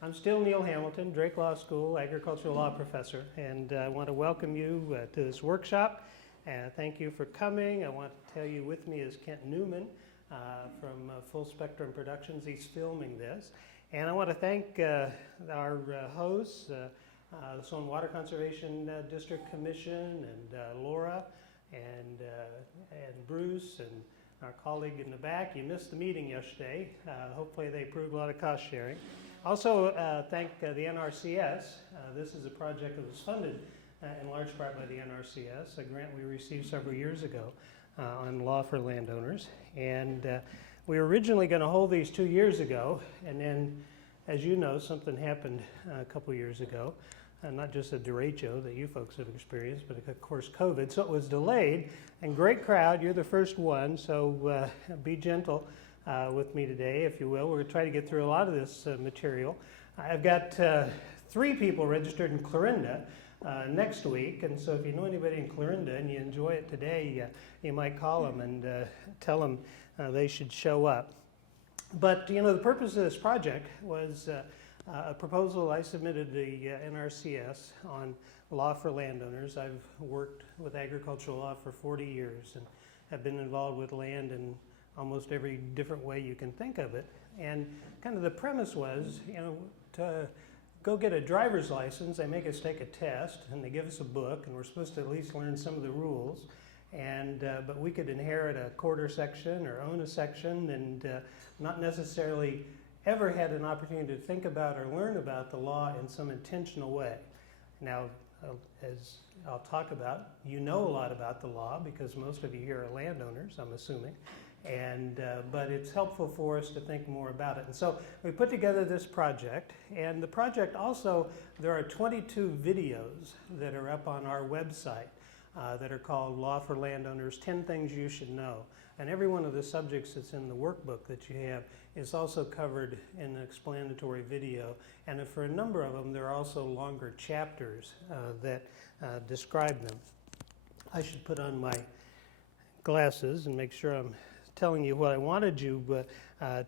I'm still Neil Hamilton, Drake Law School, agricultural law professor, and I want to welcome you to this workshop. Thank you for coming. I want to tell you with me is Kent Newman from Full Spectrum Productions. He's filming this. And I want to thank our hosts, the Soane Water Conservation District Commission, and Laura, and Bruce, and our colleague in the back. You missed the meeting yesterday. Hopefully they approved a lot of cost sharing. Also thank the NRCS. This is a project that was funded in large part by the NRCS, a grant we received several years ago on law for landowners. And we were originally going to hold these 2 years ago, and then, as you know, something happened a couple years ago. Not just a derecho that you folks have experienced, but of course COVID. So it was delayed, and great crowd. You're the first one, so be gentle with me today, if you will. We're going to try to get through a lot of this material. I've got 3 people registered in Clarinda next week, and so if you know anybody in Clarinda and you enjoy it today, you might call them and tell them they should show up. But, you know, the purpose of this project was a proposal I submitted to the NRCS on law for landowners. I've worked with agricultural law for 40 years and have been involved with land in almost every different way you can think of it. And kind of the premise was, you know, to go get a driver's license, they make us take a test and they give us a book, and we're supposed to at least learn some of the rules. And but we could inherit a quarter section or own a section and not necessarily ever had an opportunity to think about or learn about the law in some intentional way. Now, as I'll talk about, you know a lot about the law because most of you here are landowners, I'm assuming, and but it's helpful for us to think more about it. And so we put together this project, and the project also, there are 22 videos that are up on our website that are called Law for Landowners, 10 Things You Should Know. And every one of the subjects that's in the workbook that you have is also covered in an explanatory video. And for a number of them, there are also longer chapters that describe them. I should put on my glasses and make sure I'm telling you what I wanted you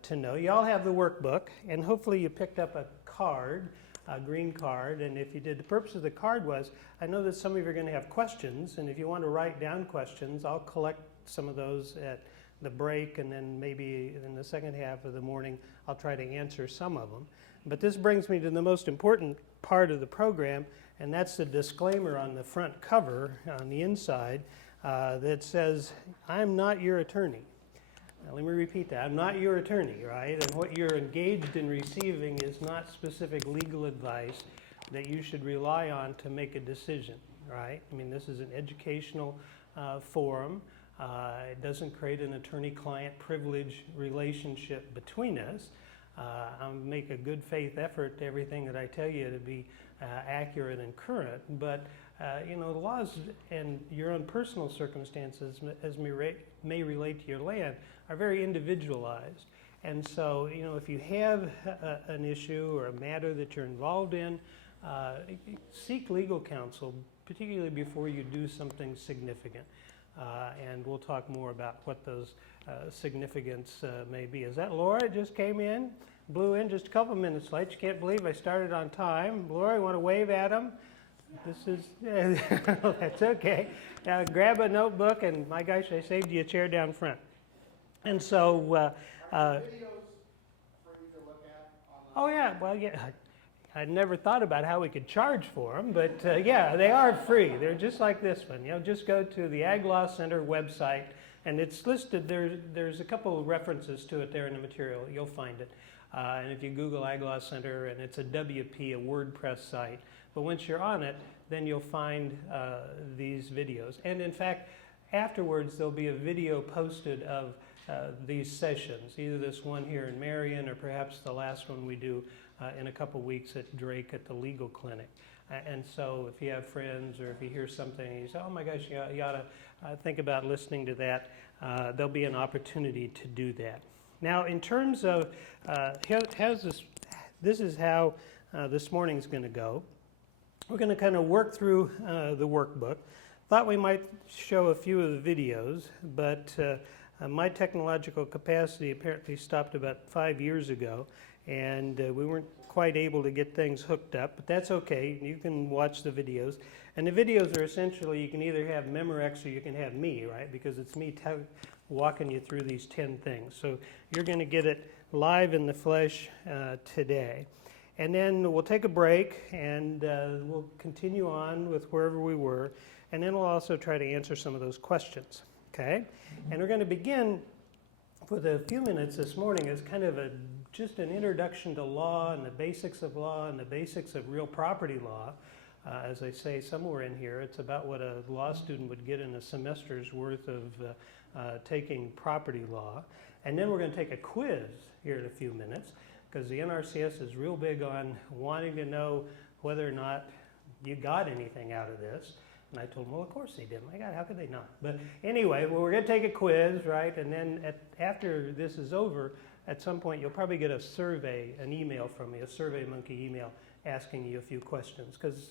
to know. You all have the workbook, and hopefully you picked up a card, a green card, and if you did, the purpose of the card was, I know that some of you are going to have questions, and if you want to write down questions, I'll collect some of those at the break, and then maybe in the second half of the morning I'll try to answer some of them. But this brings me to the most important part of the program, and that's the disclaimer on the front cover on the inside that says, I'm not your attorney. Now, let me repeat that. I'm not your attorney, right? And what you're engaged in receiving is not specific legal advice that you should rely on to make a decision, right? I mean, this is an educational forum. It doesn't create an attorney-client privilege relationship between us. I'll make a good faith effort to everything that I tell you to be accurate and current, but you know, the laws and your own personal circumstances as may relate to your land are very individualized. And so, you know, if you have an issue or a matter that you're involved in, seek legal counsel, particularly before you do something significant. And we'll talk more about what those significance may be. Is that Laura? Just came in, blew in just a couple minutes late. You can't believe I started on time. Laura, you want to wave at them? This is, that's okay. Now grab a notebook, and my gosh, I saved you a chair down front. And so, Are there videos for you to look at online? oh yeah, well, yeah. I never thought about how we could charge for them, but yeah, they are free. They're just like this one. You know, just go to the Ag Law Center website, and it's listed. There's a couple of references to it there in the material. You'll find it. And if you Google Ag Law Center, and it's a WP, a WordPress site. But once you're on it, then you'll find these videos. And in fact, afterwards, there'll be a video posted of these sessions, either this one here in Marion or perhaps the last one we do in a couple weeks at Drake at the legal clinic. And so if you have friends or if you hear something and you say, oh my gosh, you ought to think about listening to that, there'll be an opportunity to do that. Now, in terms of this is how this morning's going to go. We're going to kind of work through the workbook. Thought we might show a few of the videos, but my technological capacity apparently stopped about 5 years ago, and we weren't quite able to get things hooked up, but that's okay. You can watch the videos. And the videos are essentially, you can either have Memorex or you can have me, right? Because it's me walking you through these 10 things. So you're going to get it live in the flesh today. And then we'll take a break and we'll continue on with wherever we were. And then we'll also try to answer some of those questions, okay? And we're going to begin with a few minutes this morning as kind of just an introduction to law and the basics of law and the basics of real property law. As I say somewhere in here, it's about what a law student would get in a semester's worth of taking property law. And then we're going to take a quiz here in a few minutes, because the NRCS is real big on wanting to know whether or not you got anything out of this. And I told them, well, of course they did. My God, how could they not? But anyway, well, we're going to take a quiz, right? And then after this is over, at some point, you'll probably get a survey, an email from me, a SurveyMonkey email, asking you a few questions. Because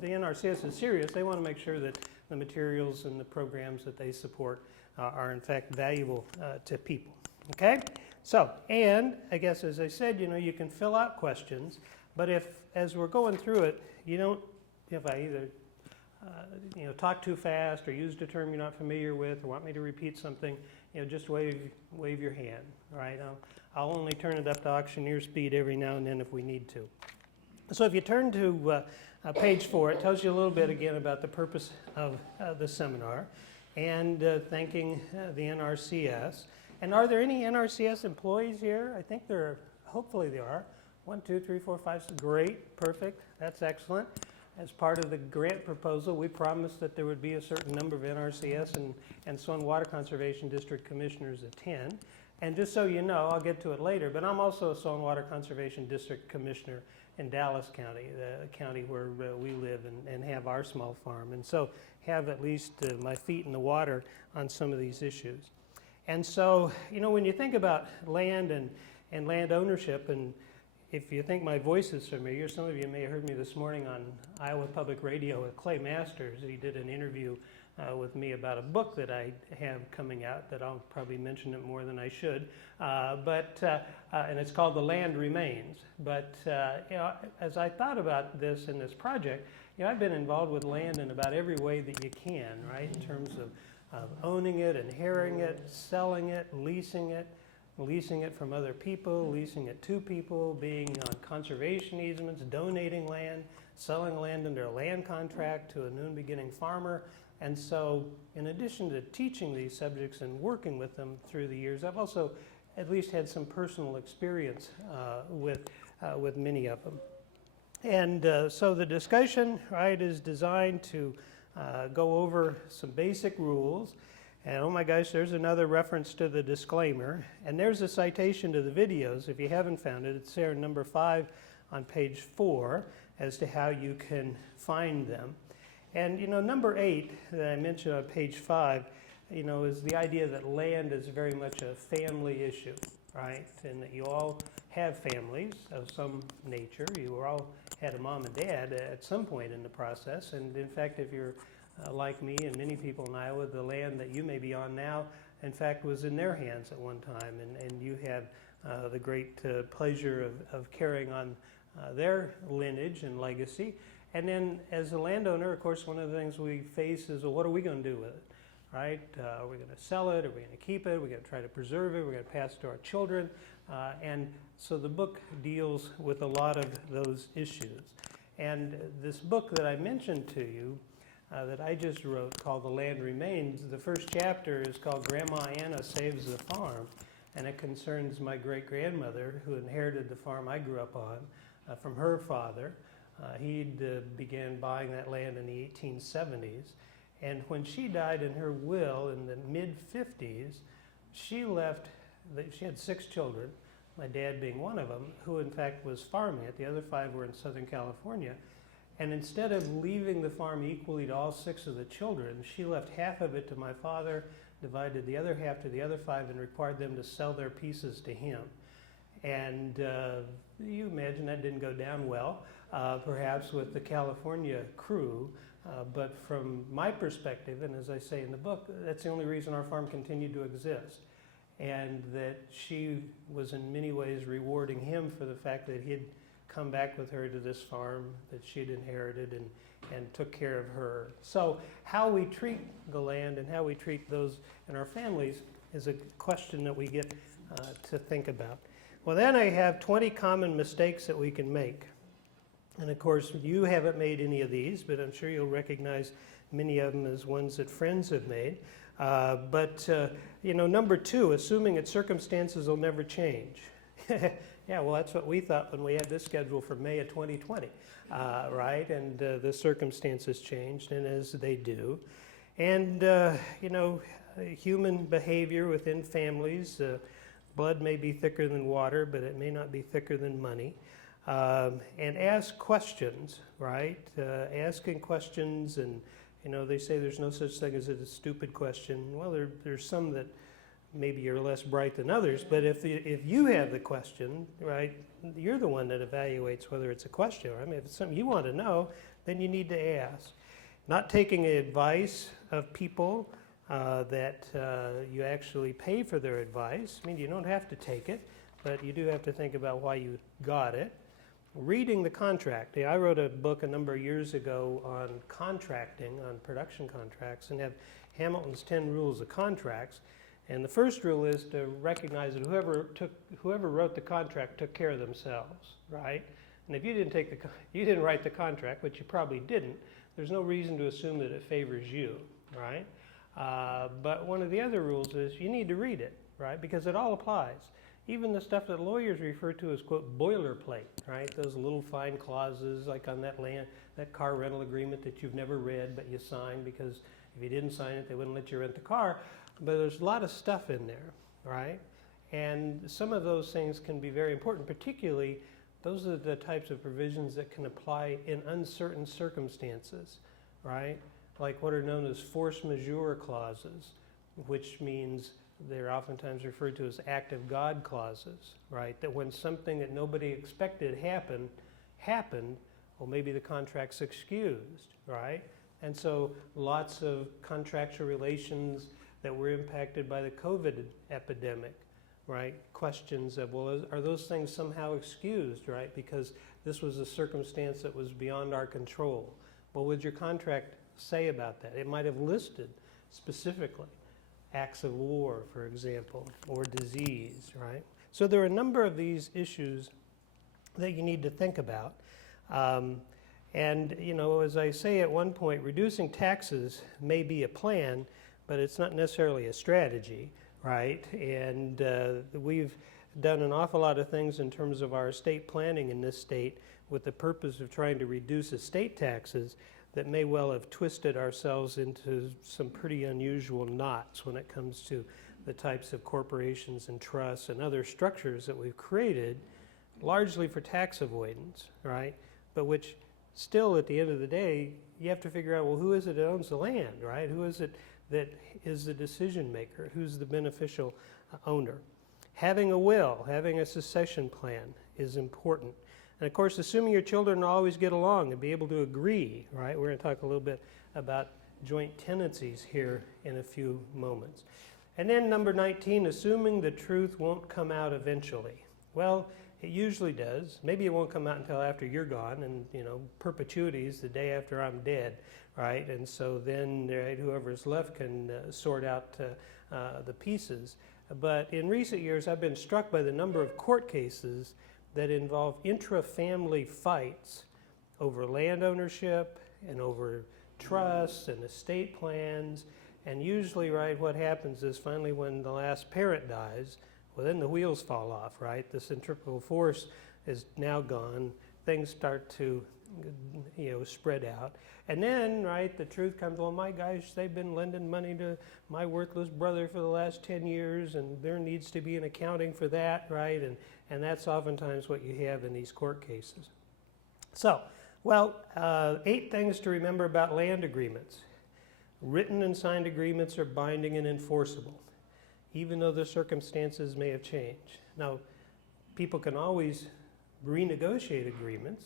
the NRCS is serious. They want to make sure that the materials and the programs that they support are, in fact, valuable to people. Okay? So, and I guess as I said, you can fill out questions, but if, as we're going through it, if I either talk too fast or used a term you're not familiar with or want me to repeat something, just wave your hand, right? I'll only turn it up to auctioneer speed every now and then if we need to. So if you turn to page 4, it tells you a little bit again about the purpose of the seminar and thanking the NRCS. And are there any NRCS employees here? I think hopefully there are. 1, 2, 3, 4, 5, 6. Great, perfect, that's excellent. As part of the grant proposal, we promised that there would be a certain number of NRCS and Swan Water Conservation District commissioners attend. And just so you know, I'll get to it later, but I'm also a Swan Water Conservation District commissioner in Dallas County, the county where we live and have our small farm. And so have at least my feet in the water on some of these issues. And so, when you think about land and land ownership, and if you think my voice is familiar, some of you may have heard me this morning on Iowa Public Radio with Clay Masters. He did an interview with me about a book that I have coming out that I'll probably mention it more than I should, and it's called The Land Remains. But as I thought about this in this project, I've been involved with land in about every way that you can, right, in terms of owning it, inheriting it, selling it, leasing it from other people, leasing it to people, being on conservation easements, donating land, selling land under a land contract to a new and beginning farmer. And so in addition to teaching these subjects and working with them through the years, I've also at least had some personal experience with many of them. And so the discussion, right, is designed to go over some basic rules. And oh my gosh, there's another reference to the disclaimer. And there's a citation to the videos. If you haven't found it, it's there, number 5 on page 4, as to how you can find them. And number 8 that I mentioned on page 5, is the idea that land is very much a family issue, right? And that you all have families of some nature. You all had a mom and dad at some point in the process. And in fact, if you're like me and many people in Iowa, the land that you may be on now, in fact, was in their hands at one time, and you have the great pleasure of carrying on their lineage and legacy. And then as a landowner, of course, one of the things we face is, well, what are we going to do with it, right? Are we going to sell it? Are we going to keep it? Are we going to try to preserve it? We're going to pass it to our children. And so the book deals with a lot of those issues. And this book that I mentioned to you, that I just wrote, called The Land Remains, the first chapter is called Grandma Anna Saves the Farm, and it concerns my great-grandmother who inherited the farm I grew up on from her father. He began buying that land in the 1870s, and when she died in her will in the mid-50s, she had 6 children, my dad being one of them, who in fact was farming it. The other 5 were in Southern California. And instead of leaving the farm equally to all 6 of the children, she left half of it to my father, divided the other half to the other 5, and required them to sell their pieces to him. And you imagine that didn't go down well, perhaps with the California crew, but from my perspective, and as I say in the book, that's the only reason our farm continued to exist. and that she was in many ways rewarding him for the fact that he had come back with her to this farm that she'd inherited and took care of her. So how we treat the land and how we treat those in our families is a question that we get to think about. Well, then I have 20 common mistakes that we can make. And of course, you haven't made any of these, but I'm sure you'll recognize many of them as ones that friends have made. Number 2, assuming that circumstances will never change. Yeah, well, that's what we thought when we had this schedule for May of 2020, right? And the circumstances changed, and as they do. And, human behavior within families, blood may be thicker than water, but it may not be thicker than money. And ask questions, right? Asking questions, and they say there's no such thing as a stupid question. Well, there's some that maybe you're less bright than others, but if you have the question, right, you're the one that evaluates whether it's a question. I mean, if it's something you want to know, then you need to ask. Not taking advice of people that you actually pay for their advice. I mean, you don't have to take it, but you do have to think about why you got it. Reading the contract. I wrote a book a number of years ago on contracting, on production contracts, and have Hamilton's 10 rules of contracts. And the first rule is to recognize that whoever wrote the contract took care of themselves, right? And if you didn't write the contract, which you probably didn't, there's no reason to assume that it favors you, right? But one of the other rules is you need to read it, right? Because it all applies. Even the stuff that lawyers refer to as, quote, boilerplate, right? Those little fine clauses like on that car rental agreement that you've never read but you signed because if you didn't sign it, they wouldn't let you rent the car. But there's a lot of stuff in there, right? And some of those things can be very important, particularly those are the types of provisions that can apply in uncertain circumstances, right? Like what are known as force majeure clauses, which means they're oftentimes referred to as act of God clauses, right? That when something that nobody expected happened, well, maybe the contract's excused, right? And so lots of contractual relations that were impacted by the COVID epidemic, right? Questions of, well, are those things somehow excused, right? Because this was a circumstance that was beyond our control. What would your contract say about that? It might have listed specifically acts of war, for example, or disease, right? So there are a number of these issues that you need to think about. As I say at one point, reducing taxes may be a plan, but it's not necessarily a strategy, right? And we've done an awful lot of things in terms of our estate planning in this state with the purpose of trying to reduce estate taxes that may well have twisted ourselves into some pretty unusual knots when it comes to the types of corporations and trusts and other structures that we've created largely for tax avoidance, right? But which still at the end of the day, you have to figure out, well, who is it that owns the land, right? Who is it that is the decision maker? Who's the beneficial owner? Having a will, having a succession plan is important. And of course, assuming your children always get along and be able to agree, right? We're going to talk a little bit about joint tenancies here in a few moments. And then number 19, assuming the truth won't come out eventually. Well, it usually does. Maybe it won't come out until after you're gone, and perpetuity is the day after I'm dead, right? And so then right, whoever's left can sort out the pieces. But in recent years, I've been struck by the number of court cases that involve intra-family fights over land ownership and over trusts and estate plans. And usually, right, what happens is finally when the last parent dies, well, then the wheels fall off, right? The centrifugal force is now gone. Things start to, spread out. And then, right, the truth comes, well, my gosh, they've been lending money to my worthless brother for the last 10 years, and there needs to be an accounting for that, right? And that's oftentimes what you have in these court cases. So, 8 things to remember about land agreements. Written and signed agreements are binding and enforceable, even though the circumstances may have changed. Now, people can always renegotiate agreements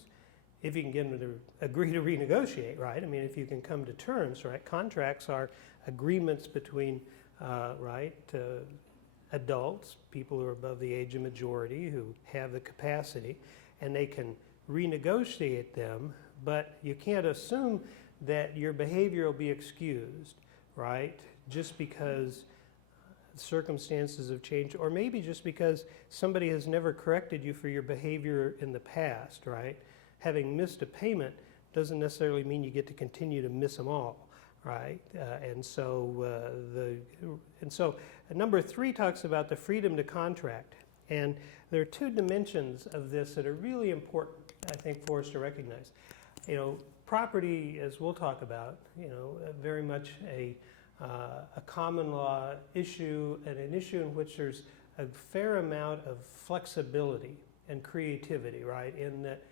if you can get them to agree to renegotiate, right? I mean, if you can come to terms, right? Contracts are agreements between, adults, people who are above the age of majority, who have the capacity, and they can renegotiate them, but you can't assume that your behavior will be excused, right? Just because circumstances have changed, or maybe just because somebody has never corrected you for your behavior in the past, right? Having missed a payment doesn't necessarily mean you get to continue to miss them all, right? And so number 3 talks about the freedom to contract, and there are 2 dimensions of this that are really important, I think, for us to recognize. Property, as we'll talk about, very much a common law issue, and an issue in which there's a fair amount of flexibility and creativity, right? In that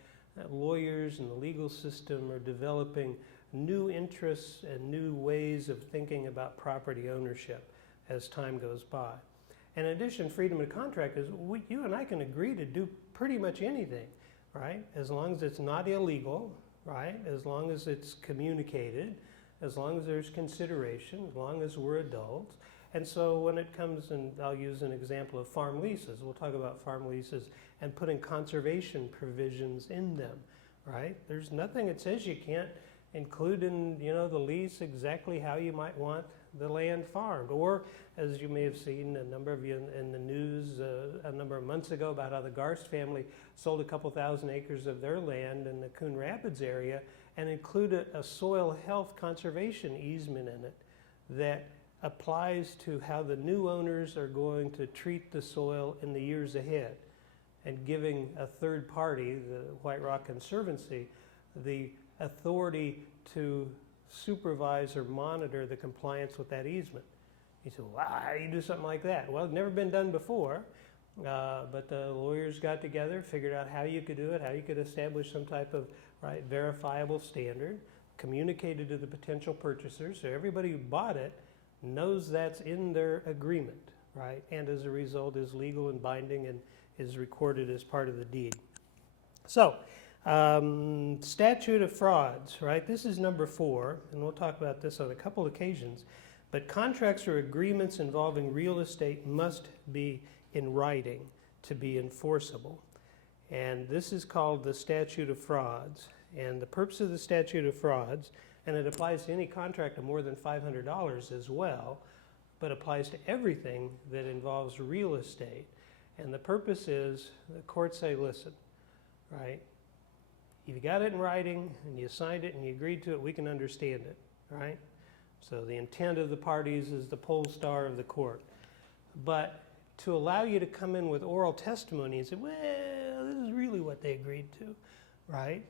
lawyers and the legal system are developing new interests and new ways of thinking about property ownership as time goes by. In addition, freedom of contract is you and I can agree to do pretty much anything, right? As long as it's not illegal, right? As long as it's communicated, as long as there's consideration, as long as we're adults. And so when it comes, and I'll use an example of farm leases, we'll talk about farm leases and putting conservation provisions in them, right? There's nothing that says you can't include in, the lease exactly how you might want the land farmed. Or, as you may have seen, a number of you in the news a number of months ago about how the Garst family sold a couple thousand acres of their land in the Coon Rapids area and included a soil health conservation easement in it that applies to how the new owners are going to treat the soil in the years ahead, and giving a third party, the White Rock Conservancy, the authority to supervise or monitor the compliance with that easement. You say, well, how do you do something like that? Well, it's never been done before, but the lawyers got together, figured out how you could do it, how you could establish some type of verifiable standard, communicated to the potential purchasers, so everybody who bought it knows that's in their agreement, right? And as a result is legal and binding and is recorded as part of the deed. So, statute of frauds, right? This is number 4, and we'll talk about this on a couple occasions. But contracts or agreements involving real estate must be in writing to be enforceable. And this is called the statute of frauds. And the purpose of the statute of frauds, and it applies to any contract of more than $500 as well, but applies to everything that involves real estate. And the purpose is, the courts say, listen, right? If you got it in writing and you signed it and you agreed to it, we can understand it, right? So the intent of the parties is the pole star of the court. But to allow you to come in with oral testimony and say, well, this is really what they agreed to, right?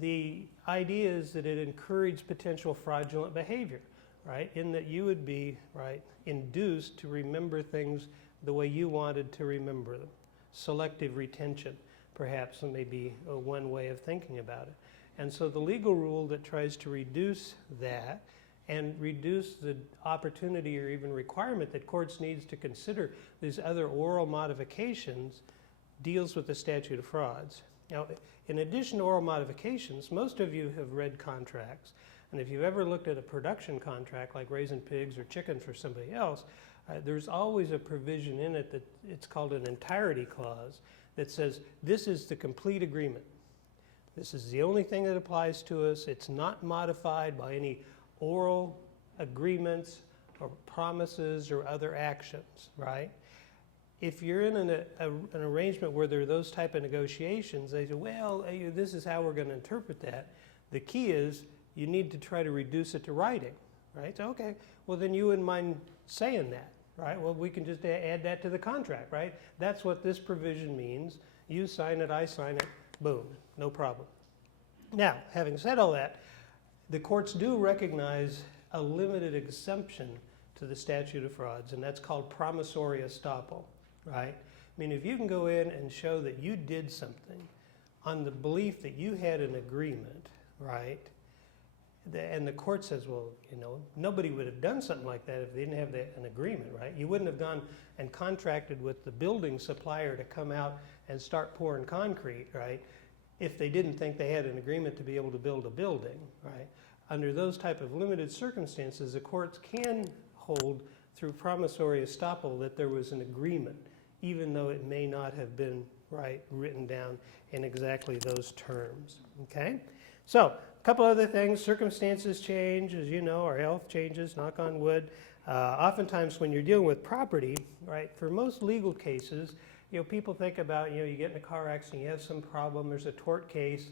The idea is that it encouraged potential fraudulent behavior, right? In that you would be, right, induced to remember things the way you wanted to remember them. Selective retention, perhaps, may be one way of thinking about it. And so the legal rule that tries to reduce that and reduce the opportunity or even requirement that courts needs to consider these other oral modifications deals with the statute of frauds. Now, in addition to oral modifications, most of you have read contracts. And if you've ever looked at a production contract like raising pigs or chicken for somebody else, there's always a provision in it that it's called an entirety clause that says this is the complete agreement. This is the only thing that applies to us. It's not modified by any oral agreements or promises or other actions, right? If you're in an arrangement where there are those type of negotiations, they say, well, this is how we're going to interpret that. The key is you need to try to reduce it to writing, right? So, okay, well, then you wouldn't mind saying that, right? Well, we can just add that to the contract, right? That's what this provision means. You sign it, I sign it, boom, no problem. Now, having said all that, the courts do recognize a limited exemption to the statute of frauds, and that's called promissory estoppel, right? I mean, if you can go in and show that you did something on the belief that you had an agreement, right? And the court says, well, nobody would have done something like that if they didn't have an agreement, right? You wouldn't have gone and contracted with the building supplier to come out and start pouring concrete, right? If they didn't think they had an agreement to be able to build a building, right? Under those type of limited circumstances, the courts can hold through promissory estoppel that there was an agreement, even though it may not have been written down in exactly those terms. Okay? So, a couple other things. Circumstances change, as you know, our health changes, knock on wood. Oftentimes when you're dealing with property, right, for most legal cases, people think about, you get in a car accident, you have some problem, there's a tort case,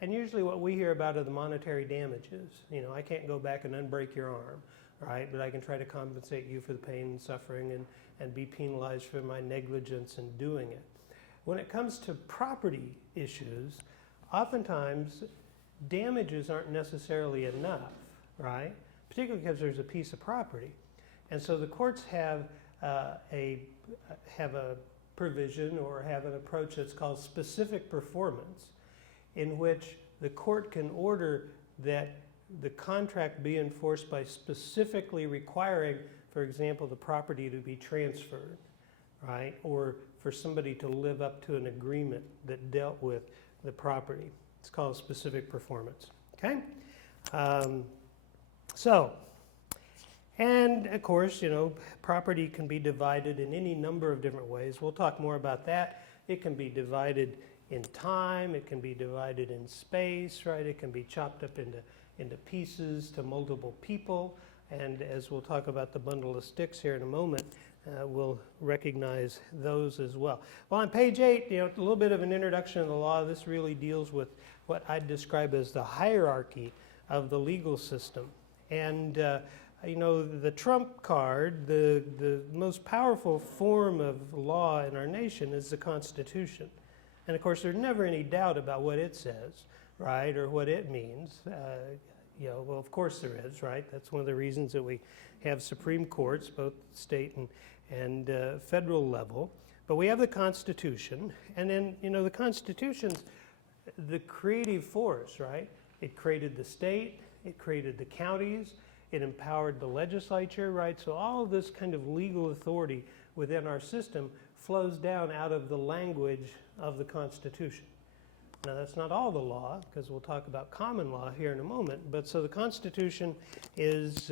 and usually what we hear about are the monetary damages. I can't go back and unbreak your arm, right, but I can try to compensate you for the pain and suffering and be penalized for my negligence in doing it. When it comes to property issues, oftentimes damages aren't necessarily enough, right, particularly because there's a piece of property. And so the courts have a provision or have an approach that's called specific performance, in which the court can order that the contract be enforced by specifically requiring, for example, the property to be transferred, right? Or for somebody to live up to an agreement that dealt with the property. It's called specific performance, okay? And of course, property can be divided in any number of different ways. We'll talk more about that. It can be divided in time, it can be divided in space, right? It can be chopped up into pieces to multiple people. And as we'll talk about the bundle of sticks here in a moment, we'll recognize those as well. Well, on page 8, a little bit of an introduction of the law. This really deals with what I'd describe as the hierarchy of the legal system. And the trump card, the most powerful form of law in our nation is the Constitution. And of course, there's never any doubt about what it says, right, or what it means. Well, of course there is, right? That's one of the reasons that we have Supreme Courts, both state and federal level. But we have the Constitution, and then, the Constitution's the creative force, right? It created the state, it created the counties, it empowered the legislature, right? So all of this kind of legal authority within our system flows down out of the language of the Constitution. Now, that's not all the law, because we'll talk about common law here in a moment. But so the Constitution is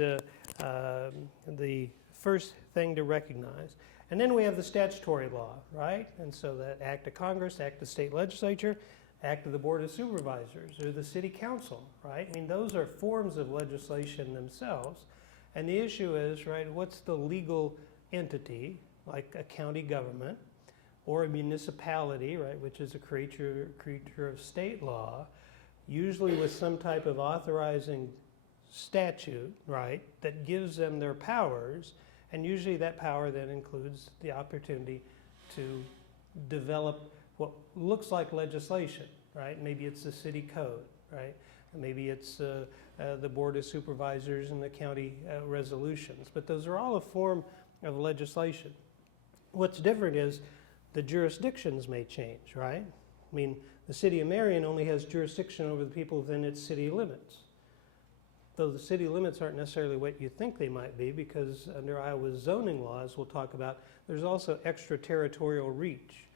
the first thing to recognize. And then we have the statutory law, right? And so that Act of Congress, Act of State Legislature, Act of the Board of Supervisors, or the City Council, right? I mean, those are forms of legislation themselves. And the issue is, right, what's the legal entity, like a county government, or a municipality, right, which is a creature of state law, usually with some type of authorizing statute, right, that gives them their powers, and usually that power then includes the opportunity to develop what looks like legislation, right? Maybe it's the city code, right? Maybe it's the Board of Supervisors and the county resolutions, but those are all a form of legislation. What's different is the jurisdictions may change, right? I mean, the city of Marion only has jurisdiction over the people within its city limits. Though the city limits aren't necessarily what you think they might be, because under Iowa's zoning laws, we'll talk about, there's also extraterritorial reach,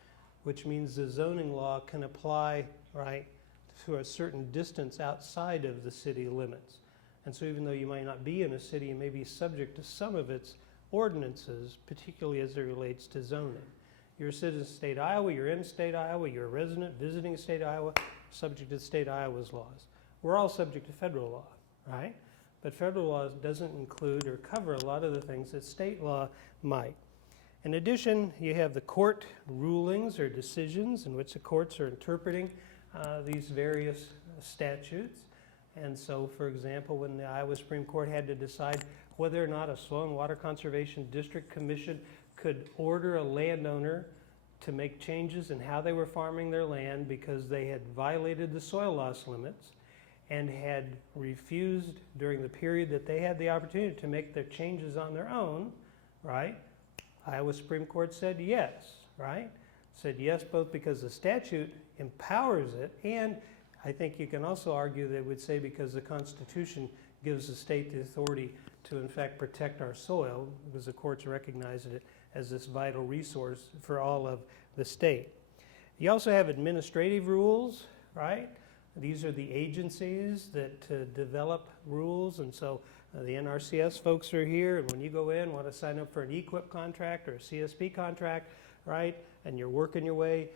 which means the zoning law can apply, right, to a certain distance outside of the city limits. And so even though you might not be in a city, you may be subject to some of its ordinances, particularly as it relates to zoning. You're a citizen of the state of Iowa, you're in state Iowa, you're a resident visiting the state of Iowa, subject to the state of Iowa's laws. We're all subject to federal law, right? But federal law doesn't include or cover a lot of the things that state law might. In addition, you have the court rulings or decisions in which the courts are interpreting these various statutes. And so, for example, when the Iowa Supreme Court had to decide whether or not a Soil and Water Conservation District Commission could order a landowner to make changes in how they were farming their land because they had violated the soil loss limits and had refused during the period that they had the opportunity to make their changes on their own, right? Iowa Supreme Court said yes, right? Said yes both because the statute empowers it, and I think you can also argue that it would say because the Constitution gives the state the authority to in fact protect our soil, because the courts recognize it as this vital resource for all of the state. You also have administrative rules, right? These are the agencies that develop rules, and so The NRCS folks are here, and when you go in, want to sign up for an EQIP contract or a CSP contract, right, and you're working your way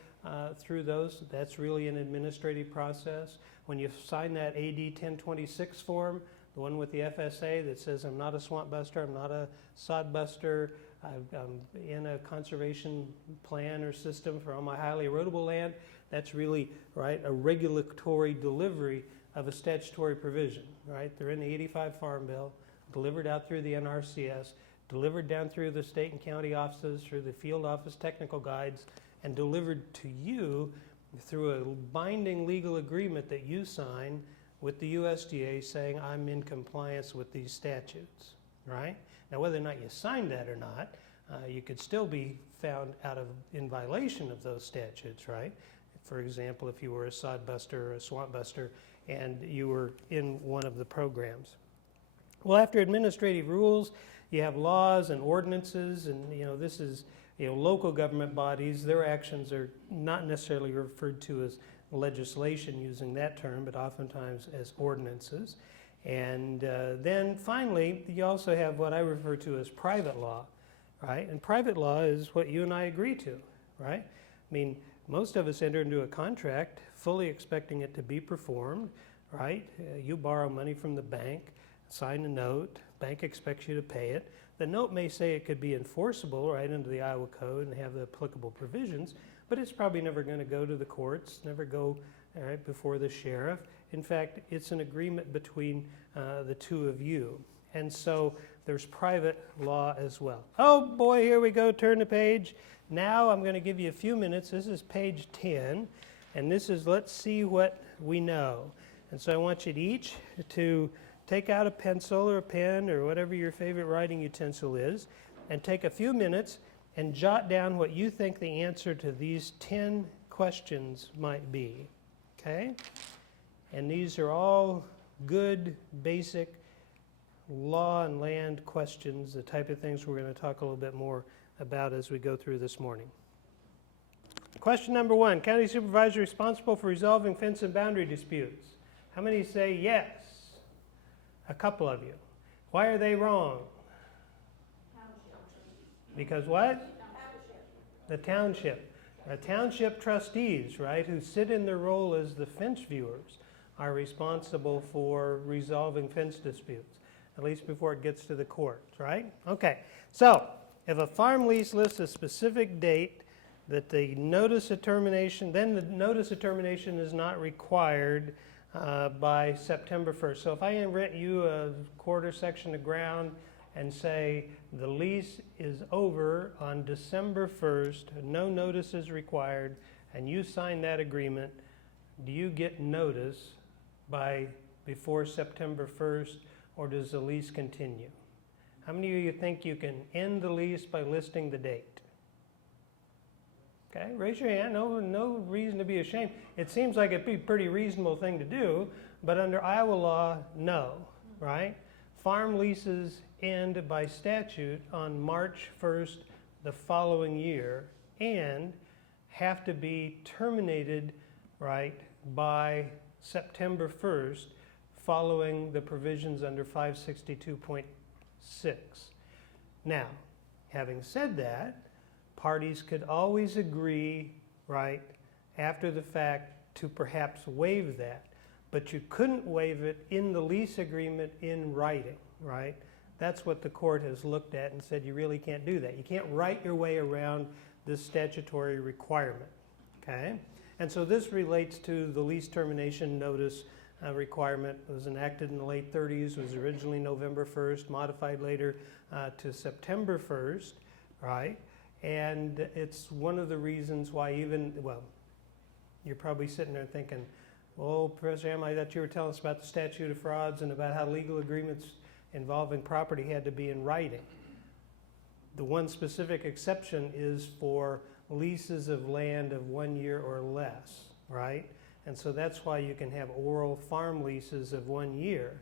through those, that's really an administrative process. When you sign that AD 1026 form, the one with the FSA that says I'm not a swamp buster, I'm not a sod buster, I'm in a conservation plan or system for all my highly erodible land, that's really, right, a regulatory delivery of a statutory provision, right? They're in the 85 Farm Bill, delivered out through the NRCS, delivered down through the state and county offices, through the field office technical guides, and delivered to you through a binding legal agreement that you sign with the USDA saying I'm in compliance with these statutes, right? Now, whether or not you signed that or not, you could still be found in violation of those statutes, right? For example, if you were a sod buster or a swamp buster and you were in one of the programs. Well, after administrative rules, you have laws and ordinances, and this is local government bodies. Their actions are not necessarily referred to as legislation using that term, but oftentimes as ordinances. And then finally, you also have what I refer to as private law, right? And private law is what you and I agree to, right? I mean, most of us enter into a contract fully expecting it to be performed, right? You borrow money from the bank, sign a note, bank expects you to pay it. The note may say it could be enforceable right under the Iowa Code and have the applicable provisions, but it's probably never going to go to the courts, never go before the sheriff. In fact, it's an agreement between the two of you. And so there's private law as well. Oh boy, here we go, turn the page. Now I'm going to give you a few minutes. This is page 10, and this is let's see what we know. And so I want you to each to take out a pencil or a pen or whatever your favorite writing utensil is, and take a few minutes and jot down what you think the answer to these 10 questions might be, okay? And these are all good, basic law and land questions, the type of things we're going to talk a little bit more about as we go through this morning. Question number 1, county supervisor responsible for resolving fence and boundary disputes. How many say yes? A couple of you. Why are they wrong? Because what? The township. The township trustees, right, who sit in their role as the fence viewers, are responsible for resolving fence disputes, at least before it gets to the courts, right? Okay, so if a farm lease lists a specific date that the notice of termination, then the notice of termination is not required by September 1st. So if I rent you a quarter section of ground and say the lease is over on December 1st, no notice is required, and you sign that agreement, do you get notice before September 1st, or does the lease continue? How many of you think you can end the lease by listing the date? Okay, raise your hand. No reason to be ashamed. It seems like it'd be a pretty reasonable thing to do, but under Iowa law, no, right? Farm leases end by statute on March 1st the following year and have to be terminated, right, by September 1st following the provisions under 562.6. Now, having said that, parties could always agree, right, after the fact to perhaps waive that, but you couldn't waive it in the lease agreement in writing, right? That's what the court has looked at and said you really can't do that. You can't write your way around this statutory requirement, okay? And so this relates to the lease termination notice requirement. It was enacted in the late 30s, was originally November 1st, modified later to September 1st, right? And it's one of the reasons why you're probably sitting there thinking, well, Professor Ham, I thought you were telling us about the statute of frauds and about how legal agreements involving property had to be in writing. The one specific exception is for leases of land of 1 year or less, right? And so that's why you can have oral farm leases of 1 year.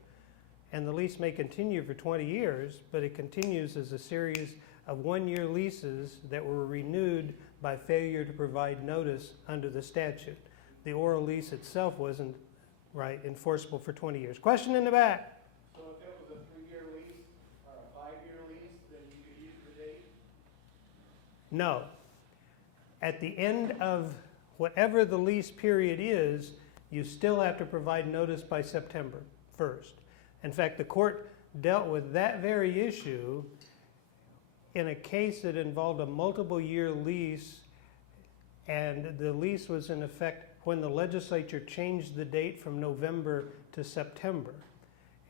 And the lease may continue for 20 years, but it continues as a series of 1 year leases that were renewed by failure to provide notice under the statute. The oral lease itself wasn't, right, enforceable for 20 years. Question in the back. So if it was a 3-year No. At the end of whatever the lease period is, you still have to provide notice by September 1st. In fact, the court dealt with that very issue in a case that involved a multiple year lease, and the lease was in effect when the legislature changed the date from November to September.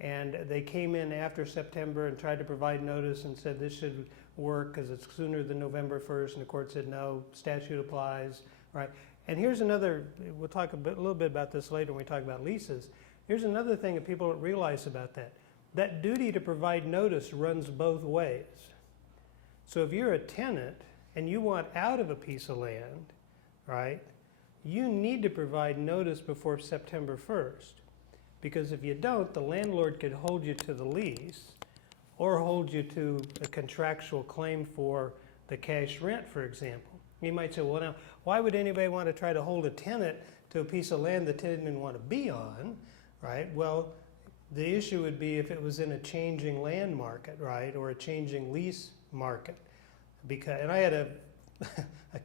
And they came in after September and tried to provide notice and said this should work because it's sooner than November 1st, and the court said no, statute applies, right? And here's another, we'll talk a little bit about this later when we talk about leases. Here's another thing that people don't realize about that. That duty to provide notice runs both ways. So if you're a tenant and you want out of a piece of land, right, you need to provide notice before September 1st. Because if you don't, the landlord could hold you to the lease or hold you to a contractual claim for the cash rent, for example. You might say, well, now, why would anybody want to try to hold a tenant to a piece of land the tenant didn't want to be on, right? Well, the issue would be if it was in a changing land market, right, or a changing lease market. And I had a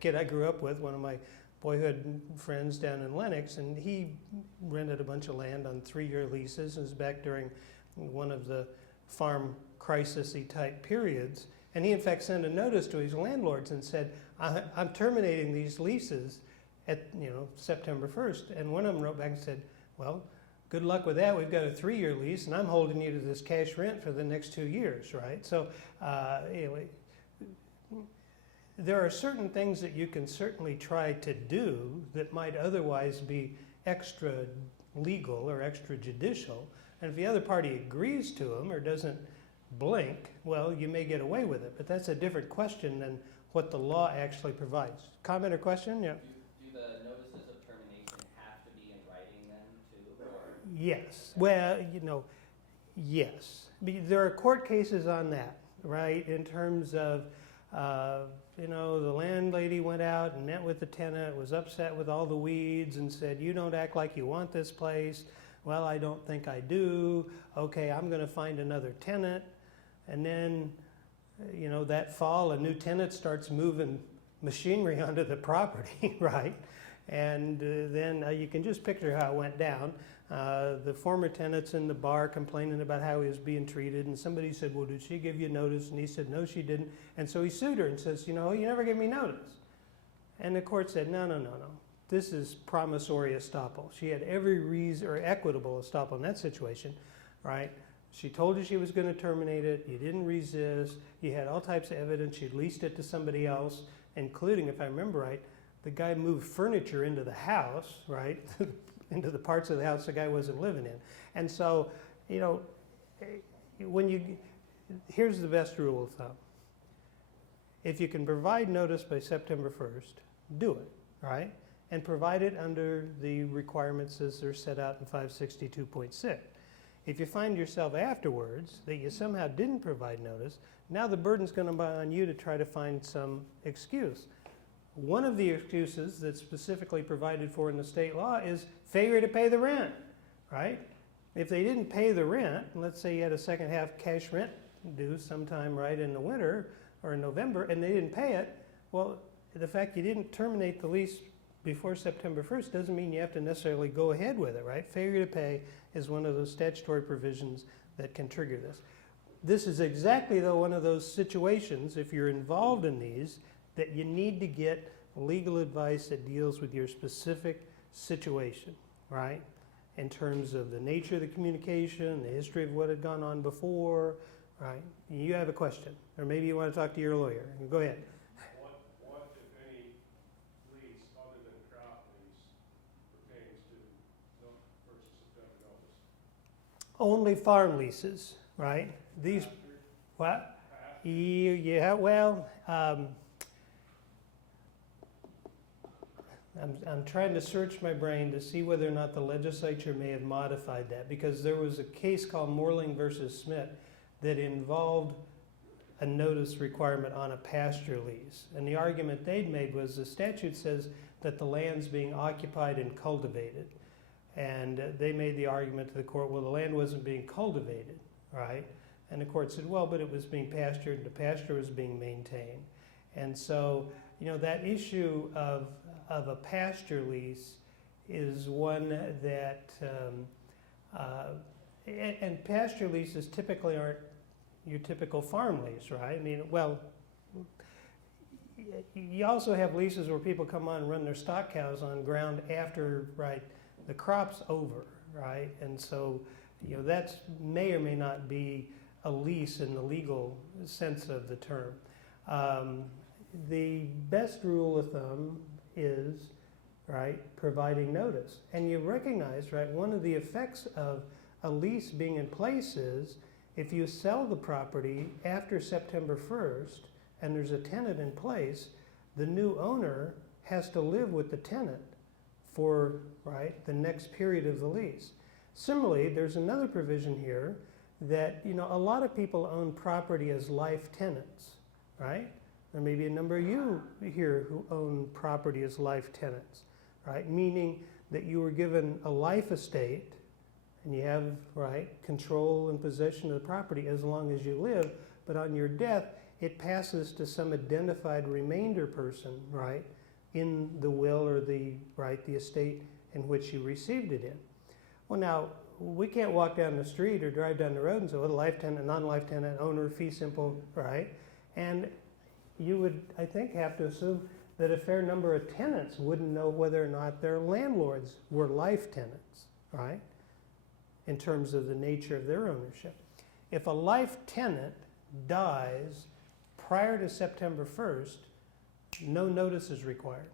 kid I grew up with, one of my boyhood friends down in Lenox, and he rented a bunch of land on 3-year leases. It was back during one of the farm crisis-y type periods. And he, in fact, sent a notice to his landlords and said, I'm terminating these leases at September 1st. And one of them wrote back and said, well, good luck with that. We've got a 3-year lease, and I'm holding you to this cash rent for the next 2 years, right? So anyway, there are certain things that you can certainly try to do that might otherwise be extra legal or extrajudicial. And if the other party agrees to them or doesn't blink, well, you may get away with it. But that's a different question than what the law actually provides. Comment or question? Yeah. Do the notices of termination have to be in writing then too? Or? Yes. Well, yes. There are court cases on that, right? In terms of, the landlady went out and met with the tenant, was upset with all the weeds and said, you don't act like you want this place. Well, I don't think I do. Okay, I'm going to find another tenant. And then, that fall, a new tenant starts moving machinery onto the property, right? And then you can just picture how it went down. The former tenant's in the bar complaining about how he was being treated, and somebody said, well, did she give you notice? And he said, no, she didn't. And so he sued her and says, you never gave me notice. And the court said, no. This is promissory estoppel. She had every reason, or equitable estoppel in that situation, right? She told you she was going to terminate it. You didn't resist. You had all types of evidence. You leased it to somebody else, including, if I remember right, the guy moved furniture into the house, right? Into the parts of the house the guy wasn't living in. And so, here's the best rule of thumb. If you can provide notice by September 1st, do it, right? And provide it under the requirements as they're set out in 562.6. If you find yourself afterwards that you somehow didn't provide notice, now the burden's going to be on you to try to find some excuse. One of the excuses that's specifically provided for in the state law is failure to pay the rent, right? If they didn't pay the rent, let's say you had a second half cash rent due sometime right in the winter or in November, and they didn't pay it, well, the fact you didn't terminate the lease before September 1st doesn't mean you have to necessarily go ahead with it, right? Failure to pay is one of those statutory provisions that can trigger this. This is exactly, though, one of those situations, if you're involved in these, that you need to get legal advice that deals with your specific situation, right? In terms of the nature of the communication, the history of what had gone on before, right? You have a question, or maybe you want to talk to your lawyer. Go ahead. What, if any, lease other than crop lease pertains to purchase of done notice? Only farm leases, right? These, what? Yeah, well, I'm trying to search my brain to see whether or not the legislature may have modified that, because there was a case called Moreling versus Smith that involved a notice requirement on a pasture lease. And the argument they'd made was the statute says that the land's being occupied and cultivated. And they made the argument to the court, well, the land wasn't being cultivated, right? And the court said, well, but it was being pastured, and the pasture was being maintained. And so, that issue of a pasture lease is one that, and pasture leases typically aren't your typical farm lease, right? I mean, well, you also have leases where people come on and run their stock cows on ground after, right, the crop's over, right? And so, that's may or may not be a lease in the legal sense of the term. The best rule of thumb is, right, providing notice. And you recognize, right, one of the effects of a lease being in place is if you sell the property after September 1st and there's a tenant in place, the new owner has to live with the tenant for, right, the next period of the lease. Similarly, there's another provision here that, a lot of people own property as life tenants, right? There may be a number of you here who own property as life tenants, right? Meaning that you were given a life estate and you have, right, control and possession of the property as long as you live, but on your death, it passes to some identified remainder person, right, in the will or the estate in which you received it in. Well, now, we can't walk down the street or drive down the road and say, well, life tenant, non-life tenant, owner, fee simple, right? And you would, I think, have to assume that a fair number of tenants wouldn't know whether or not their landlords were life tenants, right? In terms of the nature of their ownership. If a life tenant dies prior to September 1st, no notice is required.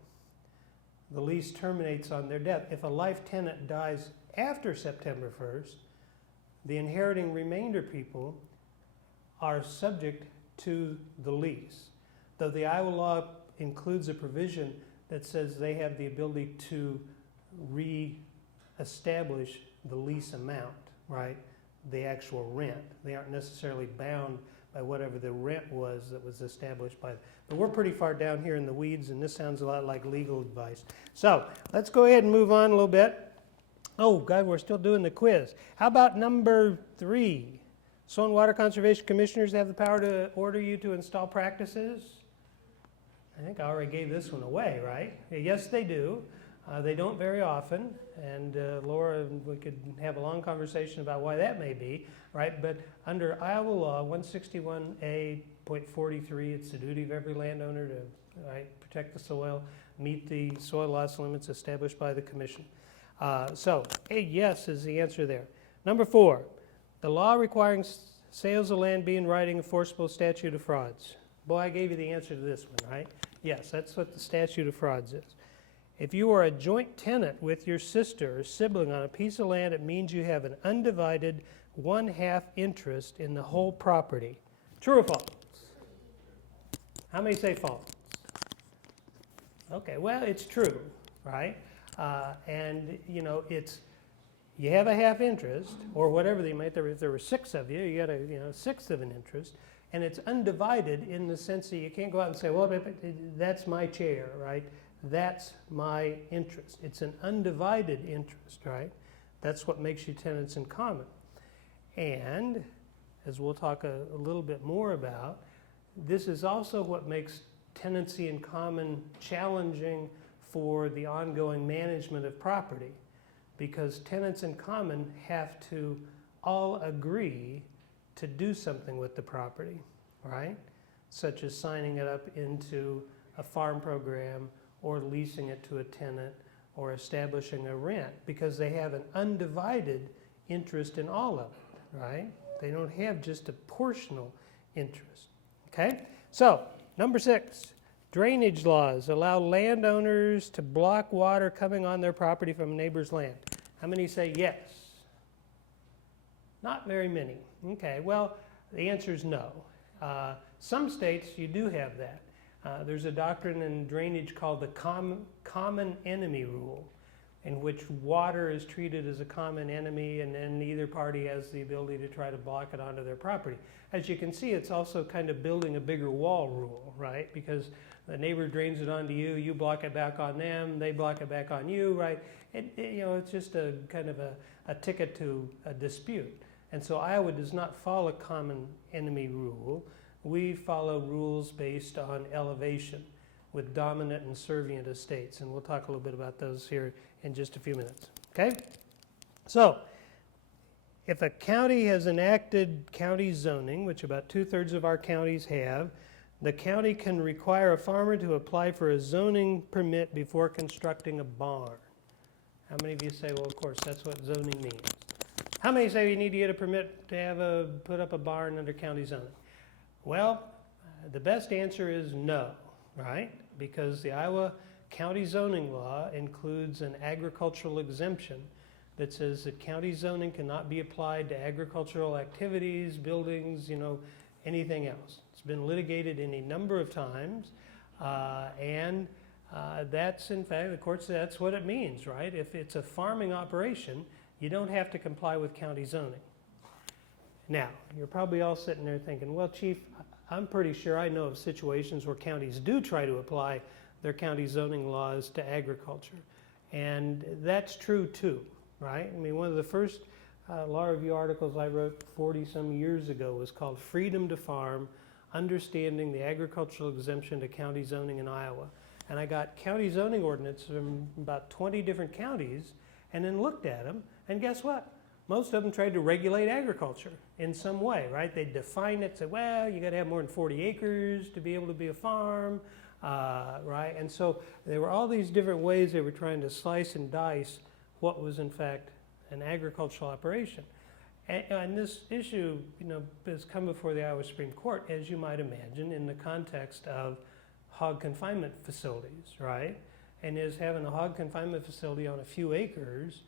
The lease terminates on their death. If a life tenant dies after September 1st, the inheriting remainder people are subject to the lease. Though the Iowa law includes a provision that says they have the ability to re-establish the lease amount, right? The actual rent. They aren't necessarily bound by whatever the rent was that was established by. But we're pretty far down here in the weeds, and this sounds a lot like legal advice. So let's go ahead and move on a little bit. Oh, God, we're still doing the quiz. How about number 3? Soil and Water Conservation Commissioners have the power to order you to install practices. I think I already gave this one away, right? Yes, they do. They don't very often, and Laura, we could have a long conversation about why that may be, right? But under Iowa law 161A.43, it's the duty of every landowner to, right, protect the soil, meet the soil loss limits established by the commission. So a yes is the answer there. Number 4, the law requiring sales of land be in writing enforceable statute of frauds. Boy, I gave you the answer to this one, right? Yes, that's what the statute of frauds is. If you are a joint tenant with your sister or sibling on a piece of land, it means you have an undivided 1/2 interest in the whole property. True or false? How many say false? Okay, well, it's true, right? And you have a 1/2 interest, or whatever they might. If there were 6 of you, you got a 1/6 of an interest, and it's undivided in the sense that you can't go out and say, well, that's my share, right? That's my interest. It's an undivided interest, right? That's what makes you tenants in common. And, as we'll talk a little bit more about, this is also what makes tenancy in common challenging for the ongoing management of property, because tenants in common have to all agree to do something with the property, right? Such as signing it up into a farm program or leasing it to a tenant or establishing a rent, because they have an undivided interest in all of it, right? They don't have just a portional interest, okay? So, number 6, drainage laws allow landowners to block water coming on their property from a neighbor's land. How many say yes? Not very many. Okay, well, the answer is no. Some states, you do have that. There's a doctrine in drainage called the common enemy rule, in which water is treated as a common enemy, and then neither party has the ability to try to block it onto their property. As you can see, it's also kind of building a bigger wall rule, right? Because the neighbor drains it onto you, you block it back on them, they block it back on you, right? It's just a kind of a ticket to a dispute. And so Iowa does not follow common enemy rule. we follow rules based on elevation with dominant and servient estates. And we'll talk a little bit about those here in just a few minutes. Okay? So, if a county has enacted county zoning, which about 2/3 of our counties have, the county can require a farmer to apply for a zoning permit before constructing a barn. How many of you say, well, of course, that's what zoning means? How many say you need to get a permit to put up a barn under county zoning? Well, the best answer is no, right? Because the Iowa county zoning law includes an agricultural exemption that says that county zoning cannot be applied to agricultural activities, buildings, anything else. It's been litigated any number of times, and that's, in fact, the court said that's what it means, right? If it's a farming operation, you don't have to comply with county zoning. Now, you're probably all sitting there thinking, well, Chief, I'm pretty sure I know of situations where counties do try to apply their county zoning laws to agriculture. And that's true too, right? I mean, one of the first law review articles I wrote 40-some years ago was called Freedom to Farm, Understanding the Agricultural Exemption to County Zoning in Iowa. And I got county zoning ordinance from about 20 different counties and then looked at them, and guess what? Most of them tried to regulate agriculture in some way, right? They define it, say, well, you got to have more than 40 acres to be able to be a farm, right? And so there were all these different ways they were trying to slice and dice what was in fact an agricultural operation. And this issue, has come before the Iowa Supreme Court, as you might imagine, in the context of hog confinement facilities, right? And is having a hog confinement facility on a few acres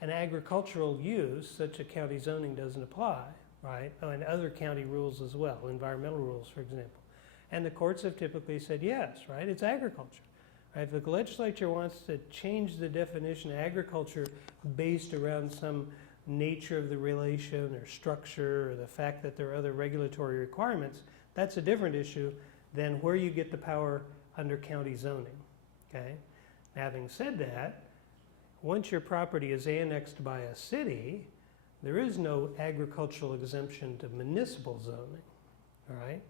an agricultural use, such a county zoning doesn't apply, right? And other county rules as well, environmental rules, for example. And the courts have typically said yes, right? It's agriculture. Right? If the legislature wants to change the definition of agriculture based around some nature of the relation or structure or the fact that there are other regulatory requirements, that's a different issue than where you get the power under county zoning, okay? Having said that, once your property is annexed by a city, there is no agricultural exemption to municipal zoning, all right?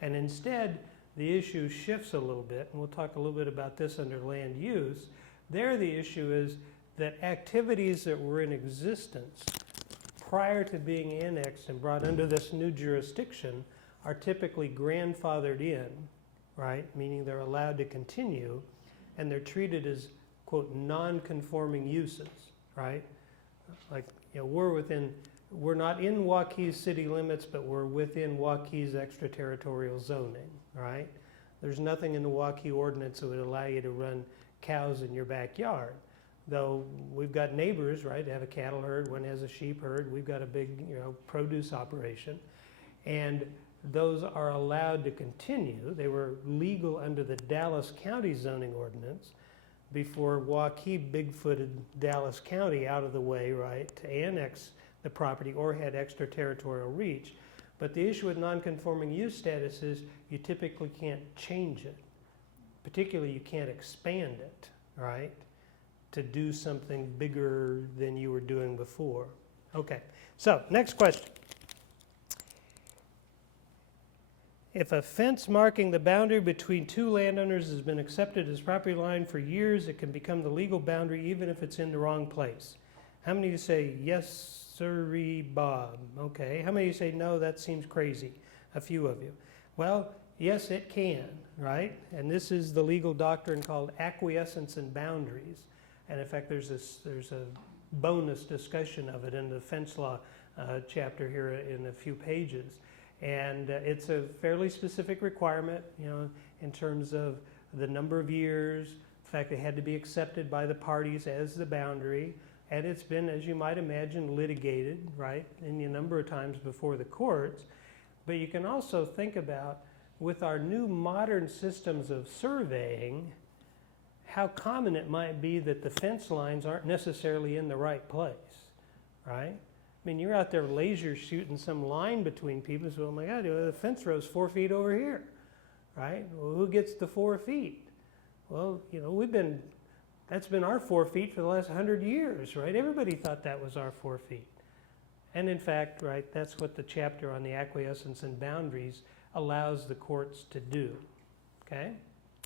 And instead, the issue shifts a little bit, and we'll talk a little bit about this under land use. There, the issue is that activities that were in existence prior to being annexed and brought under this new jurisdiction are typically grandfathered in, right? Meaning they're allowed to continue, and they're treated as, quote, non-conforming uses, right? Like, we're not in Waukees city limits, but we're within Waukees extraterritorial zoning, right? There's nothing in the Waukee ordinance that would allow you to run cows in your backyard. Though we've got neighbors, right, that have a cattle herd, one has a sheep herd, we've got a big, produce operation. And those are allowed to continue. They were legal under the Dallas County zoning ordinance before Waukee big-footed Dallas County out of the way, right, to annex the property or had extraterritorial reach. But the issue with non-conforming use status is you typically can't change it. Particularly, you can't expand it, right, to do something bigger than you were doing before. Okay, so next question. If a fence marking the boundary between two landowners has been accepted as property line for years, it can become the legal boundary even if it's in the wrong place. How many of you say, yes, sirree, Bob? Okay. How many of you say, no, that seems crazy? A few of you. Well, yes, it can, right? And this is the legal doctrine called acquiescence in boundaries. And in fact, there's a bonus discussion of it in the fence law chapter here in a few pages. And it's a fairly specific requirement, in terms of the number of years, the fact it had to be accepted by the parties as the boundary. And it's been, as you might imagine, litigated, right, any number of times before the courts. But you can also think about, with our new modern systems of surveying, how common it might be that the fence lines aren't necessarily in the right place, right? I mean, you're out there laser shooting some line between people, so, oh my God, the fence row's 4 feet over here, right? Well, who gets the 4 feet? Well, that's been our 4 feet for the last 100 years, right? Everybody thought that was our 4 feet. And in fact, right, that's what the chapter on the acquiescence and boundaries allows the courts to do. Okay?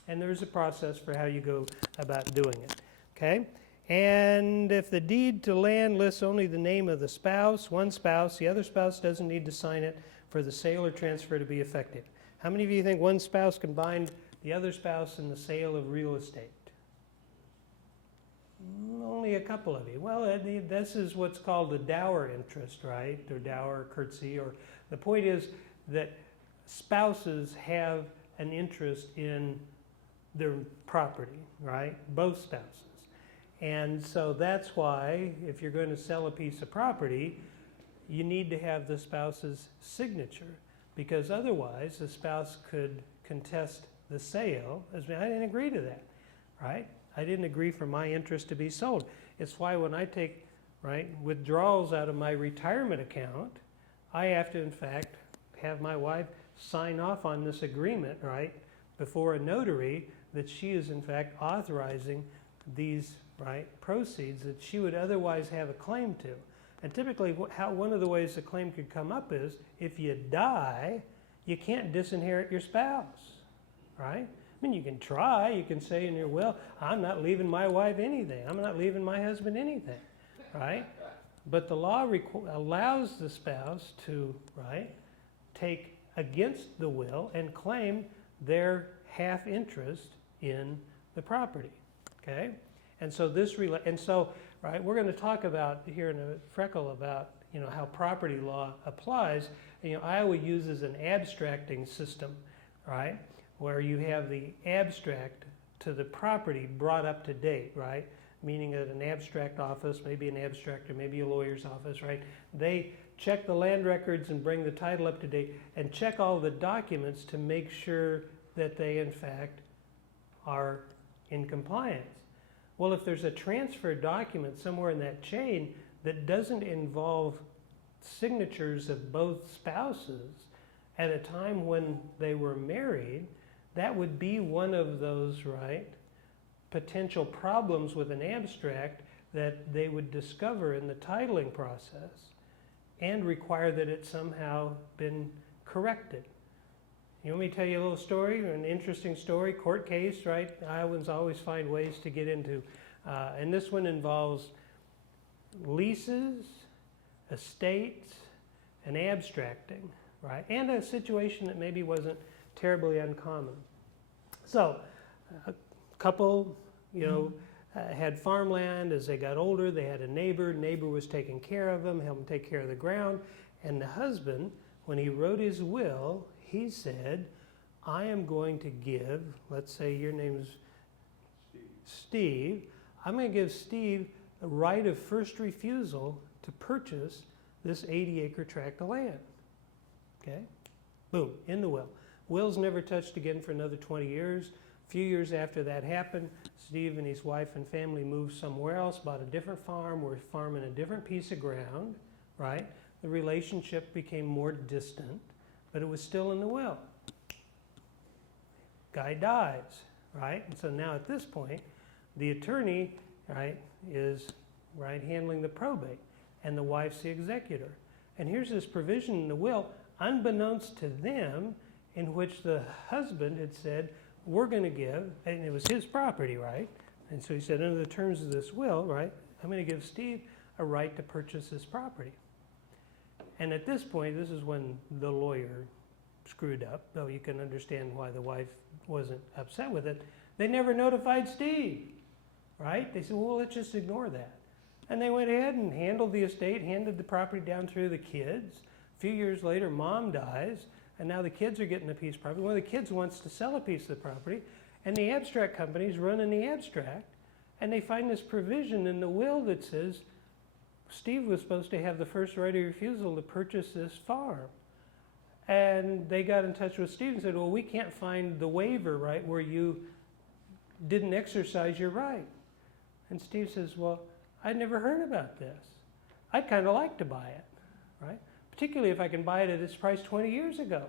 And there's a process for how you go about doing it. Okay? And if the deed to land lists only the name of the spouse, one spouse, the other spouse doesn't need to sign it for the sale or transfer to be effective. How many of you think one spouse can bind the other spouse in the sale of real estate? Only a couple of you. Well, this is what's called a dower interest, right? Or dower courtesy. Or the point is that spouses have an interest in their property, right? Both spouses. And so that's why if you're going to sell a piece of property, you need to have the spouse's signature, because otherwise the spouse could contest the sale as I didn't agree to that, right? I didn't agree for my interest to be sold. It's why when I take, right, withdrawals out of my retirement account, I have to in fact have my wife sign off on this agreement, right, before a notary, that she is in fact authorizing these, right, proceeds that she would otherwise have a claim to. And typically one of the ways the claim could come up is if you die, you can't disinherit your spouse, right? I mean, you can try, you can say in your will, I'm not leaving my wife anything, I'm not leaving my husband anything, right? But the law allows the spouse to, right, take against the will and claim their half interest in the property, okay? And so right, we're going to talk about here in a freckle about, how property law applies. Iowa uses an abstracting system, right, where you have the abstract to the property brought up to date, right? Meaning that an abstract office, maybe an abstractor, maybe a lawyer's office, right? They check the land records and bring the title up to date and check all the documents to make sure that they in fact are in compliance. Well, if there's a transfer document somewhere in that chain that doesn't involve signatures of both spouses at a time when they were married, that would be one of those, right, potential problems with an abstract that they would discover in the titling process and require that it somehow been corrected. You want me to tell you a little story, an interesting story, court case, right? Iowans always find ways to get into. And this one involves leases, estates, and abstracting, right? And a situation that maybe wasn't terribly uncommon. So, a couple, had farmland. As they got older, they had a neighbor. Neighbor was taking care of them, helping take care of the ground. And the husband, when he wrote his will, he said, I am going to give, let's say your name's Steve. I'm going to give Steve a right of first refusal to purchase this 80-acre tract of land. Okay? Boom, in the will. Will's never touched again for another 20 years. A few years after that happened, Steve and his wife and family moved somewhere else, bought a different farm, were farming a different piece of ground, right? The relationship became more distant, but it was still in the will. Guy dies, right? And so now at this point, the attorney, right, is, right, handling the probate, and the wife's the executor. And here's this provision in the will, unbeknownst to them, in which the husband had said, we're going to give, and it was his property, right? And so he said, under the terms of this will, right, I'm going to give Steve a right to purchase this property. And at this point, this is when the lawyer screwed up, though you can understand why the wife wasn't upset with it. They never notified Steve, right? They said, well, let's just ignore that. And they went ahead and handled the estate, handed the property down through the kids. A few years later, mom dies, and now the kids are getting a piece of property. One of the kids wants to sell a piece of the property, and the abstract company's running the abstract, and they find this provision in the will that says Steve was supposed to have the first right of refusal to purchase this farm. And they got in touch with Steve and said, well, we can't find the waiver, right, where you didn't exercise your right. And Steve says, well, I'd never heard about this. I'd kind of like to buy it, right? Particularly if I can buy it at its price 20 years ago,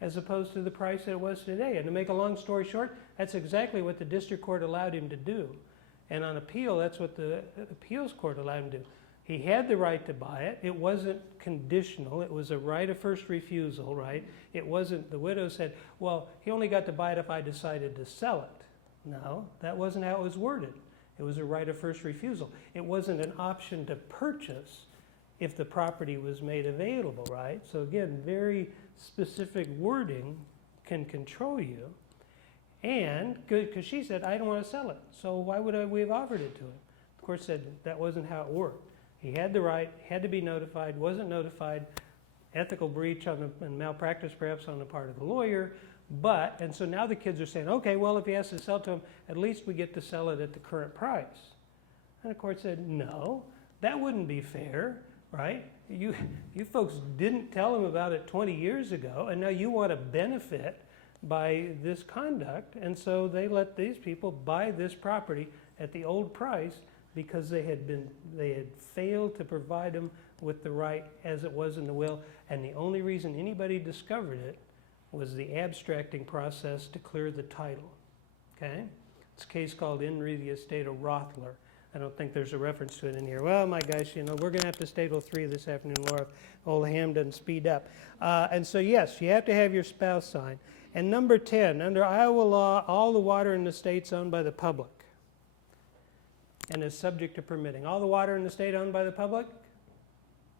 as opposed to the price that it was today. And to make a long story short, that's exactly what the district court allowed him to do. And on appeal, that's what the appeals court allowed him to do. He had the right to buy it. It wasn't conditional. It was a right of first refusal, right? It wasn't, the widow said, well, he only got to buy it if I decided to sell it. No, that wasn't how it was worded. It was a right of first refusal. It wasn't an option to purchase if the property was made available, right? So again, very specific wording can control you. And, because she said, I don't want to sell it, so why would we have offered it to him? The court said that wasn't how it worked. He had the right, had to be notified, wasn't notified, ethical breach on the, and malpractice perhaps on the part of the lawyer, but, and so now the kids are saying, okay, well, if he has to sell to him, at least we get to sell it at the current price. And the court said, no, that wouldn't be fair, right? You folks didn't tell him about it 20 years ago, and now you want to benefit by this conduct, and so they let these people buy this property at the old price because they had failed to provide them with the right as it was in the will, and the only reason anybody discovered it was the abstracting process to clear the title. Okay? It's a case called In Re the Estate of Rothler. I don't think there's a reference to it in here. Well, my gosh, you know, we're going to have to stay till 3 this afternoon, Laura. Old Ham doesn't speed up. And so, yes, you have to have your spouse sign. And number 10, under Iowa law, all the water in the state's owned by the public and is subject to permitting. All the water in the state owned by the public?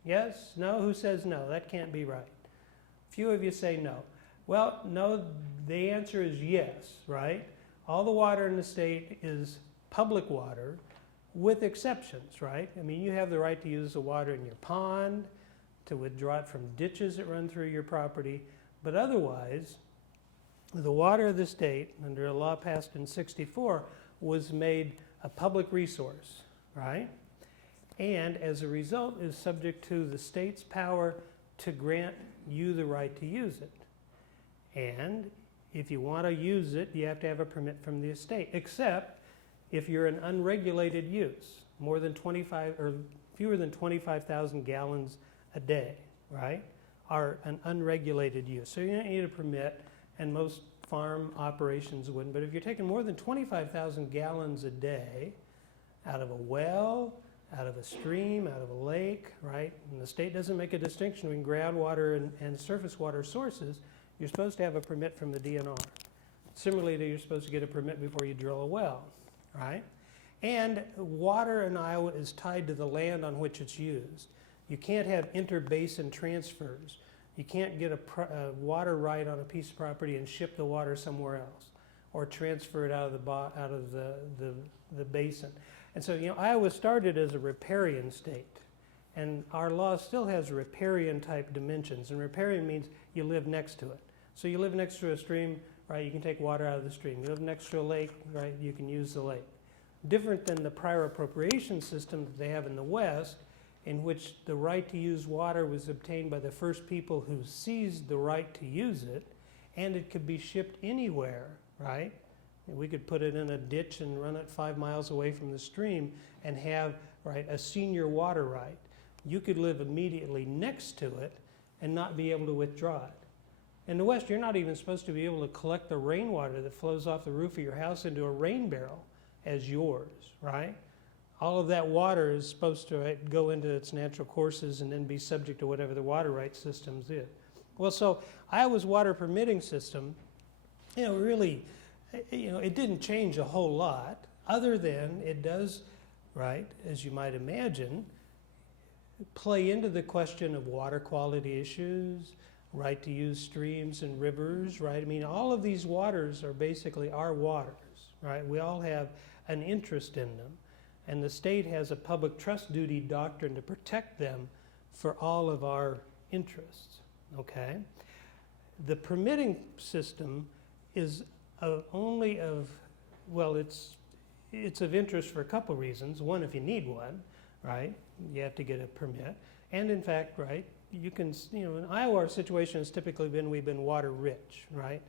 Yes? No? Who says no? That can't be right. Few of you say no. Well, no, the answer is yes, right? All the water in the state is public water with exceptions, right? I mean, you have the right to use the water in your pond, to withdraw it from ditches that run through your property, but otherwise, the water of the state, under a law passed in '64, was made a public resource, right? And as a result is subject to the state's power to grant you the right to use it. And if you want to use it, you have to have a permit from the estate, except if you're an unregulated use, more than 25 or fewer than 25,000 gallons a day, right, are an unregulated use. So you don't need a permit, and most farm operations wouldn't. But if you're taking more than 25,000 gallons a day out of a well, out of a stream, out of a lake, right, and the state doesn't make a distinction between groundwater and surface water sources, you're supposed to have a permit from the DNR. Similarly, you're supposed to get a permit before you drill a well, right? And water in Iowa is tied to the land on which it's used. You can't have interbasin transfers. You can't get a water right on a piece of property and ship the water somewhere else, or transfer it out of the basin. And so, you know, Iowa started as a riparian state, and our law still has riparian type dimensions. And riparian means you live next to it. So you live next to a stream, right? You can take water out of the stream. You live next to a lake, right? You can use the lake. Different than the prior appropriation system that they have in the West, in which the right to use water was obtained by the first people who seized the right to use it, and it could be shipped anywhere, right? We could put it in a ditch and run it 5 miles away from the stream and have, right, a senior water right. You could live immediately next to it and not be able to withdraw it. In the West, you're not even supposed to be able to collect the rainwater that flows off the roof of your house into a rain barrel as yours, right? All of that water is supposed to go into its natural courses and then be subject to whatever the water rights systems is. Well, so Iowa's water permitting system, you know, really, you know, it didn't change a whole lot, other than it does, right, as you might imagine, play into the question of water quality issues, right to use streams and rivers, right? I mean, all of these waters are basically our waters, right? We all have an interest in them. And the state has a public trust duty doctrine to protect them for all of our interests, okay? The permitting system is only of, well, it's of interest for a couple reasons. One, if you need one, right? You have to get a permit. And in fact, right, you can, you know, in Iowa, our situation has typically been we've been water rich, right?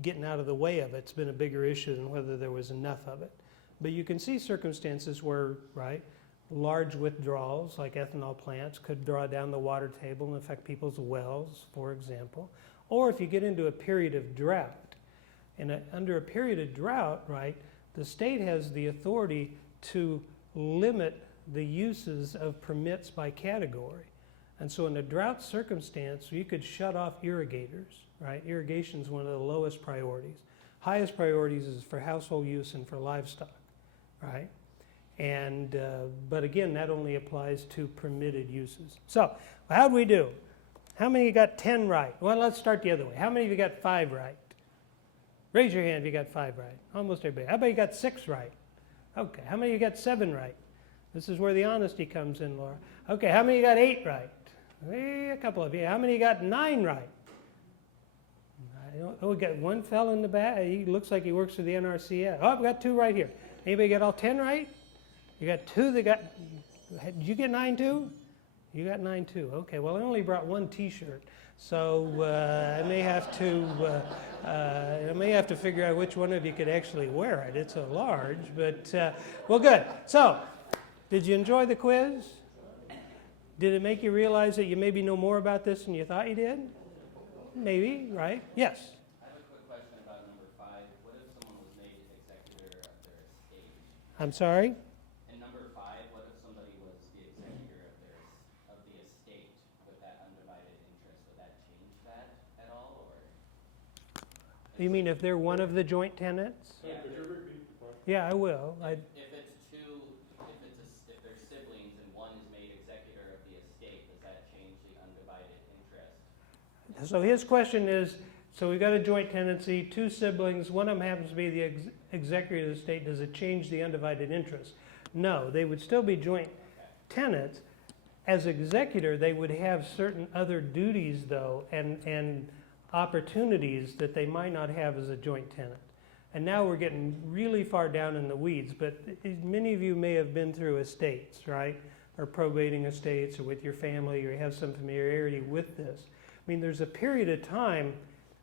Getting out of the way of it's been a bigger issue than whether there was enough of it. But you can see circumstances where, right, large withdrawals like ethanol plants could draw down the water table and affect people's wells, for example. Or if you get into a period of drought. And under a period of drought, right, the state has the authority to limit the uses of permits by category. And so in a drought circumstance, you could shut off irrigators, right? Irrigation is one of the lowest priorities. Highest priorities is for household use and for livestock, right? And, but again, that only applies to permitted uses. So, how'd we do? How many of you got 10 right? Well, let's start the other way. How many of you got 5 right? Raise your hand if you got 5 right. Almost everybody. How about you got 6 right? Okay. How many of you got 7 right? This is where the honesty comes in, Laura. Okay. How many of you got 8 right? A couple of you. How many of you got 9 right? Oh, we got one fell in the back. He looks like he works for the NRCS. Oh, I've got 2 right here. Anybody got all 10 right? You got 2 that got, did you get 9 too? You got 9 too. Okay, well, I only brought 1 T-shirt, so I may have to figure out which one of you could actually wear it. It's a large, but well, good. So, did you enjoy the quiz? Did it make you realize that you maybe know more about this than you thought you did? Maybe, right? Yes. I have a quick question about number 5. What if someone was made executor of their estate? I'm sorry? In number 5, what if somebody was the executor of the estate with that undivided interest? Would that change that at all, or? You mean if they're one of the joint tenants? Yeah. Could you repeat the question? Yeah, I will. If it's two, if there's siblings and one is made executor of the estate, does that change the undivided interest? So his question is, so we've got a joint tenancy, 2 siblings, one of them happens to be the executor of the estate, does it change the undivided interest? No, they would still be joint tenants. As executor, they would have certain other duties, though, and opportunities that they might not have as a joint tenant. And now we're getting really far down in the weeds, but many of you may have been through estates, right? Or probating estates, or with your family, or you have some familiarity with this. I mean, there's a period of time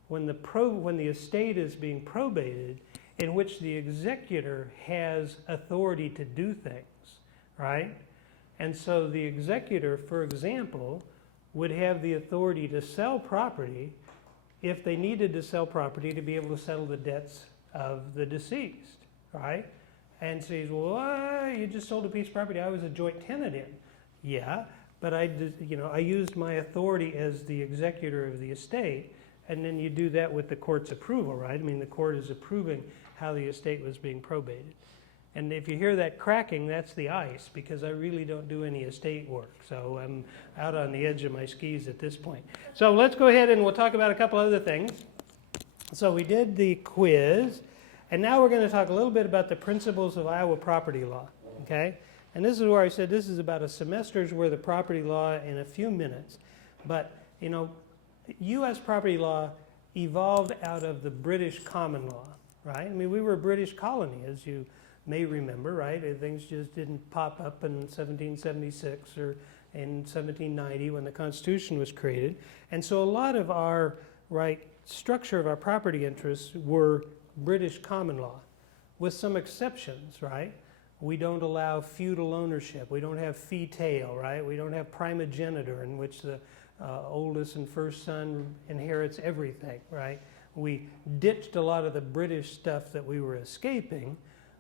when the estate is being probated in which the executor has authority to do things, right? And so the executor, for example, would have the authority to sell property if they needed to sell property to be able to settle the debts of the deceased, right? And says, well, you just sold a piece of property I was a joint tenant in. Yeah, but I used my authority as the executor of the estate, and then you do that with the court's approval, right? I mean, the court is approving how the estate was being probated. And if you hear that cracking, that's the ice, because I really don't do any estate work. So I'm out on the edge of my skis at this point. So let's go ahead and we'll talk about a couple other things. So we did the quiz, and now we're going to talk a little bit about the principles of Iowa property law, okay? And this is where I said this is about a semester's worth of property law in a few minutes. But, you know, U.S. property law evolved out of the British common law, right? I mean, we were a British colony, as you may remember, right? Things just didn't pop up in 1776 or in 1790 when the Constitution was created. And so a lot of our, structure of our property interests were British common law, with some exceptions, right? We don't allow feudal ownership. We don't have fee tail, right? We don't have primogeniture, in which the oldest and first son inherits everything, right? We ditched a lot of the British stuff that we were escaping,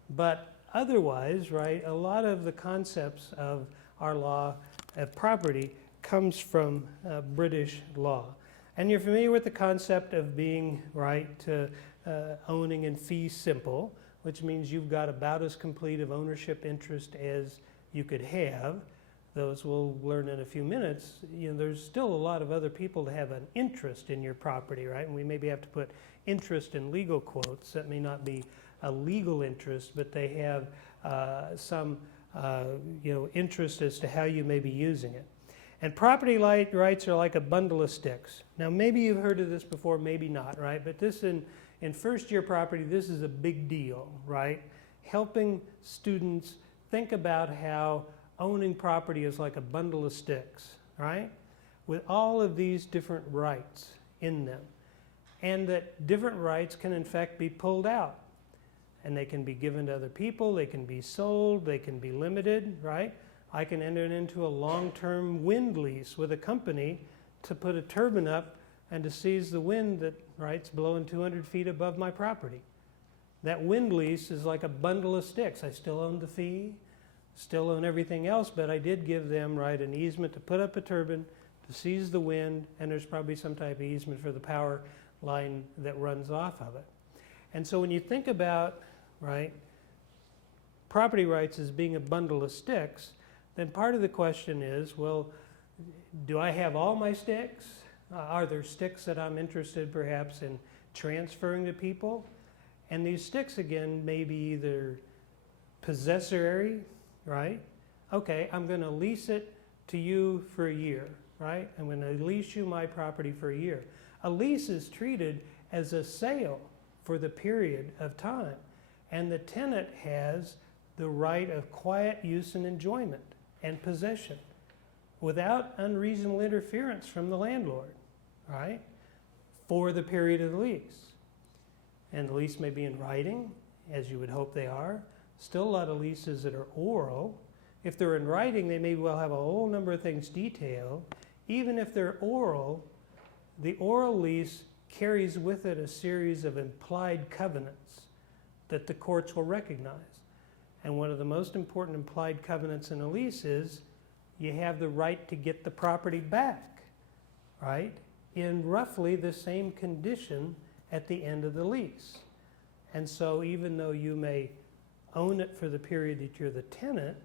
but otherwise, right, a lot of the concepts of our law of property comes from British law. And you're familiar with the concept of being, owning in fee simple, which means you've got about as complete of ownership interest as you could have. Those we'll learn in a few minutes. You know, there's still a lot of other people that have an interest in your property, right? And we maybe have to put interest in legal quotes. That may not be a legal interest, but they have some interest as to how you may be using it. And property rights are like a bundle of sticks. Now, maybe you've heard of this before, maybe not, right? But this in first-year property, this is a big deal, right? Helping students think about how owning property is like a bundle of sticks, right? With all of these different rights in them. And that different rights can, in fact, be pulled out. And they can be given to other people, they can be sold, they can be limited, right? I can enter into a long-term wind lease with a company to put a turbine up and to seize the wind that's blowing 200 feet above my property. That wind lease is like a bundle of sticks. I still own the fee, still own everything else, but I did give them, right, an easement to put up a turbine, to seize the wind, and there's probably some type of easement for the power line that runs off of it. And so when you think about, right, property rights as being a bundle of sticks, then part of the question is, well, do I have all my sticks? Are there sticks that I'm interested perhaps in transferring to people? And these sticks, again, may be either possessory, right? Okay, I'm going to lease it to you for a year, right? I'm going to lease you my property for a year. A lease is treated as a sale for the period of time, and the tenant has the right of quiet use and enjoyment and possession without unreasonable interference from the landlord, right, for the period of the lease. And the lease may be in writing, as you would hope they are. Still a lot of leases that are oral. If they're in writing, they may well have a whole number of things detailed. Even if they're oral, the oral lease carries with it a series of implied covenants that the courts will recognize. And one of the most important implied covenants in a lease is you have the right to get the property back, right, in roughly the same condition at the end of the lease. And so even though you may own it for the period that you're the tenant,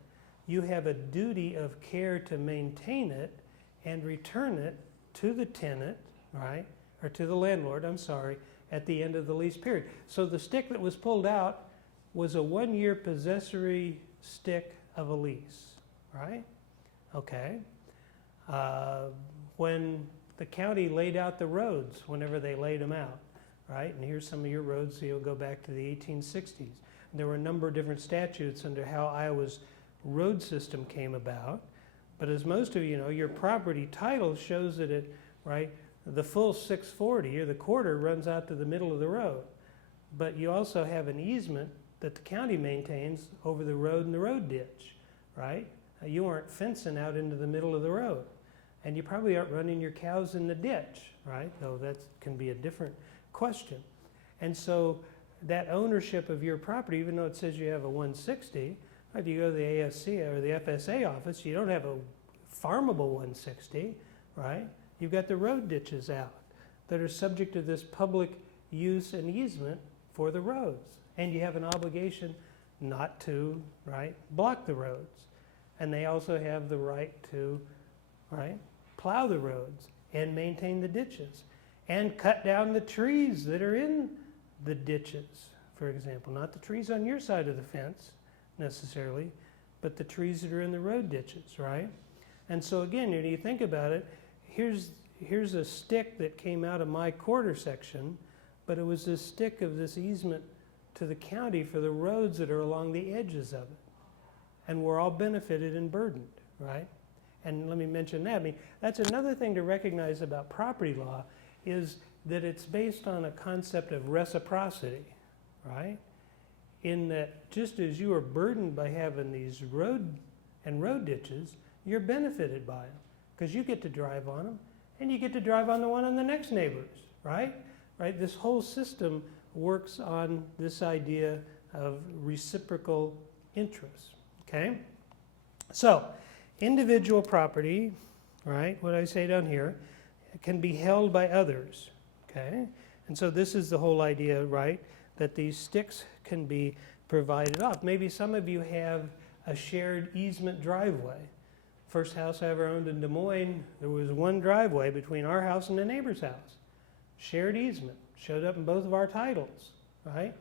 you have a duty of care to maintain it and return it to the tenant, right, or to the landlord, I'm sorry, at the end of the lease period. So the stick that was pulled out was a 1-year possessory stick of a lease, right? Okay. When the county laid out the roads, whenever they laid them out, right? And here's some of your roads, so you'll go back to the 1860s. There were a number of different statutes under how Iowa's road system came about. But as most of you know, your property title shows that it, right, the full 640 or the quarter runs out to the middle of the road. But you also have an easement that the county maintains over the road and the road ditch, right? You aren't fencing out into the middle of the road. And you probably aren't running your cows in the ditch, right? Though that can be a different question. And so that ownership of your property, even though it says you have a 160, if you go to the ASC or the FSA office, you don't have a farmable 160, right? You've got the road ditches out that are subject to this public use and easement for the roads. And you have an obligation not to, right, block the roads. And they also have the right to, right, plow the roads and maintain the ditches and cut down the trees that are in the ditches, for example. Not the trees on your side of the fence necessarily, but the trees that are in the road ditches, right? And so again, when you think about it, here's a stick that came out of my quarter section, but it was a stick of this easement to the county for the roads that are along the edges of it. And we're all benefited and burdened, right? And let me mention that. I mean, that's another thing to recognize about property law is that it's based on a concept of reciprocity, right? In that just as you are burdened by having these road ditches, you're benefited by them because you get to drive on them and you get to drive on the one on the next neighbors, right? Right? This whole system works on this idea of reciprocal interest, okay? So, individual property, right, what I say down here, can be held by others, okay? And so this is the whole idea, right, that these sticks can be provided off. Maybe some of you have a shared easement driveway. First house I ever owned in Des Moines, there was one driveway between our house and the neighbor's house. Shared easement, showed up in both of our titles, right?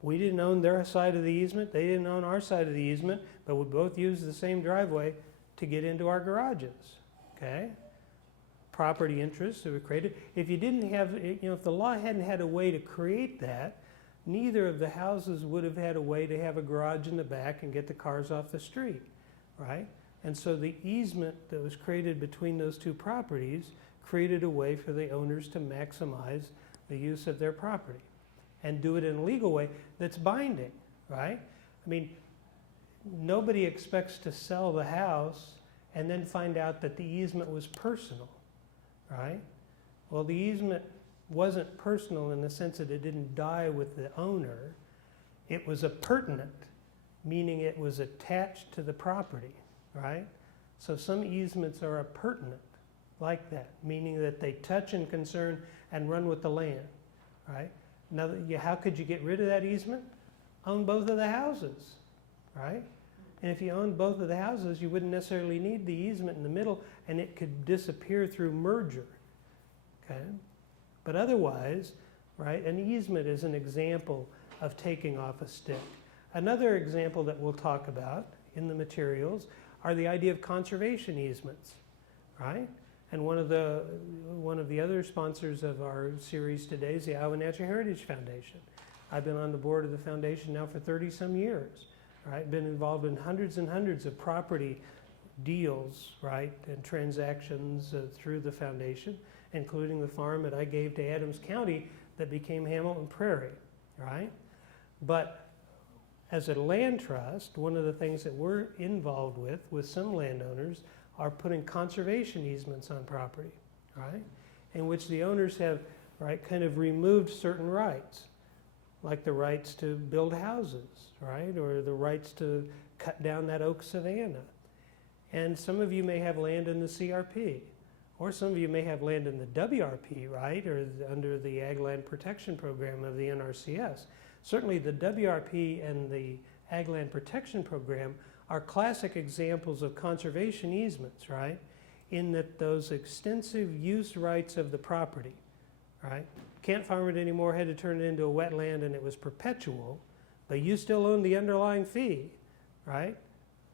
We didn't own their side of the easement, they didn't own our side of the easement, but we both used the same driveway to get into our garages, okay? Property interests that were created. If you didn't have, if the law hadn't had a way to create that, neither of the houses would have had a way to have a garage in the back and get the cars off the street, right? And so the easement that was created between those two properties created a way for the owners to maximize the use of their property and do it in a legal way that's binding, right? I mean, nobody expects to sell the house and then find out that the easement was personal, right? Well, the easement wasn't personal in the sense that it didn't die with the owner. It was appurtenant meaning it was attached to the property, right? So some easements are appurtenant, like that, meaning that they touch and concern and run with the land, right? Now, how could you get rid of that easement? Own both of the houses, right? And if you owned both of the houses, you wouldn't necessarily need the easement in the middle, and it could disappear through merger, okay? But otherwise, right, an easement is an example of taking off a stick. Another example that we'll talk about in the materials are the idea of conservation easements, right? And one of the other sponsors of our series today is the Iowa Natural Heritage Foundation. I've been on the board of the foundation now for 30-some years, right? Been involved in hundreds and hundreds of property deals, right, and transactions through the foundation, including the farm that I gave to Adams County that became Hamilton Prairie, right? But as a land trust, one of the things that we're involved with some landowners, are putting conservation easements on property, right? In which the owners have, right, kind of removed certain rights, like the rights to build houses, right? Or the rights to cut down that oak savanna. And some of you may have land in the CRP, or some of you may have land in the WRP, right? Or under the Ag Land Protection Program of the NRCS. Certainly the WRP and the Ag Land Protection Program are classic examples of conservation easements, right? In that those extensive use rights of the property, right? Can't farm it anymore, had to turn it into a wetland, and it was perpetual, but you still own the underlying fee, right?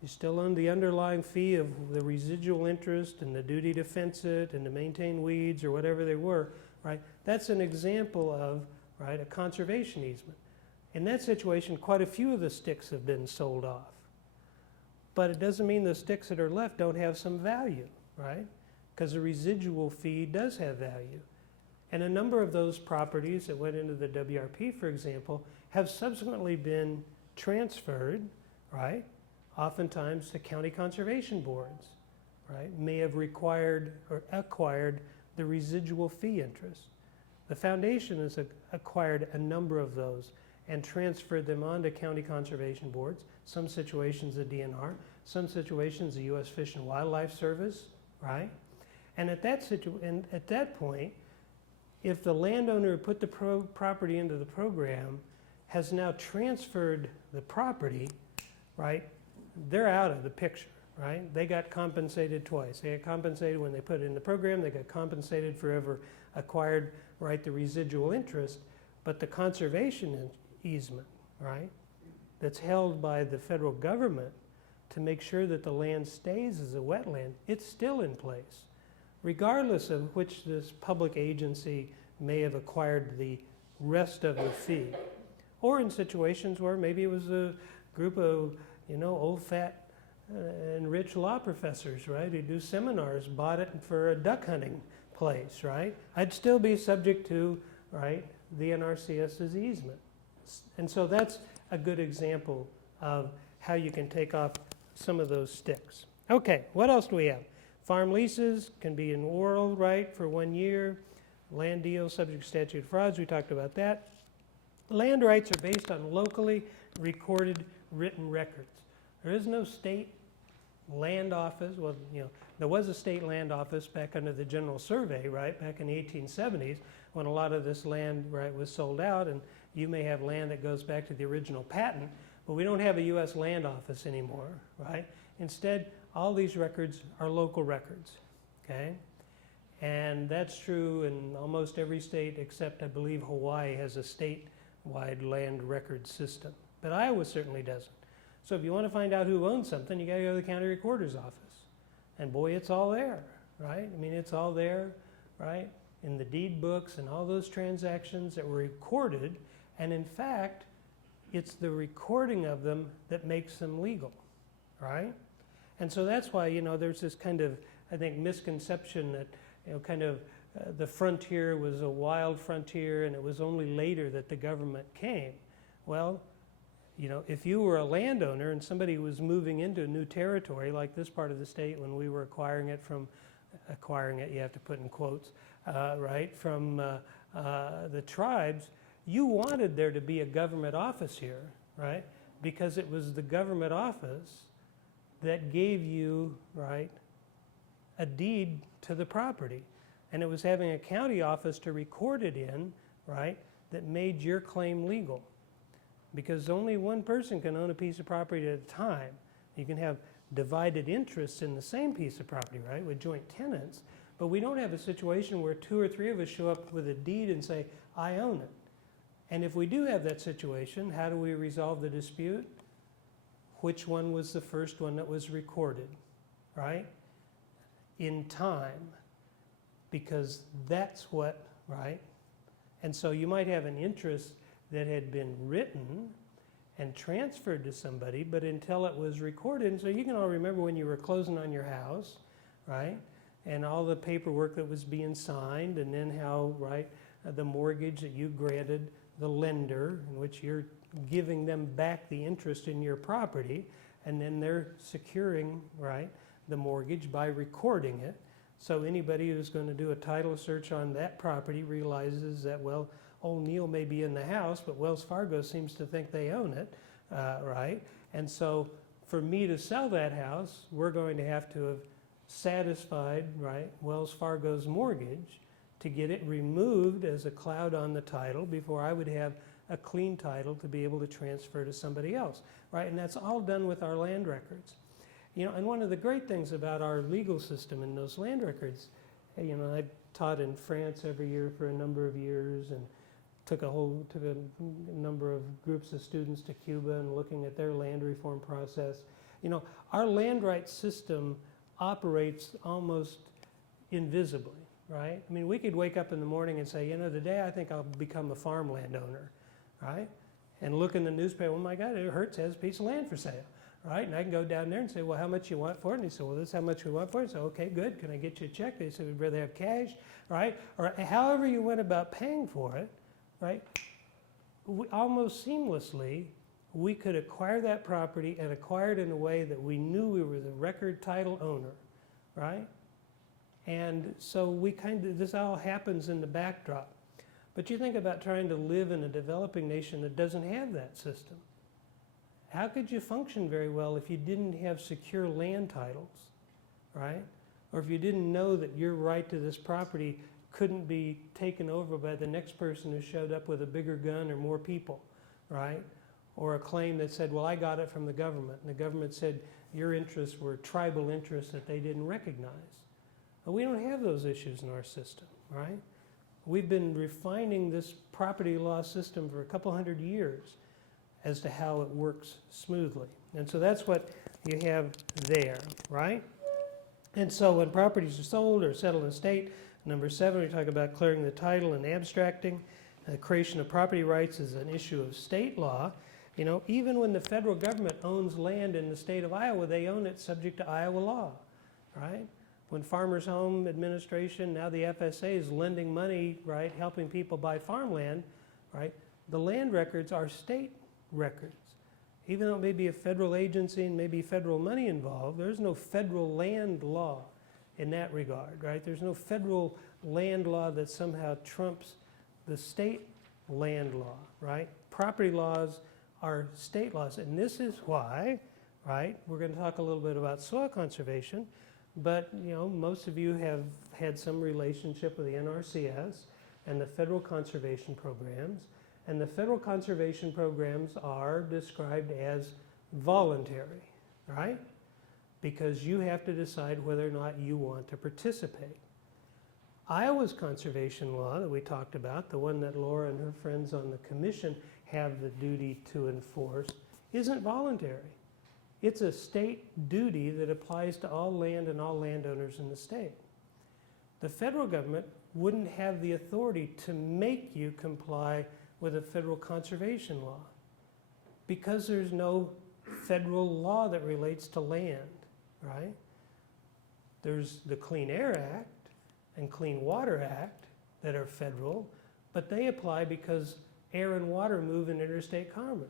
You still own the underlying fee of the residual interest and the duty to fence it and to maintain weeds or whatever they were, right? That's an example of, right, a conservation easement. In that situation, quite a few of the sticks have been sold off. But it doesn't mean the sticks that are left don't have some value, right? Because the residual fee does have value. And a number of those properties that went into the WRP, for example, have subsequently been transferred, right? Oftentimes to county conservation boards, right? May have required or acquired the residual fee interest. The foundation has acquired a number of those and transferred them onto county conservation boards, some situations the DNR, some situations the U.S. Fish and Wildlife Service, right? And at that point, if the landowner who put the property into the program has now transferred the property, right, they're out of the picture, right? They got compensated twice. They got compensated when they put it in the program, they got compensated for ever acquired, right, the residual interest, but the conservation easement, right, that's held by the federal government to make sure that the land stays as a wetland, it's still in place, regardless of which this public agency may have acquired the rest of the fee. Or in situations where maybe it was a group of, old, fat, and rich law professors, right, who do seminars, bought it for a duck hunting place, right? I'd still be subject to, right, the NRCS's easement. And so that's a good example of how you can take off some of those sticks. Okay, what else do we have? Farm leases can be an oral right for 1 year. Land deals subject to statute of frauds, we talked about that. Land rights are based on locally recorded written records. There is no state land office. Well, there was a state land office back under the General Survey, right, back in the 1870s when a lot of this land, right, was sold out, and you may have land that goes back to the original patent, but we don't have a U.S. land office anymore, right? Instead, all these records are local records, okay? And that's true in almost every state except, I believe, Hawaii has a statewide land record system. But Iowa certainly doesn't. So if you want to find out who owns something, you got to go to the county recorder's office. And boy, it's all there, right? I mean, it's all there, right? In the deed books and all those transactions that were recorded. And in fact, it's the recording of them that makes them legal, right? And so that's why, there's this kind of, I think, misconception that, the frontier was a wild frontier and it was only later that the government came. Well, if you were a landowner and somebody was moving into a new territory, like this part of the state when we were acquiring it, you have to put in quotes, right, from the tribes, you wanted there to be a government office here, right? because it was the government office that gave you, right, a deed to the property. And it was having a county office to record it in, right, that made your claim legal. Because only one person can own a piece of property at a time. You can have divided interests in the same piece of property, right, with joint tenants, but we don't have a situation where 2 or 3 of us show up with a deed and say, I own it. And if we do have that situation, how do we resolve the dispute? Which one was the first one that was recorded, right? In time, because that's what, right? And so you might have an interest that had been written and transferred to somebody, but until it was recorded, and so you can all remember when you were closing on your house, right? And all the paperwork that was being signed, and then how, right, the mortgage that you granted the lender, in which you're giving them back the interest in your property, and then they're securing, right, the mortgage by recording it. So anybody who's going to do a title search on that property realizes that, well, old Neil may be in the house, but Wells Fargo seems to think they own it, right? And so for me to sell that house, we're going to have satisfied, right, Wells Fargo's mortgage to get it removed as a cloud on the title before I would have a clean title to be able to transfer to somebody else, right? And that's all done with our land records. You know, and one of the great things about our legal system and those land records, you know, I taught in France every year for a number of years, and took a number of groups of students to Cuba and looking at their land reform process. You know, our land rights system operates almost invisibly, right? I mean, we could wake up in the morning and say, you know, today I think I'll become a farmland owner, right? And look in the newspaper, oh my God, Hertz has a piece of land for sale, right? And I can go down there and say, well, how much you want for it? And he said, well, this is how much we want for it. So, okay, good. Can I get you a check? They said, we'd rather have cash, right? Or however you went about paying for it, right? Almost seamlessly, we could acquire that property and acquire it in a way that we knew we were the record title owner, right? And so this all happens in the backdrop. But you think about trying to live in a developing nation that doesn't have that system. How could you function very well if you didn't have secure land titles, right? Or if you didn't know that your right to this property couldn't be taken over by the next person who showed up with a bigger gun or more people, right? Or a claim that said, well, I got it from the government, and the government said your interests were tribal interests that they didn't recognize. But we don't have those issues in our system, right? We've been refining this property law system for a couple hundred years as to how it works smoothly. And so that's what you have there, right? And so when properties are sold or settled in state, number 7, we talk about clearing the title and abstracting. The creation of property rights is an issue of state law. You know, even when the federal government owns land in the state of Iowa, they own it subject to Iowa law, right? When Farmers Home Administration, now the FSA, is lending money, right, helping people buy farmland, right, the land records are state records. Even though it may be a federal agency and maybe federal money involved, there's no federal land law in that regard, right? There's no federal land law that somehow trumps the state land law, right? Property laws are state laws, and this is why, right, we're going to talk a little bit about soil conservation, but, you know, most of you have had some relationship with the NRCS and the federal conservation programs, and the federal conservation programs are described as voluntary, right? Because you have to decide whether or not you want to participate. Iowa's conservation law that we talked about, the one that Laura and her friends on the commission have the duty to enforce, isn't voluntary. It's a state duty that applies to all land and all landowners in the state. The federal government wouldn't have the authority to make you comply with a federal conservation law because there's no federal law that relates to land, right? There's the Clean Air Act and Clean Water Act that are federal, but they apply because air and water move in interstate commerce.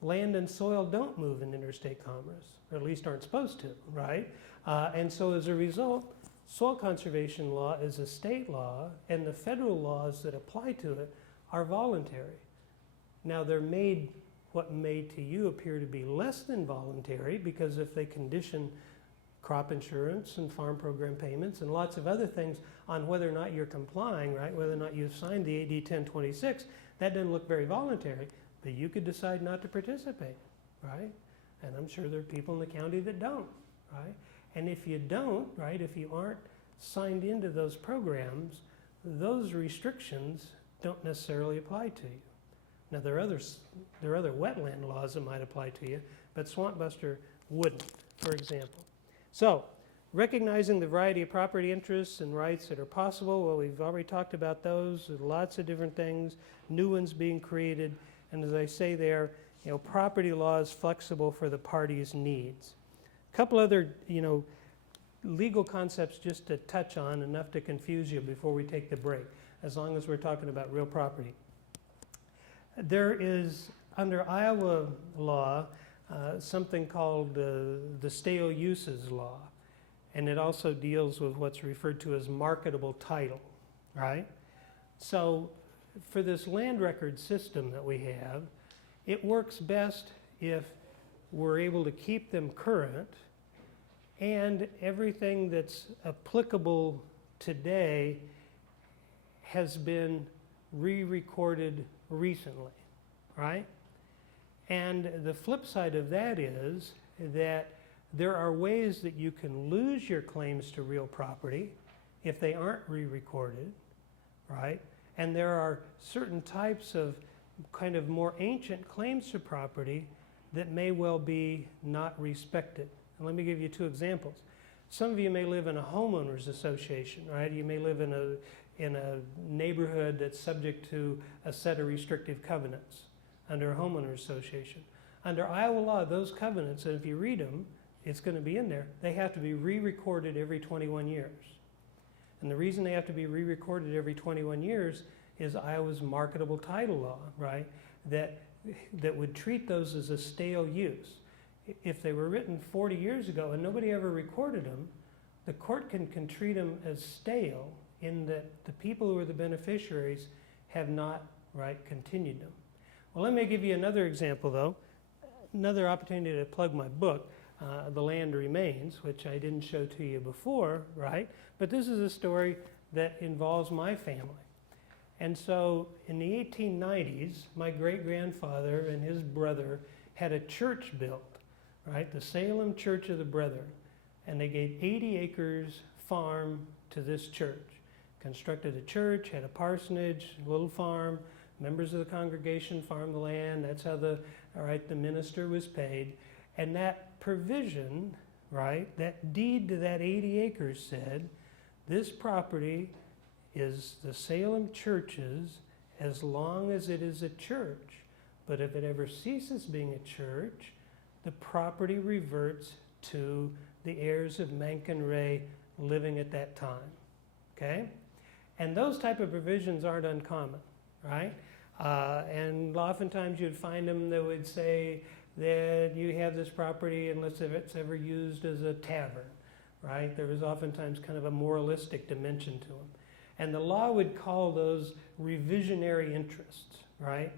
Land and soil don't move in interstate commerce, or at least aren't supposed to, right? And so as a result, soil conservation law is a state law, and the federal laws that apply to it are voluntary. Now they're made what may to you appear to be less than voluntary, because if they condition crop insurance and farm program payments and lots of other things on whether or not you're complying, right, whether or not you've signed the AD 1026, that doesn't look very voluntary, but you could decide not to participate, right? And I'm sure there are people in the county that don't, right? And if you don't, right, if you aren't signed into those programs, those restrictions don't necessarily apply to you. Now, there are other wetland laws that might apply to you, but Swamp Buster wouldn't, for example. So, recognizing the variety of property interests and rights that are possible, well, we've already talked about those. There's lots of different things, new ones being created, and as I say there, property law is flexible for the party's needs. A couple other, legal concepts just to touch on, enough to confuse you before we take the break, as long as we're talking about real property. There is, under Iowa law, something called the stale uses law, and it also deals with what's referred to as marketable title, right? So for this land record system that we have, it works best if we're able to keep them current, and everything that's applicable today has been re-recorded recently, right? And the flip side of that is that there are ways that you can lose your claims to real property if they aren't re-recorded, right? And there are certain types of kind of more ancient claims to property that may well be not respected. And let me give you two examples. Some of you may live in a homeowners association, right? You may live in a neighborhood that's subject to a set of restrictive covenants under a homeowners association. Under Iowa law, those covenants, and if you read them, it's going to be in there, they have to be re-recorded every 21 years. And the reason they have to be re-recorded every 21 years is Iowa's marketable title law, right? That would treat those as a stale use. If they were written 40 years ago and nobody ever recorded them, the court can treat them as stale in that the people who are the beneficiaries have not, right, continued them. Well, let me give you another example, though. Another opportunity to plug my book, The Land Remains, which I didn't show to you before, right? But this is a story that involves my family. And so in the 1890s, my great-grandfather and his brother had a church built, right? The Salem Church of the Brethren. And they gave 80 acres farm to this church. Constructed a church, had a parsonage, a little farm. Members of the congregation farmed the land. That's how the minister was paid. And that provision, right, that deed to that 80 acres said, this property is the Salem Church's as long as it is a church. But if it ever ceases being a church, the property reverts to the heirs of Mencken Ray living at that time, okay? And those type of provisions aren't uncommon, right? And oftentimes you'd find them that would say that you have this property unless if it's ever used as a tavern, right? There was oftentimes kind of a moralistic dimension to them. And the law would call those revisionary interests, right?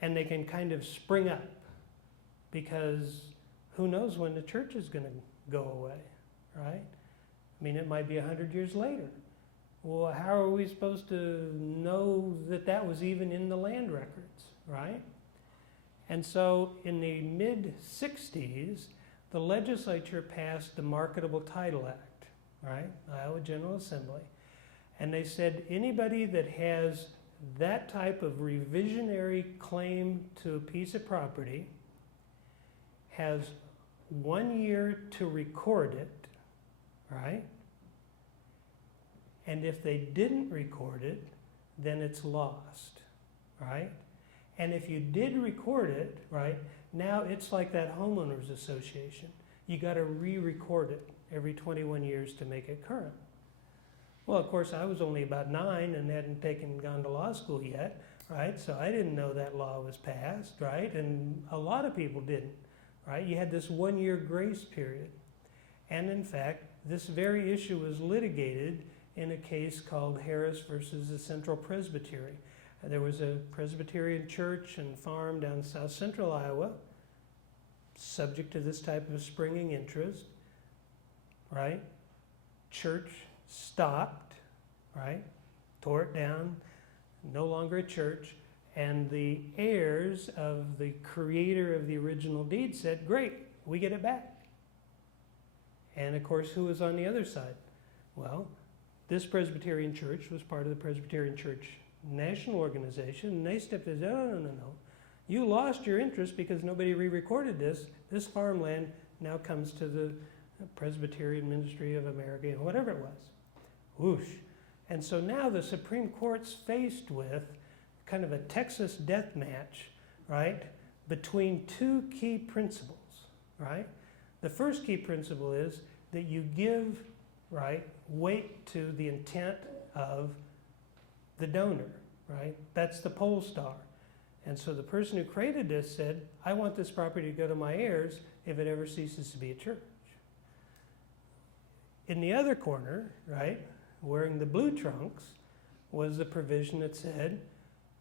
And they can kind of spring up because who knows when the church is going to go away, right? I mean, it might be 100 years later. Well, how are we supposed to know that that was even in the land records, right? And so in the mid-60s, the legislature passed the Marketable Title Act, right? Iowa General Assembly. And they said anybody that has that type of revisionary claim to a piece of property has 1 year to record it, right? And if they didn't record it, then it's lost, right? And if you did record it, right, now it's like that homeowners association. You got to re-record it every 21 years to make it current. Well, of course, I was only about 9 and hadn't gone to law school yet, right? So I didn't know that law was passed, right? And a lot of people didn't, right? You had this 1 year grace period. And in fact, this very issue was litigated in a case called Harris versus the Central Presbytery. There was a Presbyterian church and farm down in south central Iowa, subject to this type of springing interest, right? Church stopped, right? Tore it down, no longer a church. And the heirs of the creator of the original deed said, great, we get it back. And of course, who was on the other side? Well, this Presbyterian church was part of the Presbyterian Church National Organization, and they stepped in and said, no. You lost your interest because nobody re-recorded this. This farmland now comes to the Presbyterian Ministry of America, whatever it was. Whoosh. And so now the Supreme Court's faced with kind of a Texas death match, right, between two key principles, right? The first key principle is that you give, right, weight to the intent of the donor, right? That's the poll star. And so the person who created this said, I want this property to go to my heirs if it ever ceases to be a church. In the other corner, right, wearing the blue trunks, was the provision that said,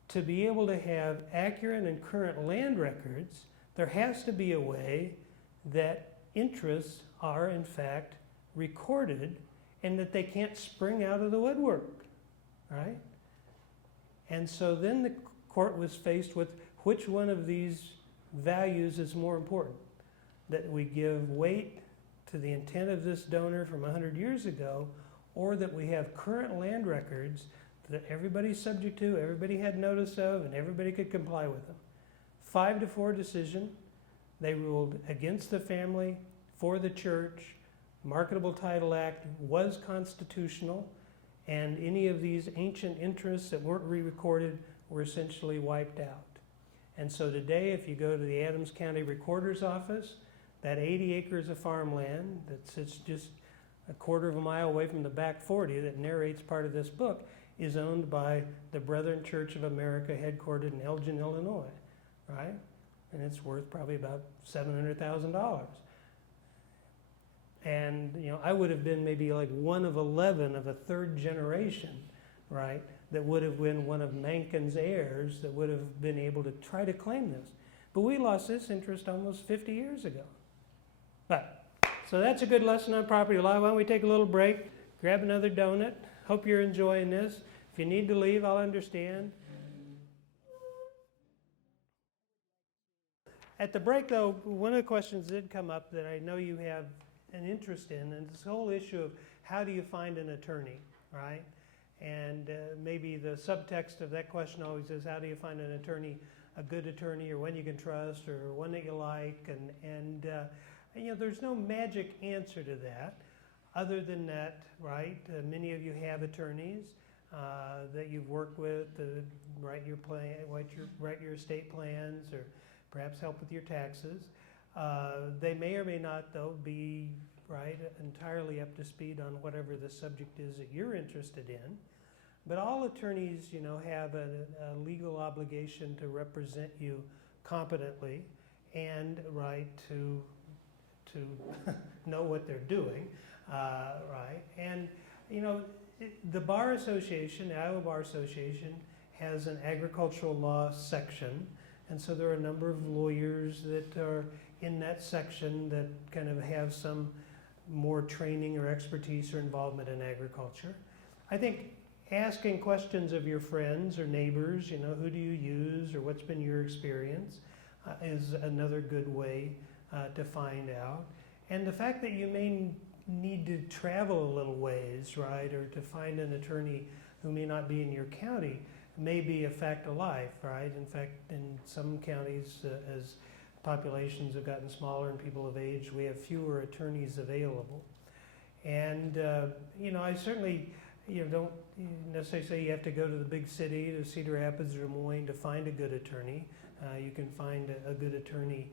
to be able to have accurate and current land records, there has to be a way that interests are in fact recorded and that they can't spring out of the woodwork, right? And so then the court was faced with which one of these values is more important, that we give weight to the intent of this donor from 100 years ago, or that we have current land records that everybody's subject to, everybody had notice of, and everybody could comply with them. 5-4 decision. They ruled against the family, for the church. Marketable Title Act was constitutional, and any of these ancient interests that weren't re-recorded were essentially wiped out. And so today, if you go to the Adams County Recorder's Office, that 80 acres of farmland that sits just a quarter of a mile away from the back 40 that narrates part of this book is owned by the Brethren Church of America, headquartered in Elgin, Illinois, right? And it's worth probably about $700,000. And, you know, I would have been maybe like one of 11 of a third generation, right, that would have been one of Mankind's heirs that would have been able to try to claim this. But we lost this interest almost 50 years ago. But, so that's a good lesson on property law. Why don't we take a little break, grab another donut. Hope you're enjoying this. If you need to leave, I'll understand. At the break, though, one of the questions did come up that I know you have an interest in, and this whole issue of how do you find an attorney, right? And maybe the subtext of that question always is, how do you find an attorney, a good attorney, or one you can trust, or one that you like? And you know, there's no magic answer to that. Other than that, right, many of you have attorneys that you've worked with to write your estate plans, or perhaps help with your taxes. They may or may not, though, be right entirely up to speed on whatever the subject is that you're interested in. But all attorneys, you know, have a legal obligation to represent you competently and right to know what they're doing, right? And you know, the Bar Association, the Iowa Bar Association, has an agricultural law section. And so there are a number of lawyers that are in that section that kind of have some more training or expertise or involvement in agriculture. I think asking questions of your friends or neighbors, you know, who do you use or what's been your experience, is another good way to find out. And the fact that you may need to travel a little ways, right, or to find an attorney who may not be in your county, may be a fact of life, right? In fact, in some counties, as populations have gotten smaller and people have aged, we have fewer attorneys available. And, you know, I certainly, you know, don't necessarily say you have to go to the big city, to Cedar Rapids or Des Moines, to find a good attorney. You can find a good attorney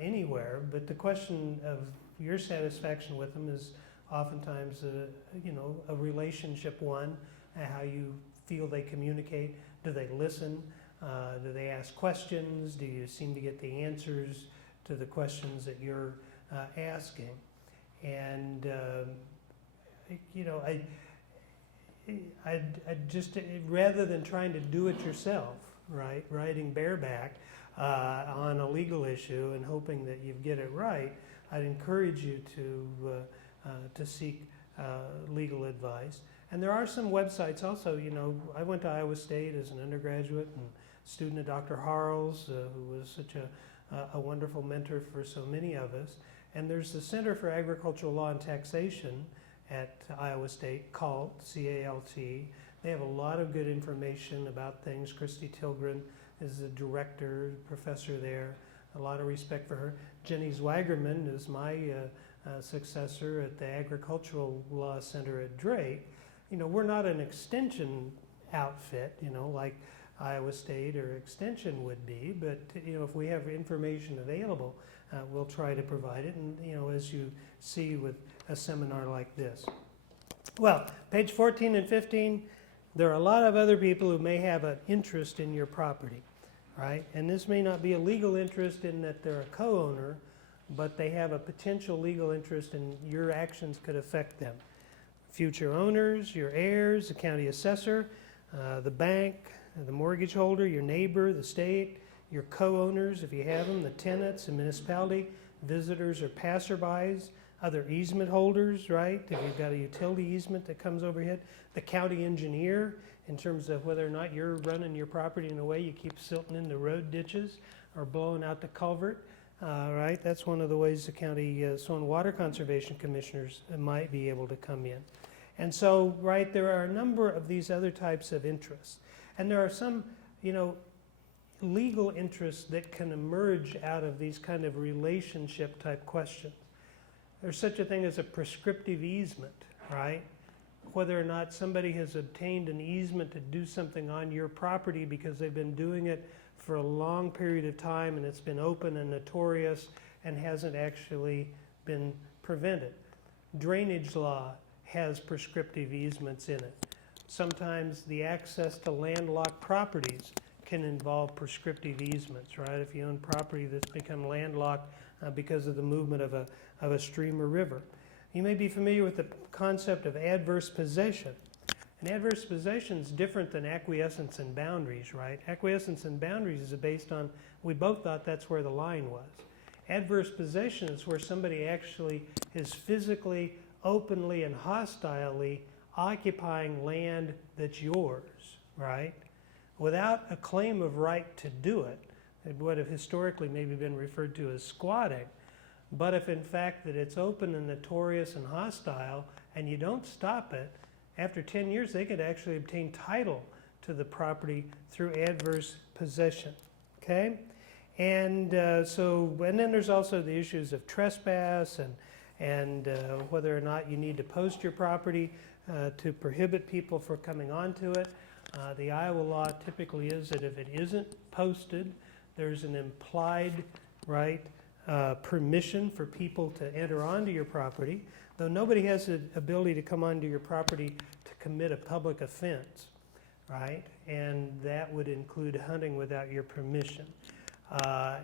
anywhere, but the question of your satisfaction with them is oftentimes, you know, a relationship one, how you feel they communicate. Do they listen? Do they ask questions? Do you seem to get the answers to the questions that you're asking? And, you know, I'd just, rather than trying to do it yourself, right, riding bareback on a legal issue and hoping that you get it right, I'd encourage you to seek legal advice. And there are some websites also. You know, I went to Iowa State as an undergraduate and student of Dr. Harles, who was such a wonderful mentor for so many of us. And there's the Center for Agricultural Law and Taxation at Iowa State, CALT, C-A-L-T. They have a lot of good information about things. Christy Tilgren is the director, professor there. A lot of respect for her. Jenny Zwagerman is my successor at the Agricultural Law Center at Drake. You know, we're not an extension outfit, you know, like Iowa State or Extension would be, but, you know, if we have information available, we'll try to provide it. And, you know, as you see with a seminar like this. Well, page 14 and 15, there are a lot of other people who may have an interest in your property, right? And this may not be a legal interest in that they're a co-owner, but they have a potential legal interest and your actions could affect them. Future owners, your heirs, the county assessor, the bank, the mortgage holder, your neighbor, the state, your co-owners, if you have them, the tenants, the municipality, visitors or passerbys, other easement holders, right? If you've got a utility easement that comes overhead, the county engineer, in terms of whether or not you're running your property in a way you keep silting in the road ditches or blowing out the culvert, right? That's one of the ways the county soil and water conservation commissioners might be able to come in. And so, right, there are a number of these other types of interests. And there are some, you know, legal interests that can emerge out of these kind of relationship type questions. There's such a thing as a prescriptive easement, right? Whether or not somebody has obtained an easement to do something on your property because they've been doing it for a long period of time and it's been open and notorious and hasn't actually been prevented. Drainage law has prescriptive easements in it. Sometimes the access to landlocked properties can involve prescriptive easements, right? If you own property that's become landlocked because of the movement of a stream or river. You may be familiar with the concept of adverse possession. And adverse possession is different than acquiescence and boundaries, right? Acquiescence and boundaries is based on, we both thought that's where the line was. Adverse possession is where somebody actually is physically, openly, and hostilely occupying land that's yours, right? Without a claim of right to do it. It would have historically maybe been referred to as squatting. But if in fact that it's open and notorious and hostile and you don't stop it, after 10 years they could actually obtain title to the property through adverse possession, okay? And and then there's also the issues of trespass and whether or not you need to post your property to prohibit people from coming onto it. The Iowa law typically is that if it isn't posted, there's an implied right permission for people to enter onto your property, though nobody has the ability to come onto your property to commit a public offense, right? And that would include hunting without your permission.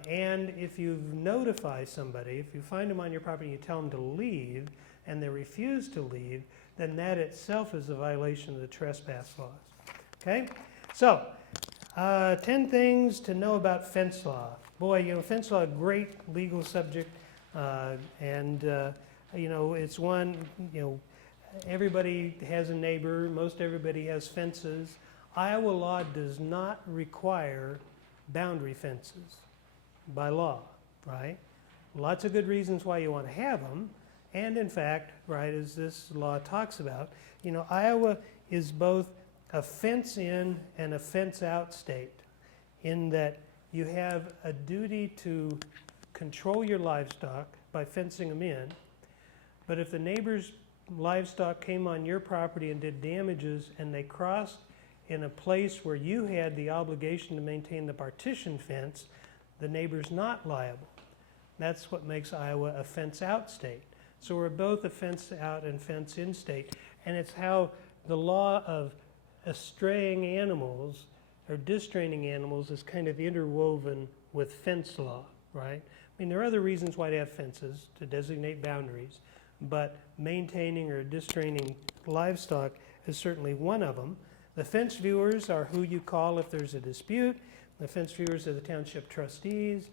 And if you notify somebody, if you find them on your property and you tell them to leave and they refuse to leave, then that itself is a violation of the trespass laws. Okay? So, 10 things to know about fence law. Boy, you know, fence law, a great legal subject, and you know, it's one, you know, everybody has a neighbor, most everybody has fences. Iowa law does not require boundary fences by law, right? Lots of good reasons why you want to have them, and in fact, right, as this law talks about, you know, Iowa is both a fence in and a fence out state in that you have a duty to control your livestock by fencing them in, but if the neighbor's livestock came on your property and did damages and they crossed in a place where you had the obligation to maintain the partition fence, the neighbor's not liable. That's what makes Iowa a fence out state. So we're both a fence out and fence in state, and it's how the law of straying animals or distraining animals is kind of interwoven with fence law, right? I mean, there are other reasons why to have fences, to designate boundaries, but maintaining or distraining livestock is certainly one of them. The fence viewers are who you call if there's a dispute. The fence viewers are the township trustees.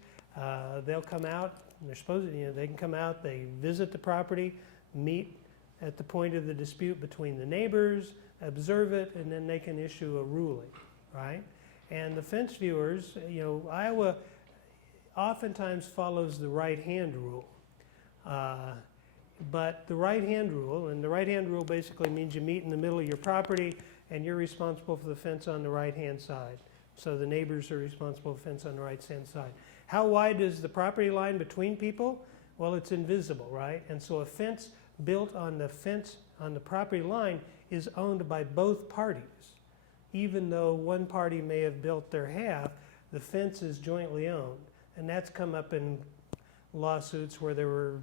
They'll come out, and they're supposed to, they can come out, they visit the property, meet at the point of the dispute between the neighbors, observe it, and then they can issue a ruling, right? And the fence viewers, Iowa oftentimes follows the right-hand rule. But the right-hand rule basically means you meet in the middle of your property and you're responsible for the fence on the right-hand side. So the neighbors are responsible for the fence on the right-hand side. How wide is the property line between people? Well, it's invisible, right? And so a fence built on the property line is owned by both parties. Even though one party may have built their half, the fence is jointly owned. And that's come up in lawsuits where there were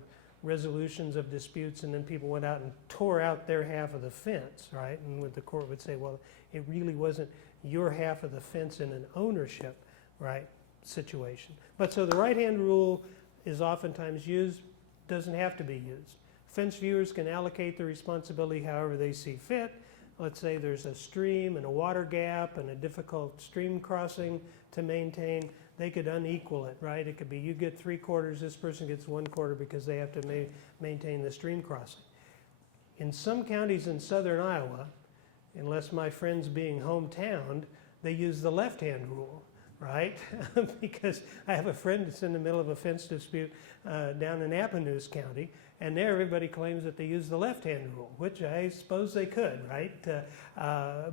resolutions of disputes and then people went out and tore out their half of the fence, right? And the court would say, well, it really wasn't your half of the fence in an ownership, right, situation. But so the right-hand rule is oftentimes used, doesn't have to be used. Fence viewers can allocate the responsibility however they see fit. Let's say there's a stream and a water gap and a difficult stream crossing to maintain. They could unequal it, right? It could be you get 3/4, this person gets 1/4 because they have to maintain the stream crossing. In some counties in southern Iowa, unless my friend's being hometowned, they use the left-hand rule, right? Because I have a friend that's in the middle of a fence dispute down in Appanoose County, and there everybody claims that they use the left-hand rule, which I suppose they could, right?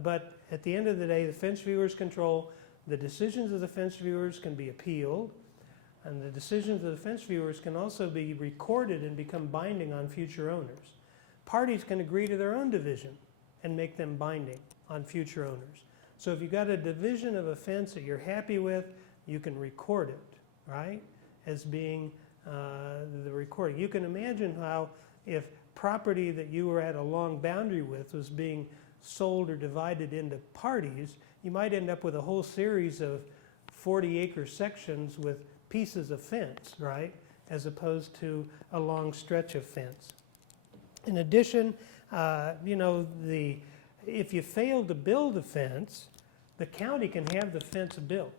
But at the end of the day, the fence viewers control. The decisions of the fence viewers can be appealed, and the decisions of the fence viewers can also be recorded and become binding on future owners. Parties can agree to their own division and make them binding on future owners. So if you've got a division of a fence that you're happy with, you can record it, right, as being the recording. You can imagine how if property that you were at a long boundary with was being sold or divided into parties, you might end up with a whole series of 40-acre sections with pieces of fence, right, as opposed to a long stretch of fence. In addition, if you fail to build a fence, the county can have the fence built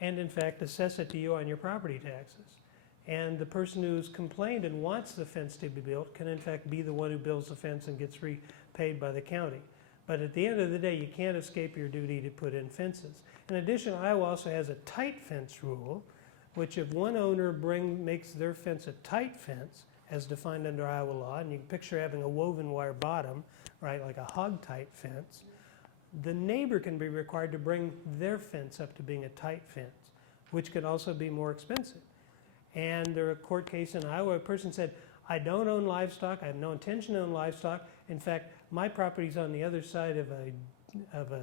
and, in fact, assess it to you on your property taxes. And the person who's complained and wants the fence to be built can, in fact, be the one who builds the fence and gets repaid by the county. But at the end of the day, you can't escape your duty to put in fences. In addition, Iowa also has a tight fence rule, which if one owner makes their fence a tight fence, as defined under Iowa law, and you can picture having a woven wire bottom, right, like a hog-tight fence, the neighbor can be required to bring their fence up to being a tight fence, which could also be more expensive. And there was a court case in Iowa, a person said, I don't own livestock, I have no intention to own livestock. In fact, my property's on the other side of a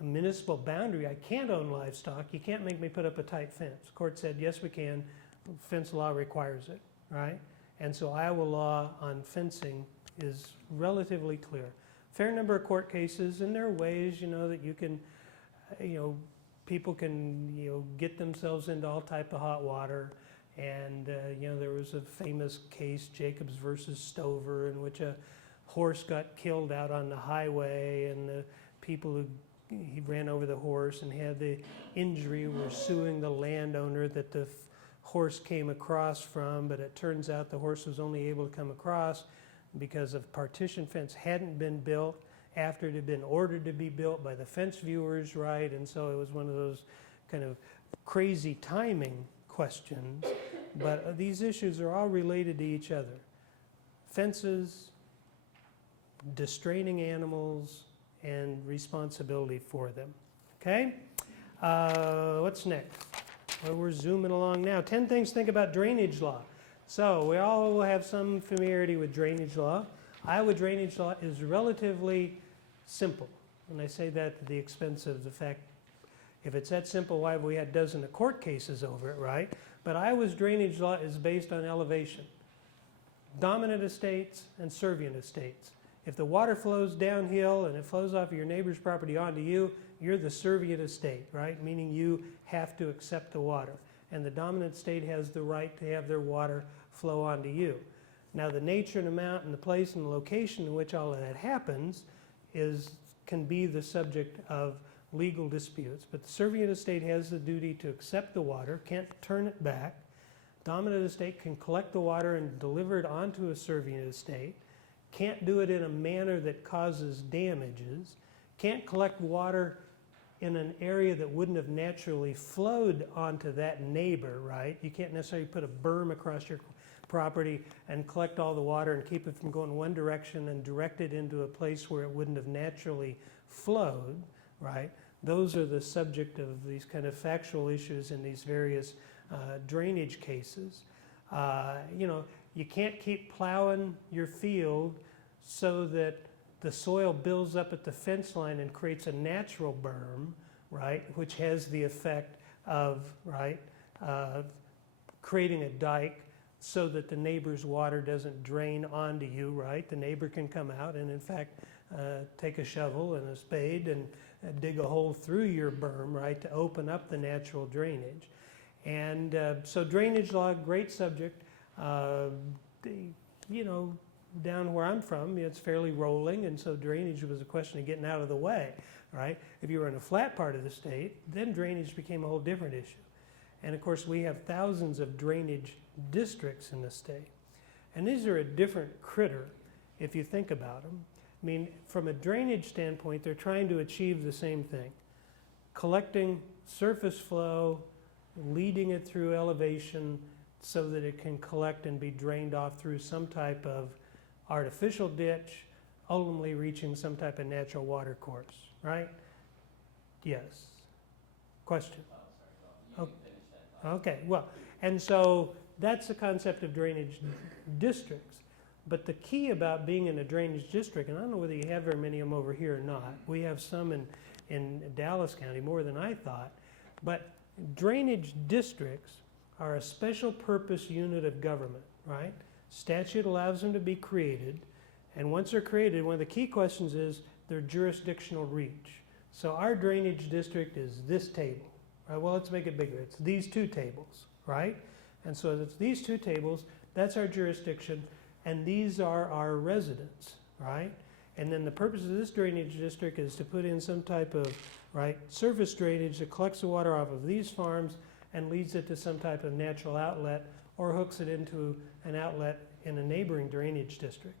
municipal boundary. I can't own livestock. You can't make me put up a tight fence. The court said, yes, we can. Fence law requires it, right? And so Iowa law on fencing is relatively clear. Fair number of court cases, and there are ways, that you can, people can, get themselves into all type of hot water. And, there was a famous case, Jacobs versus Stover, in which a horse got killed out on the highway, and the people he ran over the horse and had the injury were suing the landowner that the horse came across from, but it turns out the horse was only able to come across because a partition fence hadn't been built after it had been ordered to be built by the fence viewers, right? And so it was one of those kind of crazy timing questions, but these issues are all related to each other. Fences, distraining animals, and responsibility for them. Okay? What's next? Well, we're zooming along now. 10 things to think about drainage law. So we all have some familiarity with drainage law. Iowa drainage law is relatively simple. And I say that at the expense of the fact, if it's that simple, why have we had dozens of court cases over it, right? But Iowa's drainage law is based on elevation. Dominant estates and servient estates. If the water flows downhill and it flows off of your neighbor's property onto you, you're the servient estate, right? Meaning you have to accept the water. And the dominant state has the right to have their water flow onto you. Now the nature and amount and the place and the location in which all of that happens can be the subject of legal disputes. But the servient estate has the duty to accept the water, can't turn it back. Dominant estate can collect the water and deliver it onto a servient estate, can't do it in a manner that causes damages, can't collect water in an area that wouldn't have naturally flowed onto that neighbor, right? You can't necessarily put a berm across your property and collect all the water and keep it from going one direction and direct it into a place where it wouldn't have naturally flowed, right? Those are the subject of these kind of factual issues in these various drainage cases. You can't keep plowing your field so that the soil builds up at the fence line and creates a natural berm, right, which has the effect of, right, creating a dike so that the neighbor's water doesn't drain onto you, right? The neighbor can come out and, in fact, take a shovel and a spade and dig a hole through your berm, right, to open up the natural drainage. And so drainage law, great subject. Down where I'm from, it's fairly rolling, and so drainage was a question of getting out of the way, right? If you were in a flat part of the state, then drainage became a whole different issue. And of course, we have thousands of drainage districts in the state. And these are a different critter if you think about them. I mean, from a drainage standpoint, they're trying to achieve the same thing. Collecting surface flow, leading it through elevation so that it can collect and be drained off through some type of artificial ditch, ultimately reaching some type of natural water course, right? Yes. Question? Oh, sorry, you can finish that thought. Okay, well, and so that's the concept of drainage districts. But the key about being in a drainage district, and I don't know whether you have very many of them over here or not. We have some in Dallas County, more than I thought. But drainage districts are a special purpose unit of government, right? Statute allows them to be created. And once they're created, one of the key questions is their jurisdictional reach. So our drainage district is this table, right? Well, let's make it bigger. It's these two tables, right? And so it's these two tables, that's our jurisdiction, and these are our residents, right? And then the purpose of this drainage district is to put in some type of, right, surface drainage that collects the water off of these farms and leads it to some type of natural outlet or hooks it into an outlet in a neighboring drainage district.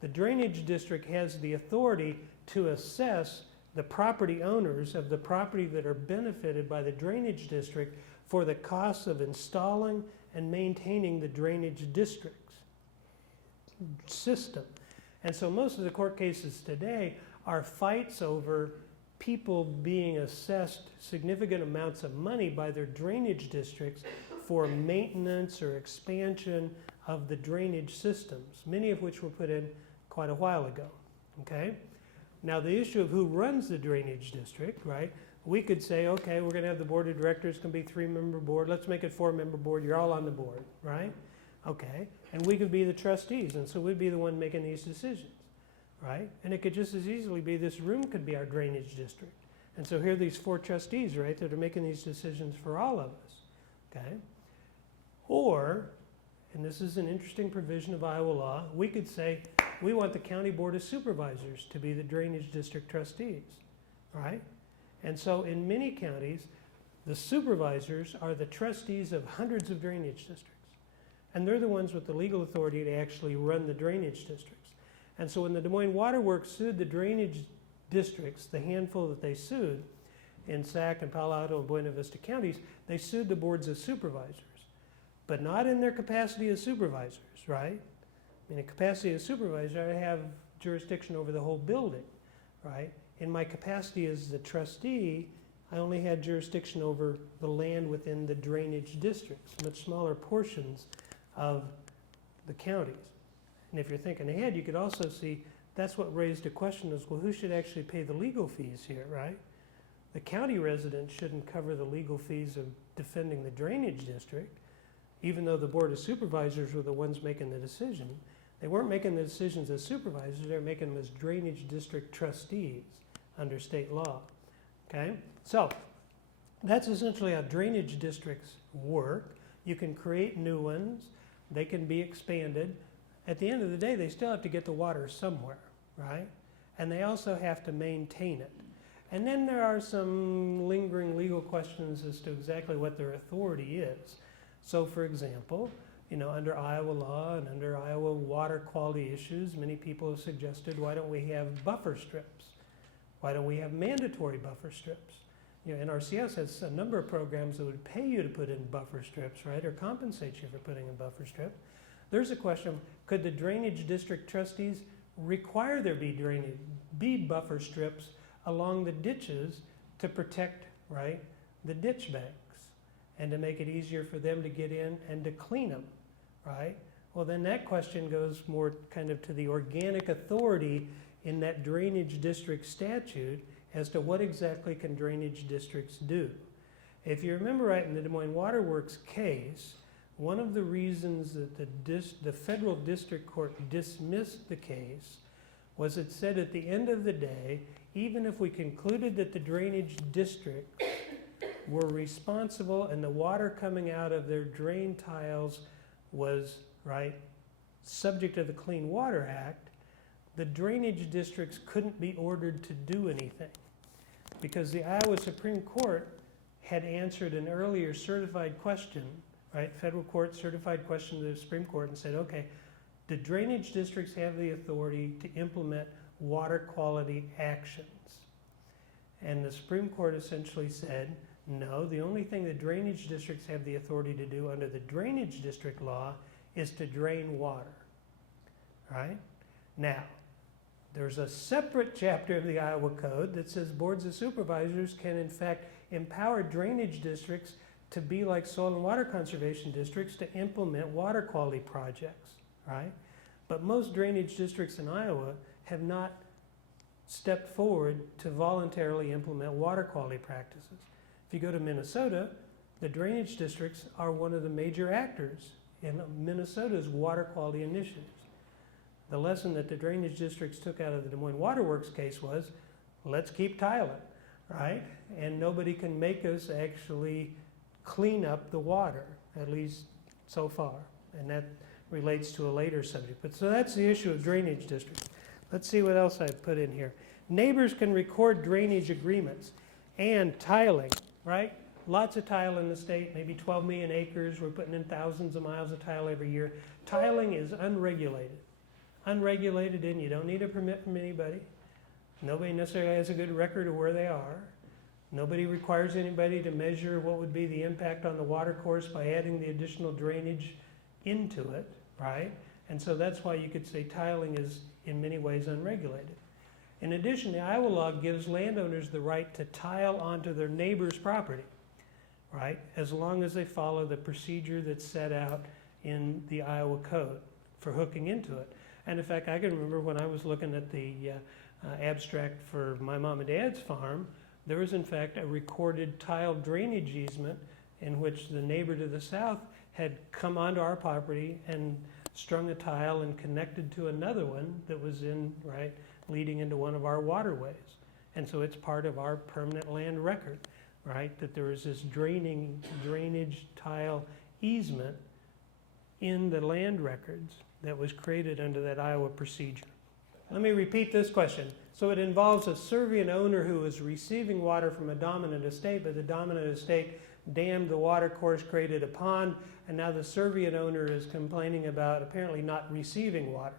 The drainage district has the authority to assess the property owners of the property that are benefited by the drainage district for the costs of installing and maintaining the drainage district's system. And so most of the court cases today are fights over people being assessed significant amounts of money by their drainage districts for maintenance or expansion of the drainage systems, many of which were put in quite a while ago, okay? Now the issue of who runs the drainage district, right? We could say, okay, we're gonna have the board of directors, can be 3-member board, let's make it 4-member board, you're all on the board, right? Okay, and we could be the trustees, and so we'd be the one making these decisions, right? And it could just as easily be this room could be our drainage district. And so here are these 4 trustees, right, that are making these decisions for all of us, okay? Or, and this is an interesting provision of Iowa law, we could say, we want the county board of supervisors to be the drainage district trustees, right? And so in many counties, the supervisors are the trustees of hundreds of drainage districts. And they're the ones with the legal authority to actually run the drainage districts. And so when the Des Moines Water Works sued the drainage districts, the handful that they sued, in Sac and Palo Alto and Buena Vista counties, they sued the boards of supervisors. But not in their capacity as supervisors, right? In a capacity as supervisor, I have jurisdiction over the whole building, right? In my capacity as the trustee, I only had jurisdiction over the land within the drainage districts, much smaller portions of the counties. And if you're thinking ahead, you could also see that's what raised a question is, well, who should actually pay the legal fees here, right? The county residents shouldn't cover the legal fees of defending the drainage district, even though the board of supervisors were the ones making the decision. They weren't making the decisions as supervisors, they were making them as drainage district trustees under state law, okay? So that's essentially how drainage districts work. You can create new ones, they can be expanded. At the end of the day, they still have to get the water somewhere, right? and they also have to maintain it. And then there are some lingering legal questions as to exactly what their authority is. So for example, under Iowa law and under Iowa water quality issues, many people have suggested, why don't we have buffer strips? Why don't we have mandatory buffer strips? NRCS has a number of programs that would pay you to put in buffer strips, right, or compensate you for putting in buffer strip. There's a question of, could the drainage district trustees require there be buffer strips along the ditches to protect, right, the ditch banks and to make it easier for them to get in and to clean them, right? Well, then that question goes more kind of to the organic authority in that drainage district statute as to what exactly can drainage districts do. If you remember right, in the Des Moines Water Works case, one of the reasons that the federal district court dismissed the case was it said at the end of the day, even if we concluded that the drainage districts were responsible and the water coming out of their drain tiles was, right, subject to the Clean Water Act, the drainage districts couldn't be ordered to do anything because the Iowa Supreme Court had answered an earlier certified question, right, federal court certified question to the Supreme Court and said, okay, the drainage districts have the authority to implement water quality actions. And the Supreme Court essentially said, no, the only thing the drainage districts have the authority to do under the drainage district law is to drain water, right? Now, there's a separate chapter of the Iowa Code that says boards of supervisors can in fact empower drainage districts to be like soil and water conservation districts to implement water quality projects, right? But most drainage districts in Iowa have not stepped forward to voluntarily implement water quality practices. If you go to Minnesota, the drainage districts are one of the major actors in Minnesota's water quality initiatives. The lesson that the drainage districts took out of the Des Moines Water Works case was, let's keep tiling, right? And nobody can make us actually clean up the water, at least so far. And that relates to a later subject. But so that's the issue of drainage districts. Let's see what else I put in here. Neighbors can record drainage agreements and tiling, right? Lots of tile in the state, maybe 12 million acres. We're putting in thousands of miles of tile every year. Tiling is unregulated. Unregulated, and you don't need a permit from anybody. Nobody necessarily has a good record of where they are. Nobody requires anybody to measure what would be the impact on the water course by adding the additional drainage into it, right? And so that's why you could say tiling is in many ways unregulated. In addition, the Iowa law gives landowners the right to tile onto their neighbor's property, right? As long as they follow the procedure that's set out in the Iowa Code for hooking into it. And in fact, I can remember when I was looking at the abstract for my mom and dad's farm, there was in fact a recorded tile drainage easement in which the neighbor to the south had come onto our property and strung a tile and connected to another one that was leading into one of our waterways. And so it's part of our permanent land record, right? That there is this drainage tile easement in the land records that was created under that Iowa procedure. Let me repeat this question. So it involves a servient owner who is receiving water from a dominant estate, but the dominant estate dammed the water course, created a pond, and now the servient owner is complaining about apparently not receiving water.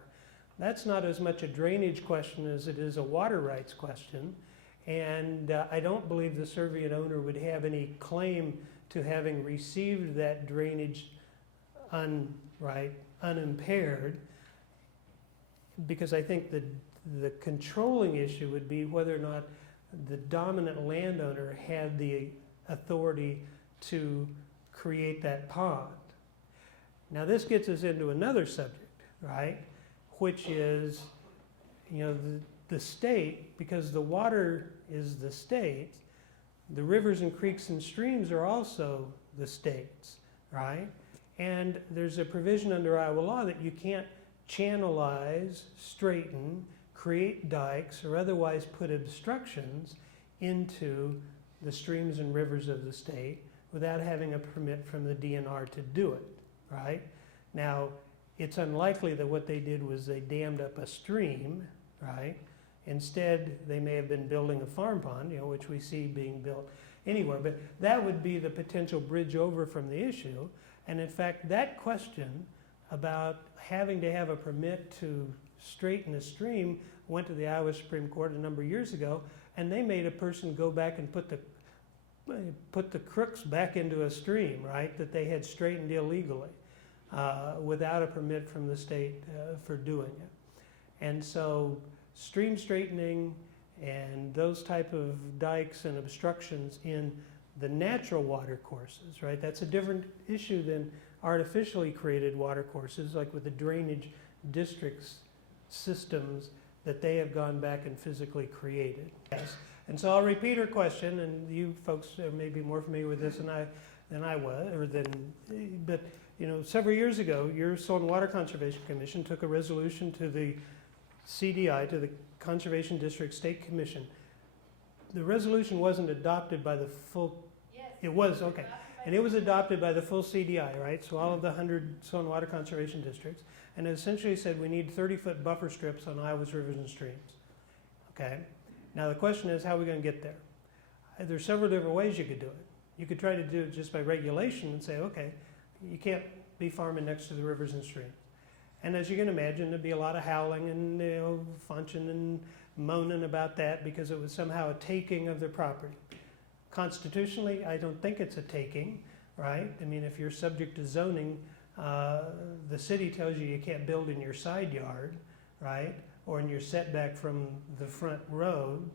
That's not as much a drainage question as it is a water rights question, and I don't believe the servient owner would have any claim to having received that drainage unimpaired, because I think the controlling issue would be whether or not the dominant landowner had the authority to create that pond. Now this gets us into another subject, right? Which is, the state, because the water is the state, the rivers and creeks and streams are also the state's, right? And there's a provision under Iowa law that you can't channelize, straighten, create dikes, or otherwise put obstructions into the streams and rivers of the state without having a permit from the DNR to do it, right? Now, it's unlikely that what they did was they dammed up a stream, right? Instead, they may have been building a farm pond, which we see being built anywhere. But that would be the potential bridge over from the issue. And in fact, that question about having to have a permit to straighten a stream went to the Iowa Supreme Court a number of years ago, and they made a person go back and put the crooks back into a stream, right, that they had straightened illegally without a permit from the state for doing it. And so stream straightening and those type of dikes and obstructions in the natural water courses, right, that's a different issue than artificially created water courses, like with the drainage districts systems that they have gone back and physically created. Yes. And so I'll repeat her question, and you folks are maybe more familiar with this than I was, but several years ago, your Soil and Water Conservation Commission took a resolution to the CDI, to the Conservation District State Commission. The resolution wasn't adopted by the full. Yes. It was, okay. And it was adopted by the full CDI, right? So all of the 100 soil and water conservation districts. And it essentially said we need 30-foot buffer strips on Iowa's rivers and streams. Okay? Now the question is, how are we going to get there? There's several different ways you could do it. You could try to do it just by regulation and say, okay, you can't be farming next to the rivers and streams. And as you can imagine, there'd be a lot of howling and function and moaning about that because it was somehow a taking of their property. Constitutionally, I don't think it's a taking, right? I mean, if you're subject to zoning, the city tells you can't build in your side yard, right? Or in your setback from the front road,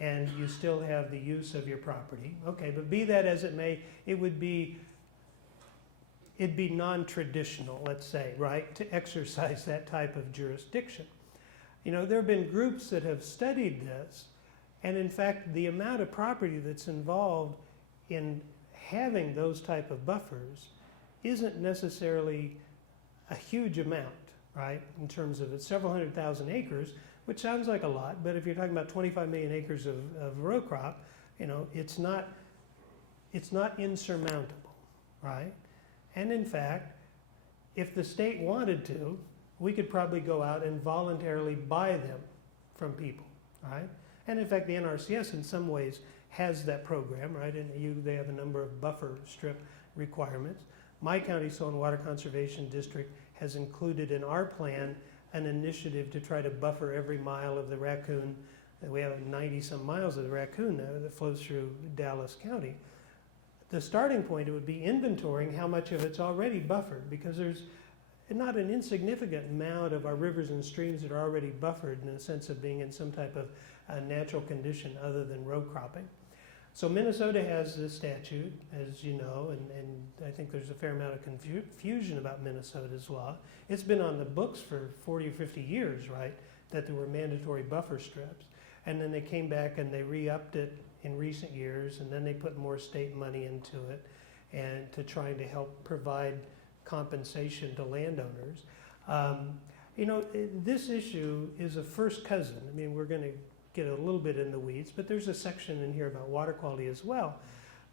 and you still have the use of your property. Okay, but be that as it may, it'd be non-traditional, let's say, right, to exercise that type of jurisdiction. There have been groups that have studied this, and in fact, the amount of property that's involved in having those type of buffers isn't necessarily a huge amount, right, in terms of it's several 100,000 acres, which sounds like a lot, but if you're talking about 25 million acres of row crop, it's not insurmountable, right? And in fact, if the state wanted to, we could probably go out and voluntarily buy them from people, right? And in fact, the NRCS in some ways has that program, right? And they have a number of buffer strip requirements. My county soil and water conservation district has included in our plan an initiative to try to buffer every mile of the Raccoon. We have 90-some miles of the Raccoon now that flows through Dallas County. The starting point, it would be inventorying how much of it's already buffered, because there's not an insignificant amount of our rivers and streams that are already buffered in the sense of being in some type of natural condition other than row cropping. So Minnesota has this statute, as you know, and I think there's a fair amount of confusion about Minnesota's law. It's been on the books for 40 or 50 years, right, that there were mandatory buffer strips. And then they came back and they re-upped it in recent years, and then they put more state money into it and to trying to help provide compensation to landowners. This issue is a first cousin. I mean, we're going to get a little bit in the weeds, but there's a section in here about water quality as well,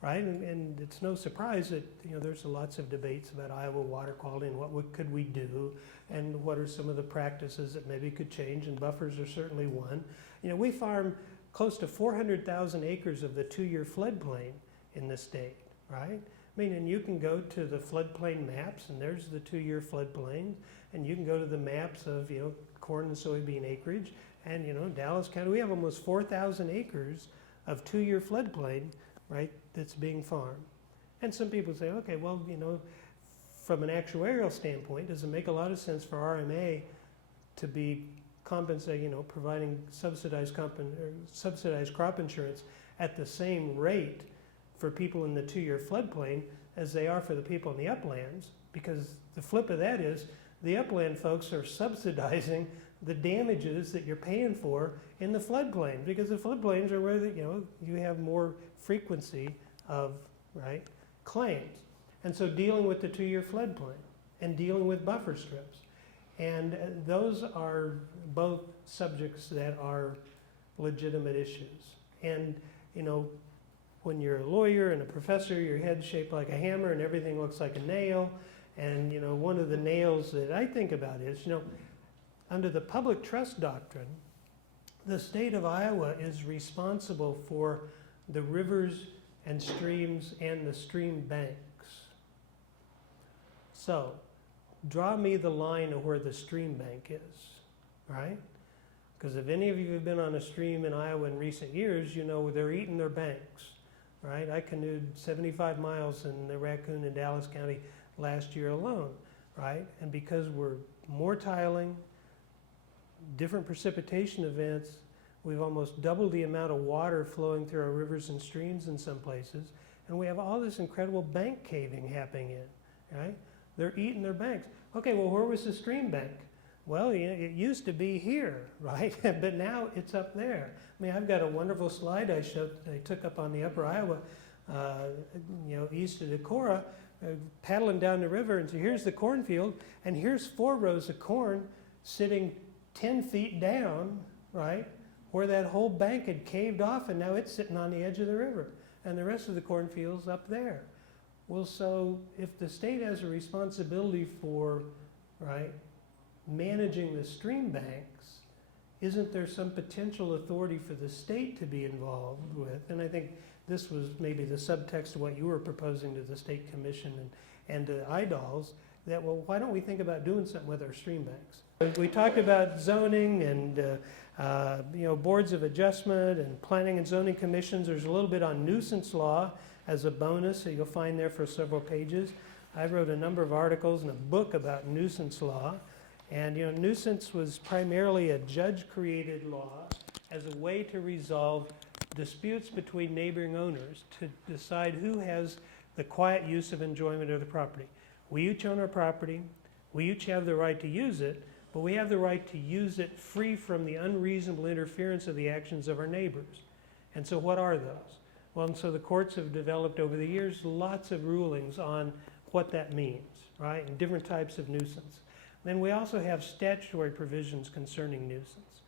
right? And it's no surprise that there's lots of debates about Iowa water quality and what could we do, and what are some of the practices that maybe could change, and buffers are certainly one. We farm close to 400,000 acres of the 2-year floodplain in the state, right? I mean, and you can go to the floodplain maps, and there's the 2-year floodplain, and you can go to the maps of corn and soybean acreage. And Dallas County, we have almost 4,000 acres of 2-year floodplain, right, that's being farmed. And some people say, okay, well, from an actuarial standpoint, does it make a lot of sense for RMA to be compensating, providing subsidized crop insurance at the same rate for people in the 2-year floodplain as they are for the people in the uplands? Because the flip of that is the upland folks are subsidizing the damages that you're paying for in the floodplain, because the floodplains are where you have more frequency of claims. And so dealing with the 2-year floodplain and dealing with buffer strips, and those are both subjects that are legitimate issues. And when you're a lawyer and a professor, your head's shaped like a hammer and everything looks like a nail. And one of the nails that I think about is under the public trust doctrine, the state of Iowa is responsible for the rivers and streams and the stream banks. So, draw me the line of where the stream bank is, right? Because if any of you have been on a stream in Iowa in recent years, you know they're eating their banks, right? I canoed 75 miles in the Raccoon and Dallas County last year alone, right? And because we're more tiling, different precipitation events, we've almost doubled the amount of water flowing through our rivers and streams in some places, and we have all this incredible bank caving happening in, right? They're eating their banks. Okay, well, where was the stream bank? Well, it used to be here, right? But now it's up there. I mean, I've got a wonderful slide I took up on the upper Iowa, east of Decorah, paddling down the river, and so here's the cornfield, and here's 4 rows of corn sitting 10 feet down, right, where that whole bank had caved off, and now it's sitting on the edge of the river, and the rest of the cornfield's up there. Well, so if the state has a responsibility for, right, managing the stream banks, isn't there some potential authority for the state to be involved with? And I think this was maybe the subtext of what you were proposing to the State Commission and to IDOLS, that, well, why don't we think about doing something with our stream banks? We talked about zoning and boards of adjustment and planning and zoning commissions. There's a little bit on nuisance law as a bonus, so you'll find there for several pages. I wrote a number of articles and a book about nuisance law. And nuisance was primarily a judge-created law as a way to resolve disputes between neighboring owners to decide who has the quiet use of enjoyment of the property. We each own our property. We each have the right to use it, but we have the right to use it free from the unreasonable interference of the actions of our neighbors. And so what are those? Well, and so the courts have developed over the years lots of rulings on what that means, right, and different types of nuisance. Then we also have statutory provisions concerning nuisance.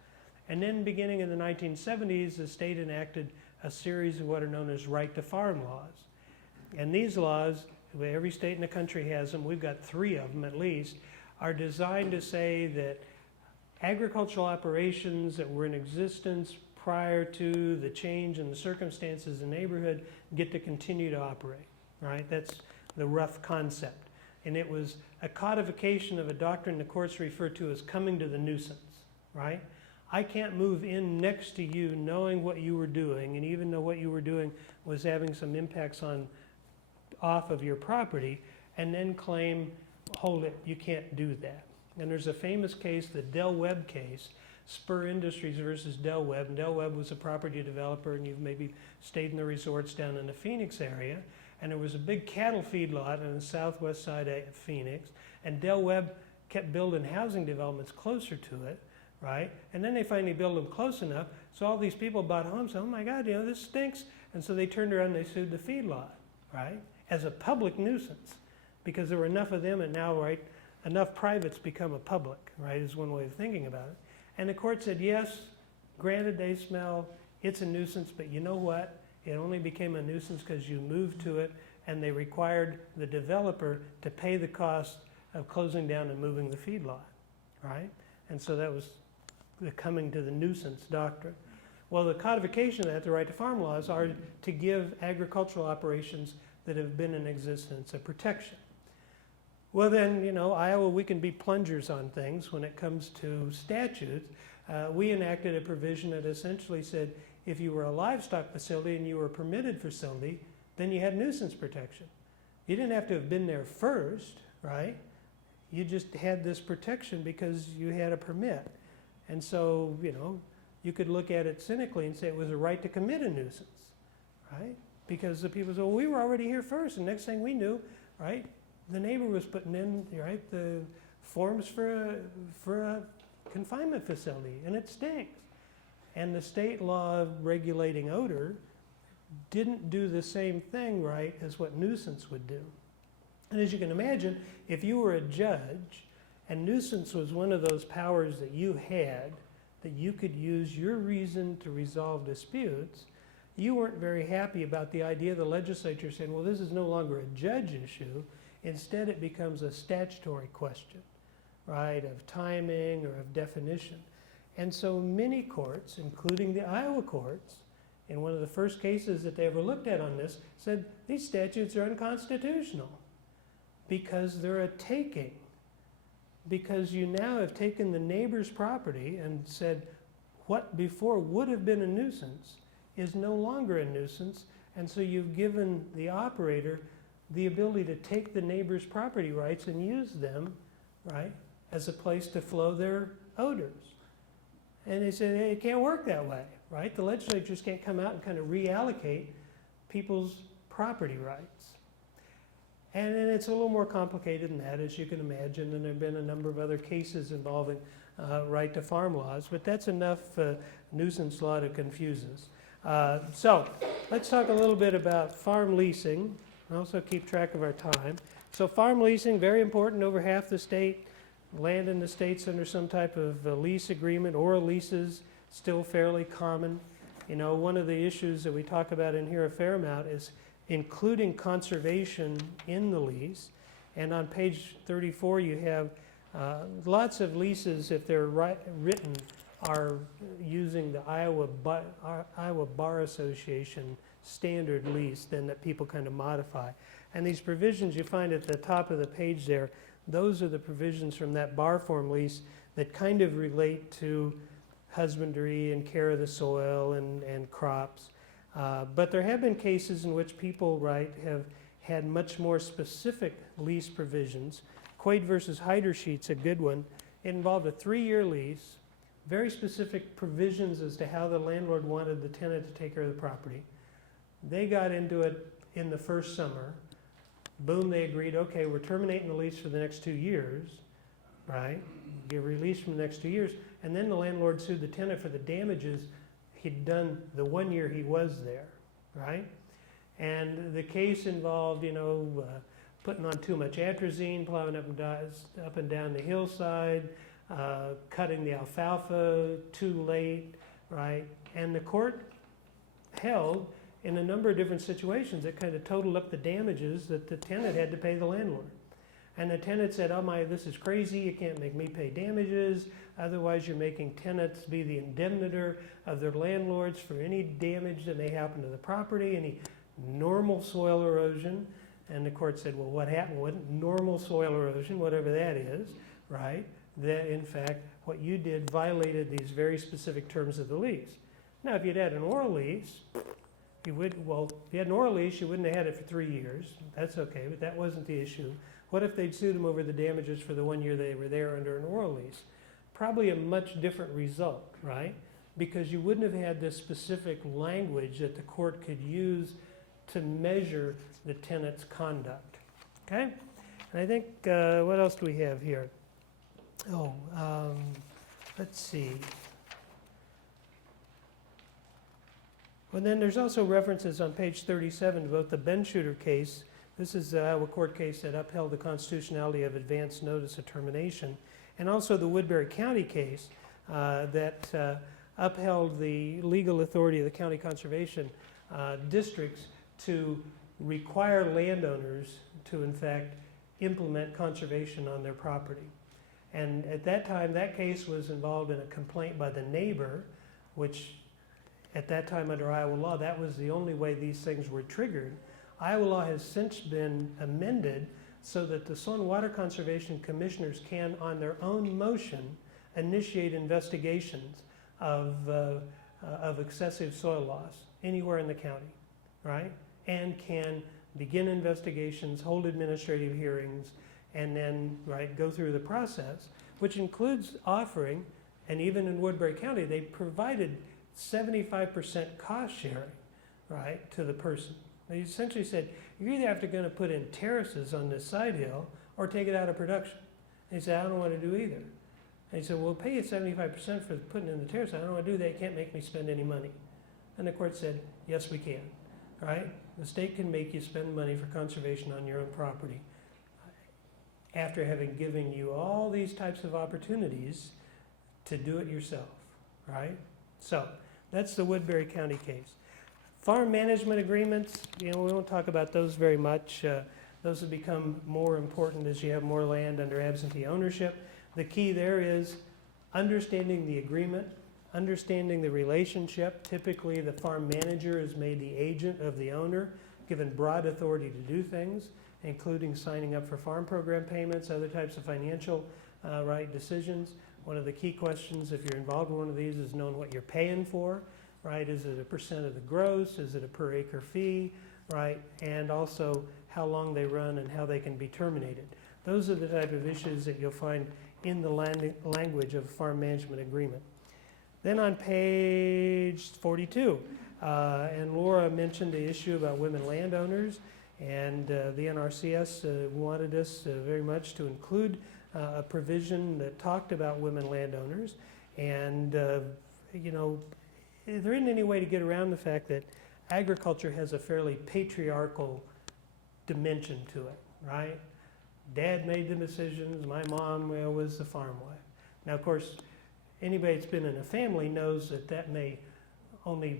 And then beginning in the 1970s, the state enacted a series of what are known as right to farm laws. And these laws, every state in the country has them, we've got 3 of them at least, are designed to say that agricultural operations that were in existence prior to the change in the circumstances in the neighborhood get to continue to operate, right? That's the rough concept. And it was a codification of a doctrine the courts refer to as coming to the nuisance, right? I can't move in next to you knowing what you were doing, and even though what you were doing was having some impacts off of your property, and then claim, hold it, you can't do that. And there's a famous case, the Del Webb case, Spur Industries versus Del Webb. And Del Webb was a property developer, and you've maybe stayed in the resorts down in the Phoenix area. And there was a big cattle feedlot on the southwest side of Phoenix, and Del Webb kept building housing developments closer to it, right? And then they finally built them close enough, so all these people bought homes, oh my God, this stinks. And so they turned around and they sued the feedlot, right? As a public nuisance, because there were enough of them, and now, right, enough privates become a public, right, is one way of thinking about it. And the court said, yes, granted they smell, it's a nuisance, but you know what? It only became a nuisance because you moved to it, and they required the developer to pay the cost of closing down and moving the feedlot, right? And so that was the coming to the nuisance doctrine. Well, the codification of that, the right to farm laws, are to give agricultural operations that have been in existence a protection. Well then, Iowa, we can be plungers on things when it comes to statutes. We enacted a provision that essentially said, if you were a livestock facility and you were a permitted facility, then you had nuisance protection. You didn't have to have been there first, right? You just had this protection because you had a permit. And so, you could look at it cynically and say it was a right to commit a nuisance, right? Because the people say, well, we were already here first, and next thing we knew, right, the neighbor was putting in, right, the forms for a confinement facility, and it stinks. And the state law regulating odor didn't do the same thing, right, as what nuisance would do. And as you can imagine, if you were a judge and nuisance was one of those powers that you had, that you could use your reason to resolve disputes, you weren't very happy about the idea of the legislature saying, well, this is no longer a judge issue. Instead, it becomes a statutory question, right, of timing or of definition. And so many courts, including the Iowa courts, in one of the first cases that they ever looked at on this, said these statutes are unconstitutional because they're a taking. Because you now have taken the neighbor's property and said what before would have been a nuisance is no longer a nuisance, and so you've given the operator the ability to take the neighbor's property rights and use them, right, as a place to flow their odors. And they said, hey, it can't work that way, right? The legislatures can't come out and kind of reallocate people's property rights. And then it's a little more complicated than that, as you can imagine, and there have been a number of other cases involving right to farm laws, but that's enough nuisance law to confuse us. So let's talk a little bit about farm leasing, and also keep track of our time. So farm leasing, very important, over half the state. Land in the state's under some type of lease agreement, or leases, still fairly common. You know, one of the issues that we talk about in here a fair amount is including conservation in the lease. And on page 34 you have lots of leases, if they're written, are using the Iowa Bar Association standard lease then that people kind of modify. And these provisions you find at the top of the page there, those are the provisions from that bar form lease that kind of relate to husbandry and care of the soil and crops. But there have been cases in which people, right, have had much more specific lease provisions. Quaid versus Heidersheet's a good one. It involved a 3-year lease, very specific provisions as to how the landlord wanted the tenant to take care of the property. They got into it in the first summer. Boom, they agreed, okay, we're terminating the lease for the next 2 years, right? Get released from the next 2 years. And then the landlord sued the tenant for the damages he'd done the 1 year he was there, right? And the case involved, you know, putting on too much atrazine, plowing up and down the hillside, cutting the alfalfa too late, right? And the court held in a number of different situations that kind of totaled up the damages that the tenant had to pay the landlord. And the tenant said, oh my, this is crazy, you can't make me pay damages, otherwise you're making tenants be the indemnitor of their landlords for any damage that may happen to the property, any normal soil erosion. And the court said, well, what happened with normal soil erosion, whatever that is, right? That in fact, what you did violated these very specific terms of the lease. Now, if you'd had an oral lease, you would, well, if you had an oral lease, you wouldn't have had it for 3 years. That's okay, but that wasn't the issue. What if they'd sued them over the damages for the 1 year they were there under an oral lease? Probably a much different result, right? Because you wouldn't have had this specific language that the court could use to measure the tenant's conduct, okay? And I think, what else do we have here? Oh, let's see. Well, then there's also references on page 37 to both the Ben-Shooter case. This is the Iowa court case that upheld the constitutionality of advance notice of termination, and also the Woodbury County case that upheld the legal authority of the county conservation districts to require landowners to, in fact, implement conservation on their property. And at that time, that case was involved in a complaint by the neighbor, which at that time under Iowa law, that was the only way these things were triggered. Iowa law has since been amended so that the Soil and Water Conservation Commissioners can, on their own motion, initiate investigations of excessive soil loss anywhere in the county, right? And can begin investigations, hold administrative hearings, and then, right, go through the process, which includes offering, and even in Woodbury County, they provided 75% cost sharing, right, to the person. They essentially said, you're either have to going to put in terraces on this side hill or take it out of production. And he said, I don't want to do either. And he said, we'll pay you 75% for putting in the terrace. I don't want to do that. You can't make me spend any money. And the court said, yes, we can, right? The state can make you spend money for conservation on your own property after having given you all these types of opportunities to do it yourself, right? So that's the Woodbury County case. Farm management agreements, you know, we won't talk about those very much. Those have become more important as you have more land under absentee ownership. The key there is understanding the agreement, understanding the relationship. Typically, the farm manager is made the agent of the owner, given broad authority to do things, including signing up for farm program payments, other types of financial decisions. One of the key questions, if you're involved in one of these, is knowing what you're paying for, right? Is it a percent of the gross? Is it a per acre fee, right? And also how long they run and how they can be terminated. Those are the type of issues that you'll find in the language of farm management agreement. Then on page 42, and Laura mentioned the issue about women landowners, and the NRCS wanted us very much to include a provision that talked about women landowners. And, you know, there isn't any way to get around the fact that agriculture has a fairly patriarchal dimension to it, right? Dad made the decisions, my mom was the farm wife. Now, of course, anybody that's been in a family knows that that may only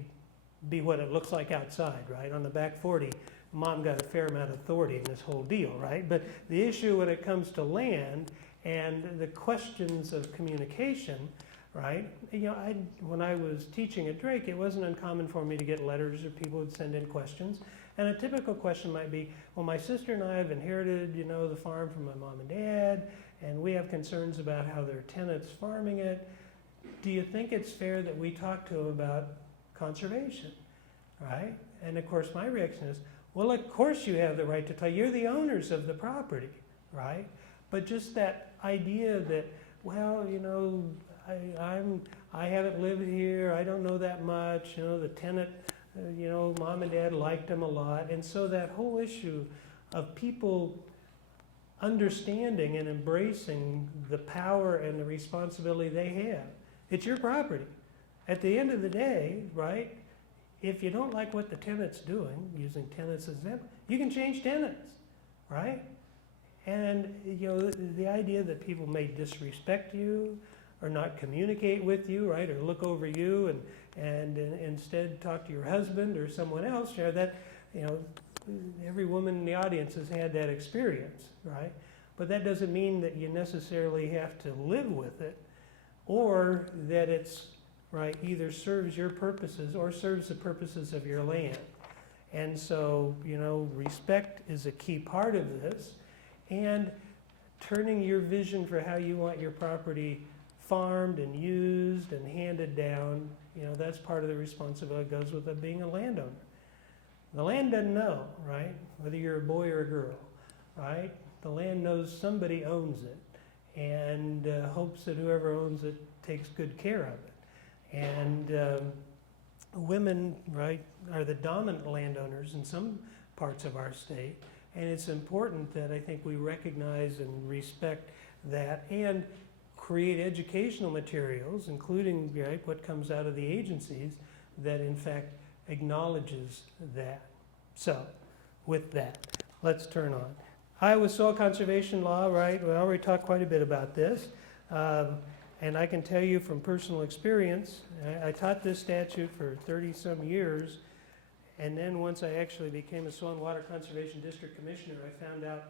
be what it looks like outside, right? On the back 40, mom got a fair amount of authority in this whole deal, right? But the issue when it comes to land and the questions of communication, right? You know, when I was teaching at Drake, it wasn't uncommon for me to get letters or people would send in questions. And a typical question might be, well, my sister and I have inherited, you know, the farm from my mom and dad, and we have concerns about how their tenants farming it. Do you think it's fair that we talk to them about conservation, right? And of course, my reaction is, well, of course you have the right to tell. You're the owners of the property, right? But just that idea that, well, you know, I haven't lived here. I don't know that much. You know, the tenant, you know, mom and dad liked him a lot, and so that whole issue of people understanding and embracing the power and the responsibility they have. It's your property. At the end of the day, right, if you don't like what the tenant's doing, using tenants as example, you can change tenants, right? And, you know, the idea that people may disrespect you or not communicate with you, right, or look over you and instead talk to your husband or someone else, you know, that, you know, every woman in the audience has had that experience, right? But that doesn't mean that you necessarily have to live with it, or that it's, right, either serves your purposes or serves the purposes of your land. And so, you know, respect is a key part of this, and turning your vision for how you want your property farmed and used and handed down, you know, that's part of the responsibility that goes with being a landowner. The land doesn't know, right, whether you're a boy or a girl, right? The land knows somebody owns it and hopes that whoever owns it takes good care of it. And women, right, are the dominant landowners in some parts of our state, and it's important that I think we recognize and respect that and create educational materials, including, right, what comes out of the agencies that in fact acknowledges that. So, with that, let's turn on. Iowa Soil Conservation Law, right, we already talked quite a bit about this. And I can tell you from personal experience, I taught this statute for 30-some years, and then once I actually became a Soil and Water Conservation District Commissioner, I found out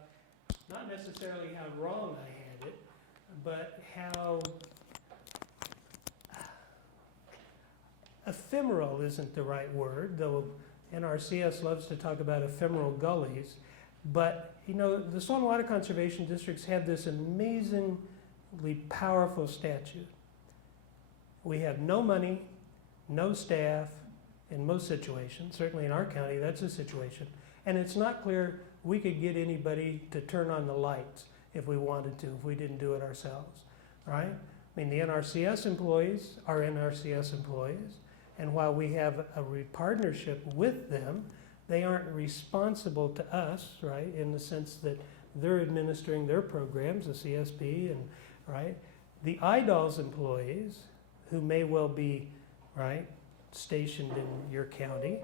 not necessarily how wrong I had it, but how ephemeral isn't the right word, though NRCS loves to talk about ephemeral gullies. But, you know, the Soil and Water Conservation Districts have this amazingly powerful statute. We have no money, no staff in most situations. Certainly in our county, that's a situation. And it's not clear we could get anybody to turn on the lights if we wanted to, if we didn't do it ourselves, right? I mean, the NRCS employees are NRCS employees, and while we have a partnership with them, they aren't responsible to us, right, in the sense that they're administering their programs, the CSP, and, right? The IDOLS employees, who may well be, right, stationed in your county,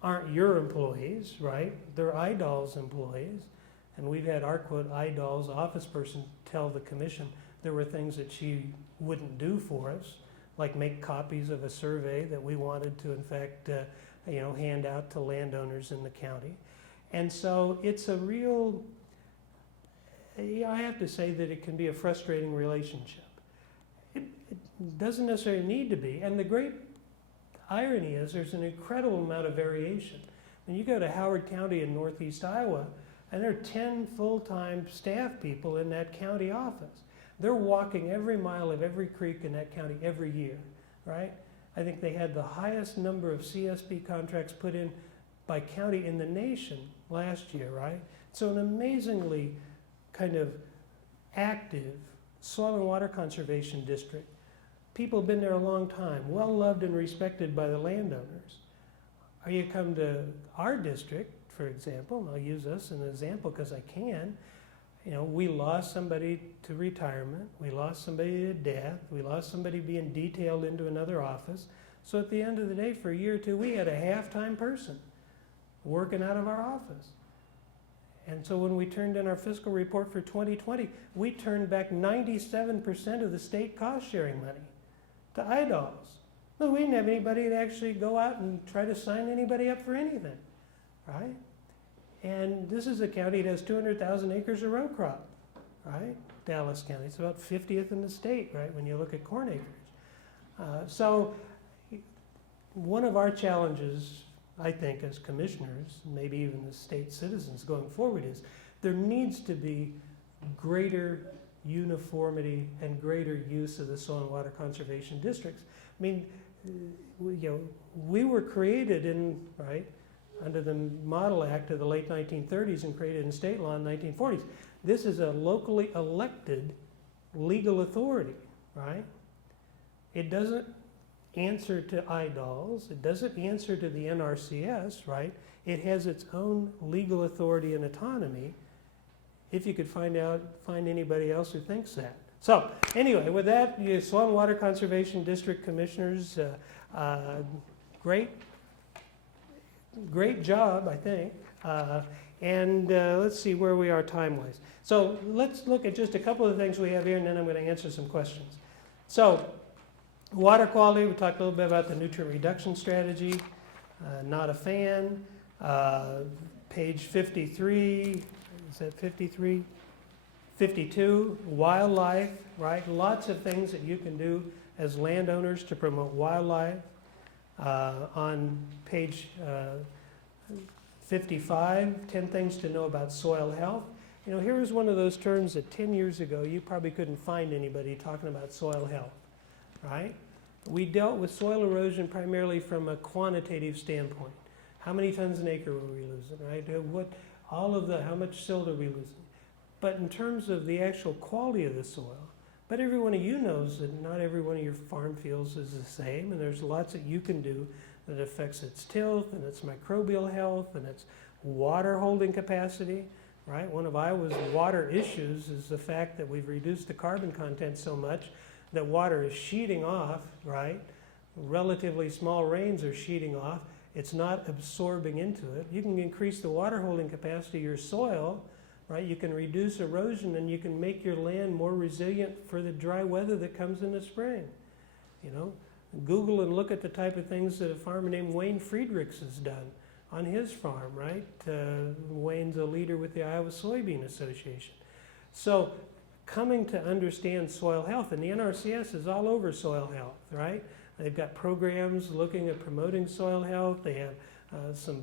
aren't your employees, right? They're IDOLS employees. And we've had our, quote, IDOLS office person tell the commission there were things that she wouldn't do for us, like make copies of a survey that we wanted to, in fact, you know, hand out to landowners in the county. And so it's a real, I have to say that it can be a frustrating relationship. doesn't necessarily need to be. And the great irony is there's an incredible amount of variation. When you go to Howard County in northeast Iowa, and there are 10 full-time staff people in that county office. They're walking every mile of every creek in that county every year, right? I think they had the highest number of CSP contracts put in by county in the nation last year, right? So an amazingly kind of active soil and water conservation district. People have been there a long time, well loved and respected by the landowners. Or you come to our district, for example, and I'll use us as an example because I can. You know, we lost somebody to retirement, we lost somebody to death, we lost somebody being detailed into another office. So at the end of the day, for a year or two, we had a half-time person working out of our office. And so when we turned in our fiscal report for 2020, we turned back 97% of the state cost-sharing money to IDOLs. Well, we didn't have anybody to actually go out and try to sign anybody up for anything, right? And this is a county that has 200,000 acres of row crop, right? Dallas County, it's about 50th in the state, right, when you look at corn acreage. So one of our challenges, I think, as commissioners, maybe even as state citizens going forward, is there needs to be greater uniformity and greater use of the soil and water conservation districts. I mean, we were created under the Model Act of the late 1930s and created in state law in the 1940s. This is a locally elected legal authority, right? It doesn't answer to IDOLs. It doesn't answer to the NRCS, right? It has its own legal authority and autonomy. If you could find anybody else who thinks that. So anyway, with that, you Soil and Water Conservation District Commissioners, great job, I think. Let's see where we are time-wise. So let's look at just a couple of things we have here, and then I'm going to answer some questions. So water quality, we talked a little bit about the nutrient reduction strategy. Not a fan. Page 53, is that 53? 52, wildlife, right? Lots of things that you can do as landowners to promote wildlife. On page 55, 10 things to know about soil health. You know, here was one of those terms that 10 years ago you probably couldn't find anybody talking about soil health, right? We dealt with soil erosion primarily from a quantitative standpoint. How many tons an acre were we losing, right? How much silt are we losing? But in terms of the actual quality of the soil, but every one of you knows that not every one of your farm fields is the same, and there's lots that you can do that affects its tilth and its microbial health and its water holding capacity, right? One of Iowa's water issues is the fact that we've reduced the carbon content so much that water is sheeting off, right? Relatively small rains are sheeting off. It's not absorbing into it. You can increase the water holding capacity of your soil, right? You can reduce erosion and you can make your land more resilient for the dry weather that comes in the spring. You know, Google and look at the type of things that a farmer named Wayne Friedrichs has done on his farm, right? Wayne's a leader with the Iowa Soybean Association. So coming to understand soil health, and the NRCS is all over soil health, right? They've got programs looking at promoting soil health. They have some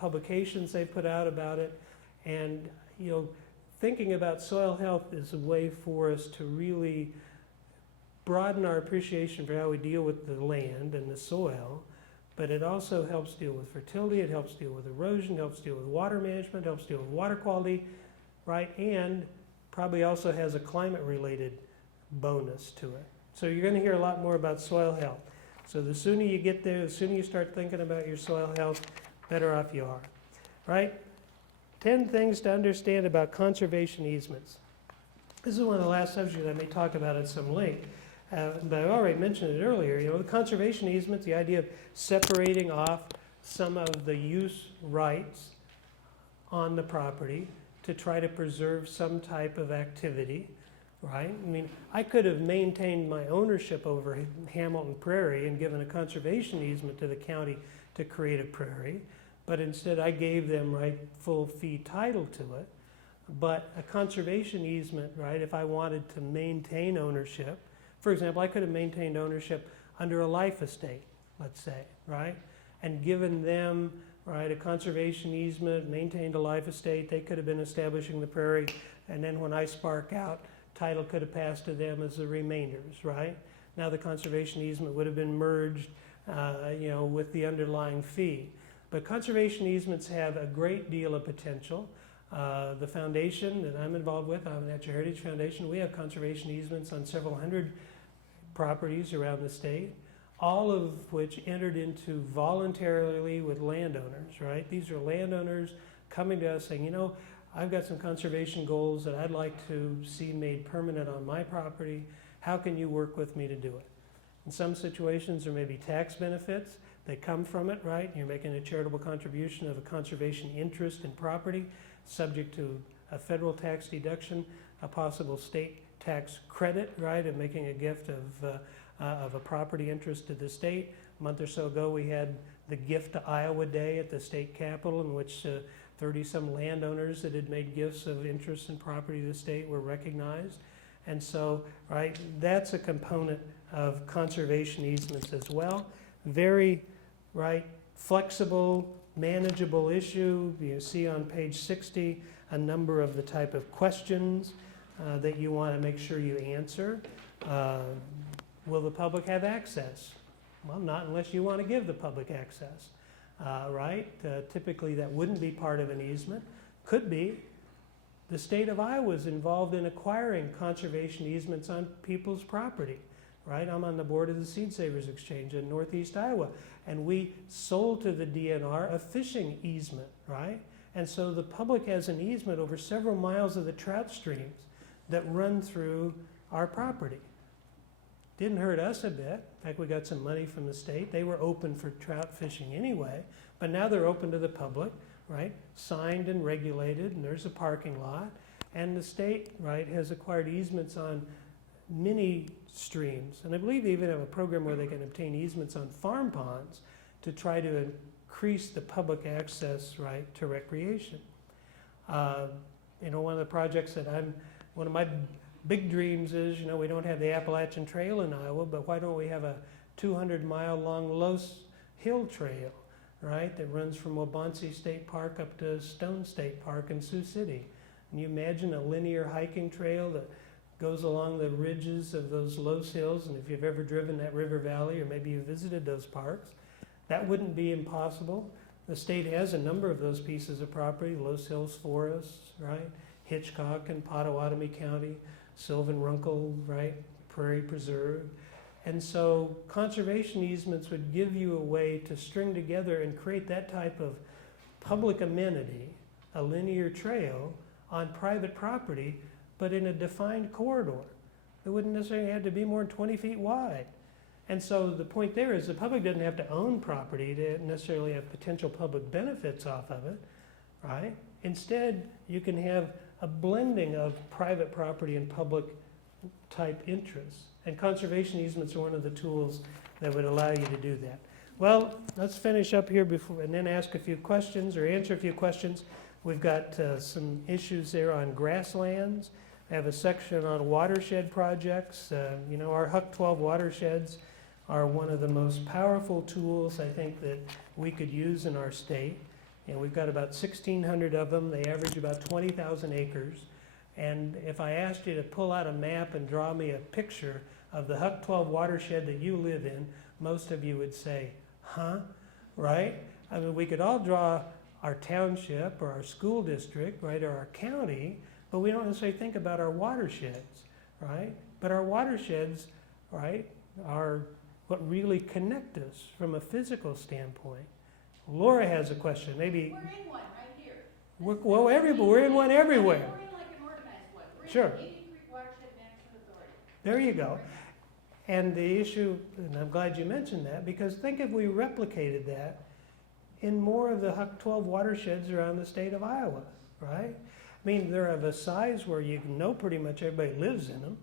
publications they put out about it. And you know, thinking about soil health is a way for us to really broaden our appreciation for how we deal with the land and the soil, but it also helps deal with fertility, it helps deal with erosion, helps deal with water management, helps deal with water quality, right? And probably also has a climate-related bonus to it. So you're going to hear a lot more about soil health. So the sooner you get there, the sooner you start thinking about your soil health, better off you are, right? 10 things to understand about conservation easements. This is one of the last subjects I may talk about at some length, but I already mentioned it earlier. You know, the conservation easements, the idea of separating off some of the use rights on the property to try to preserve some type of activity, right? I mean, I could have maintained my ownership over Hamilton Prairie and given a conservation easement to the county to create a prairie, but instead I gave them full fee title to it. But a conservation easement, right, if I wanted to maintain ownership For example, I could have maintained ownership under a life estate, let's say, right? And given them, right, a conservation easement, maintained a life estate, they could have been establishing the prairie, and then when I spark out, title could have passed to them as the remainders, right? Now the conservation easement would have been merged, with the underlying fee. But conservation easements have a great deal of potential. The foundation that I'm involved with, I'm Natural Heritage Foundation, we have conservation easements on several hundred properties around the state, all of which entered into voluntarily with landowners, right? These are landowners coming to us saying, I've got some conservation goals that I'd like to see made permanent on my property. How can you work with me to do it? In some situations, there may be tax benefits that come from it, right? You're making a charitable contribution of a conservation interest in property, subject to a federal tax deduction, a possible state tax credit, right, of making a gift of a property interest to the state. A month or so ago, we had the Gift to Iowa Day at the state capitol, in which 30-some landowners that had made gifts of interest in property to the state were recognized. And so, right, that's a component of conservation easements as well. Very, right, flexible, manageable issue. You see on page 60 a number of the type of questions that you want to make sure you answer. Will the public have access? Well, not unless you want to give the public access, right? Typically that wouldn't be part of an easement. Could be. The state of Iowa is involved in acquiring conservation easements on people's property, right? I'm on the board of the Seed Savers Exchange in Northeast Iowa, and we sold to the DNR a fishing easement, right? And so the public has an easement over several miles of the trout streams that run through our property. Didn't hurt us a bit. In fact, we got some money from the state. They were open for trout fishing anyway, but now they're open to the public, right? Signed and regulated, and there's a parking lot. And the state, right, has acquired easements on many streams. And I believe they even have a program where they can obtain easements on farm ponds to try to increase the public access, right, to recreation. One of the projects that one of my big dreams is, we don't have the Appalachian Trail in Iowa, but why don't we have a 200-mile-long Los Hill Trail, right, that runs from Waubonsee State Park up to Stone State Park in Sioux City? Can you imagine a linear hiking trail that goes along the ridges of those Los Hills? And if you've ever driven that river valley, or maybe you visited those parks, that wouldn't be impossible. The state has a number of those pieces of property, Los Hills Forests, right, Hitchcock and Pottawatomie County, Sylvan Runkle, right, Prairie Preserve. And so conservation easements would give you a way to string together and create that type of public amenity, a linear trail on private property, but in a defined corridor. It wouldn't necessarily have to be more than 20 feet wide. And so the point there is the public doesn't have to own property to necessarily have potential public benefits off of it, right? Instead, you can have a blending of private property and public type interests. And conservation easements are one of the tools that would allow you to do that. Well, let's finish up here before, and then ask a few questions or answer a few questions. We've got some issues there on grasslands. I have a section on watershed projects. Our Huck 12 watersheds are one of the most powerful tools I think that we could use in our state. And we've got about 1,600 of them. They average about 20,000 acres. And if I asked you to pull out a map and draw me a picture of the Huck 12 watershed that you live in, most of you would say, huh? Right? I mean, we could all draw our township or our school district, right, or our county, but we don't necessarily think about our watersheds, right? But our watersheds, right, are what really connect us from a physical standpoint. Laura has a question. Maybe. We're in one right here. We're in one everywhere. We're in like an organized one. We're Sure. in the Indian Creek Watershed Management Authority. There you go. And the issue, and I'm glad you mentioned that, because think if we replicated that in more of the Huck 12 watersheds around the state of Iowa, right? I mean, they're of a size where you know pretty much everybody lives in them.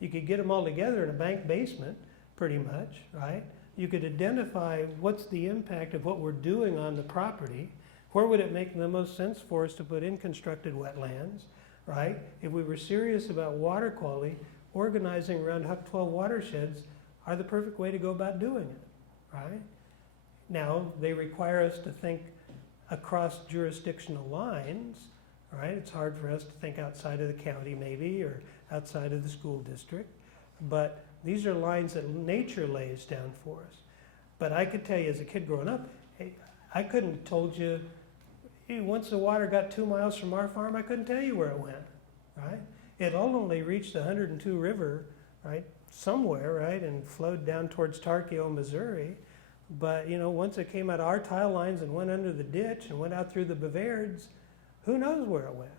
You could get them all together in a bank basement, pretty much, right? You could identify what's the impact of what we're doing on the property. Where would it make the most sense for us to put in constructed wetlands, right? If we were serious about water quality, organizing around Huck 12 watersheds are the perfect way to go about doing it, right? Now, they require us to think across jurisdictional lines, right? It's hard for us to think outside of the county maybe, or outside of the school district, but these are lines that nature lays down for us. But I could tell you as a kid growing up, hey, I couldn't have told you, hey, once the water got 2 miles from our farm, I couldn't tell you where it went, right? It only reached the 102 River, right, somewhere, right, and flowed down towards Tarkio, Missouri. But, you know, once it came out of our tile lines and went under the ditch and went out through the Bavards, who knows where it went?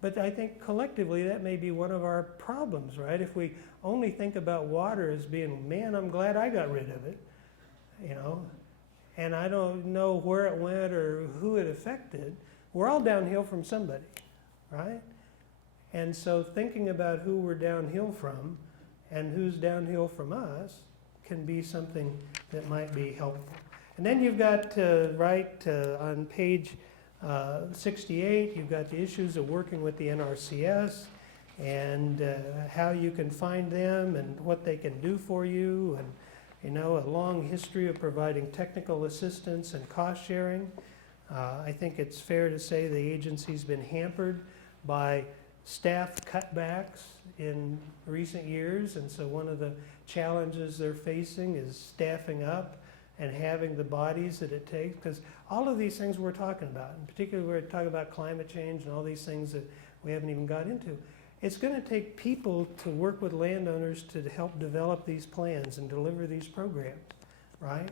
But I think collectively that may be one of our problems, right? If we only think about water as being, man, I'm glad I got rid of it, you know, and I don't know where it went or who it affected. We're all downhill from somebody, right? And so thinking about who we're downhill from and who's downhill from us can be something that might be helpful. And then you've got, on page 68, you've got the issues of working with the NRCS and how you can find them and what they can do for you, and, you know, a long history of providing technical assistance and cost sharing. I think it's fair to say the agency's been hampered by staff cutbacks in recent years, and so one of the challenges they're facing is staffing up and having the bodies that it takes, because all of these things we're talking about, and particularly we're talking about climate change and all these things that we haven't even got into, it's going to take people to work with landowners to help develop these plans and deliver these programs, right?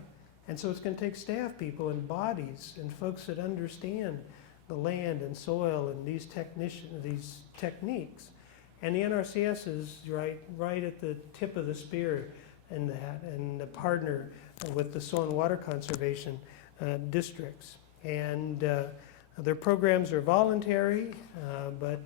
And so it's going to take staff people and bodies and folks that understand the land and soil and these techniques. And the NRCS is right at the tip of the spear in that, and a partner with the soil and water conservation districts. And their programs are voluntary, but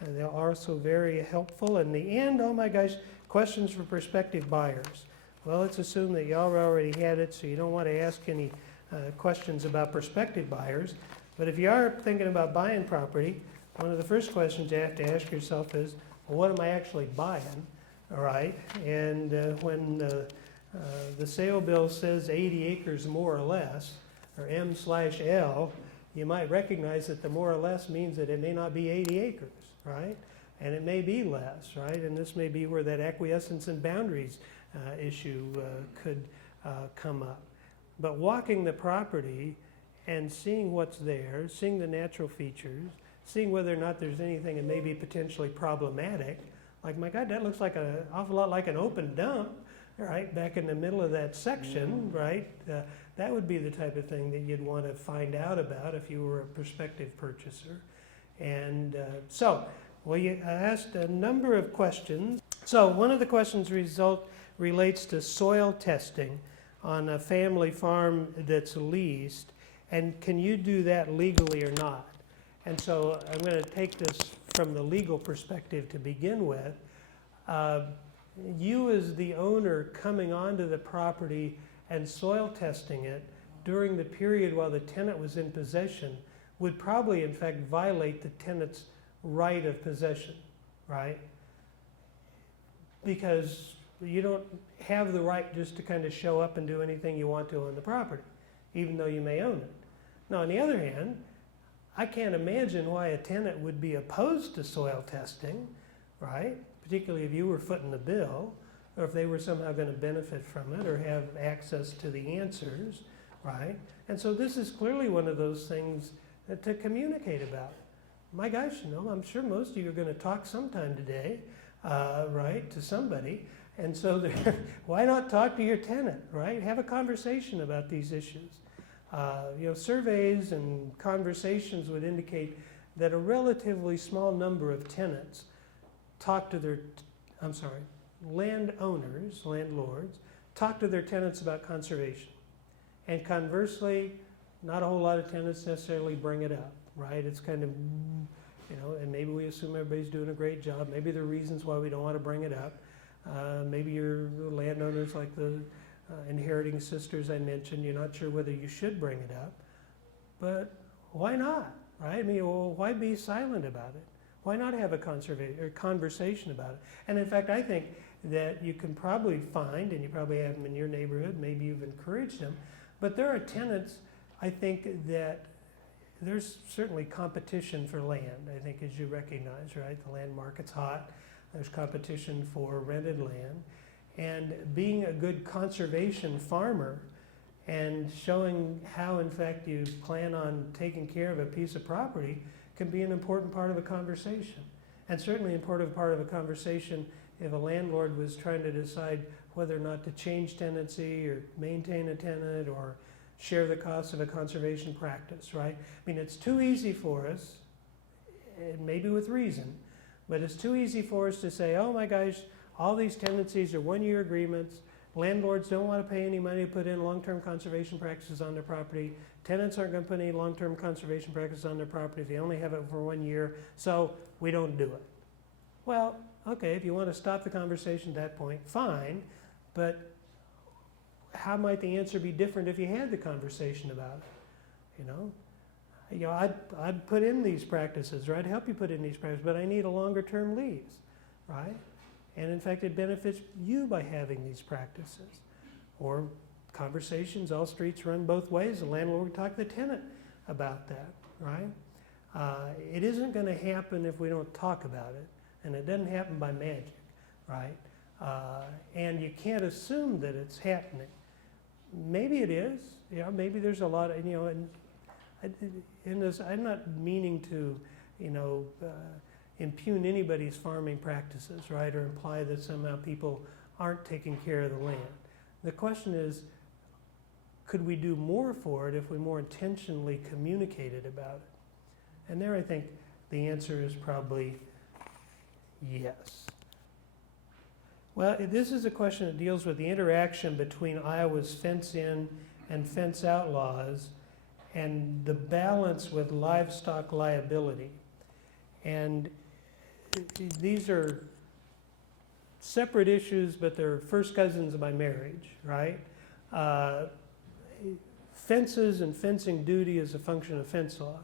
they're also very helpful. In the end, oh my gosh, questions for prospective buyers. Well, let's assume that y'all already had it, so you don't want to ask any questions about prospective buyers. But if you are thinking about buying property, one of the first questions you have to ask yourself is, well, what am I actually buying? All right, and when the sale bill says 80 acres more or less, or M/L, you might recognize that the more or less means that it may not be 80 acres, right? And it may be less, right? And this may be where that acquiescence and boundaries issue could come up. But walking the property and seeing what's there, seeing the natural features, seeing whether or not there's anything that may be potentially problematic, like, my God, that looks like an awful lot like an open dump, right, back in the middle of that section, right? That would be the type of thing that you'd want to find out about if you were a prospective purchaser. And you asked a number of questions. So one of the questions relates to soil testing on a family farm that's leased, and can you do that legally or not? And so I'm going to take this from the legal perspective to begin with. You as the owner coming onto the property and soil testing it during the period while the tenant was in possession would probably in fact violate the tenant's right of possession, right? Because you don't have the right just to kind of show up and do anything you want to on the property, even though you may own it. Now, on the other hand, I can't imagine why a tenant would be opposed to soil testing, right? Particularly if you were footing the bill, or if they were somehow going to benefit from it or have access to the answers, right? And so this is clearly one of those things to communicate about. My gosh, you know, I'm sure most of you are going to talk sometime today, right, to somebody. And so why not talk to your tenant, right? Have a conversation about these issues. Surveys and conversations would indicate that a relatively small number of tenants talk to their, landlords, talk to their tenants about conservation. And conversely, not a whole lot of tenants necessarily bring it up, right? It's kind of, and maybe we assume everybody's doing a great job. Maybe there are reasons why we don't want to bring it up. Maybe you're landowners like the inheriting sisters I mentioned, you're not sure whether you should bring it up, but why not, right? I mean, well, why be silent about it? Why not have a conversation about it? And in fact, I think that you can probably find, and you probably have them in your neighborhood, maybe you've encouraged them, but there are tenants, I think, that there's certainly competition for land, I think, as you recognize, right? The land market's hot. There's competition for rented land. And being a good conservation farmer and showing how, in fact, you plan on taking care of a piece of property can be an important part of a conversation. And certainly an important part of a conversation if a landlord was trying to decide whether or not to change tenancy or maintain a tenant or share the costs of a conservation practice, right? I mean, it's too easy for us, and maybe with reason, but it's too easy for us to say, oh my gosh, all these tenancies are one-year agreements. Landlords don't want to pay any money to put in long-term conservation practices on their property. Tenants aren't going to put any long-term conservation practices on their property if they only have it for 1 year, so we don't do it. Well, okay, if you want to stop the conversation at that point, fine, but how might the answer be different if you had the conversation about it? You know, I'd put in these practices, or I'd help you put in these practices, but I need a longer-term lease, right? And in fact, it benefits you by having these practices. Or conversations, all streets run both ways. The landlord would talk to the tenant about that, right? It isn't going to happen if we don't talk about it, and it doesn't happen by magic, right? And you can't assume that it's happening. Maybe it is. Maybe there's a lot of, and in this, I'm not meaning to, impugn anybody's farming practices, right, or imply that somehow people aren't taking care of the land. The question is, could we do more for it if we more intentionally communicated about it? And there I think the answer is probably yes. Well, this is a question that deals with the interaction between Iowa's fence-in and fence-out laws and the balance with livestock liability. And these are separate issues, but they're first cousins by marriage, right? Fences and fencing duty is a function of fence law.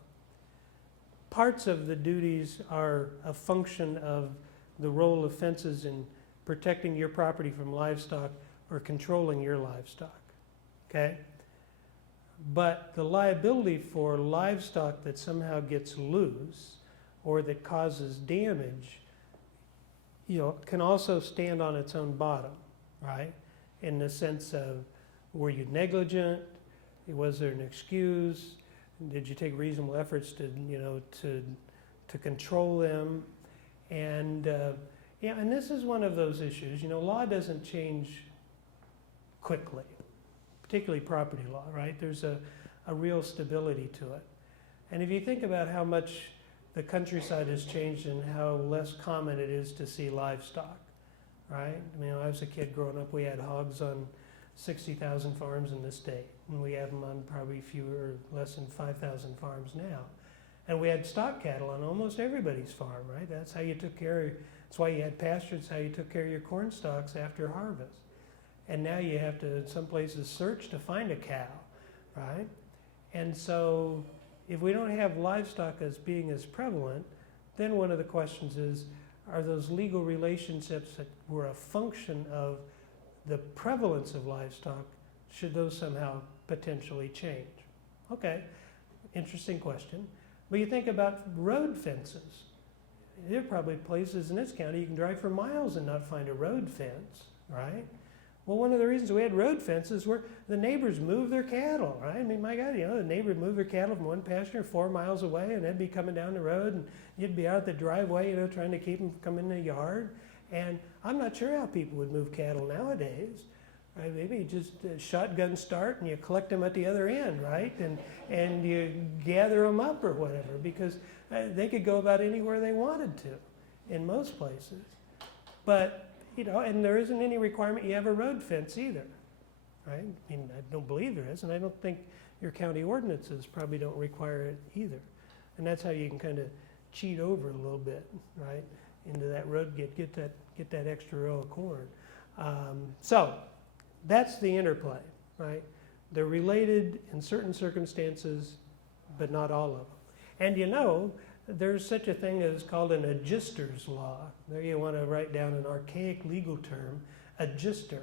Parts of the duties are a function of the role of fences in protecting your property from livestock or controlling your livestock, okay? But the liability for livestock that somehow gets loose or that causes damage, can also stand on its own bottom, right? In the sense of, were you negligent? Was there an excuse? Did you take reasonable efforts to control them? And and this is one of those issues. Law doesn't change quickly, particularly property law, right? There's a real stability to it. And if you think about how much the countryside has changed and how less common it is to see livestock, right? When I was a kid growing up, we had hogs on 60,000 farms in the state, and we have them on probably less than 5,000 farms now. And we had stock cattle on almost everybody's farm, right? That's how you took care that's why you had pasture, it's how you took care of your corn stalks after harvest. And now you have to, in some places, search to find a cow, right? And so if we don't have livestock as being as prevalent, then one of the questions is, are those legal relationships that were a function of the prevalence of livestock, should those somehow potentially change? Okay, interesting question. But you think about road fences. There are probably places in this county you can drive for miles and not find a road fence, right? Well, one of the reasons we had road fences were the neighbors moved their cattle, right? I mean, my God, the neighbor would move their cattle from one pasture 4 miles away, and they'd be coming down the road, and you'd be out the driveway, trying to keep them from coming in the yard. And I'm not sure how people would move cattle nowadays, right? Maybe you just shotgun start and you collect them at the other end, right? And you gather them up or whatever, because they could go about anywhere they wanted to in most places. But and there isn't any requirement you have a road fence either, right? I mean, I don't believe there is, and I don't think your county ordinances probably don't require it either. And that's how you can kind of cheat over a little bit, right, into that road, get that extra row of corn. So that's the interplay, right? They're related in certain circumstances, but not all of them. And there's such a thing as called an adjuster's law. There you want to write down an archaic legal term, adjuster,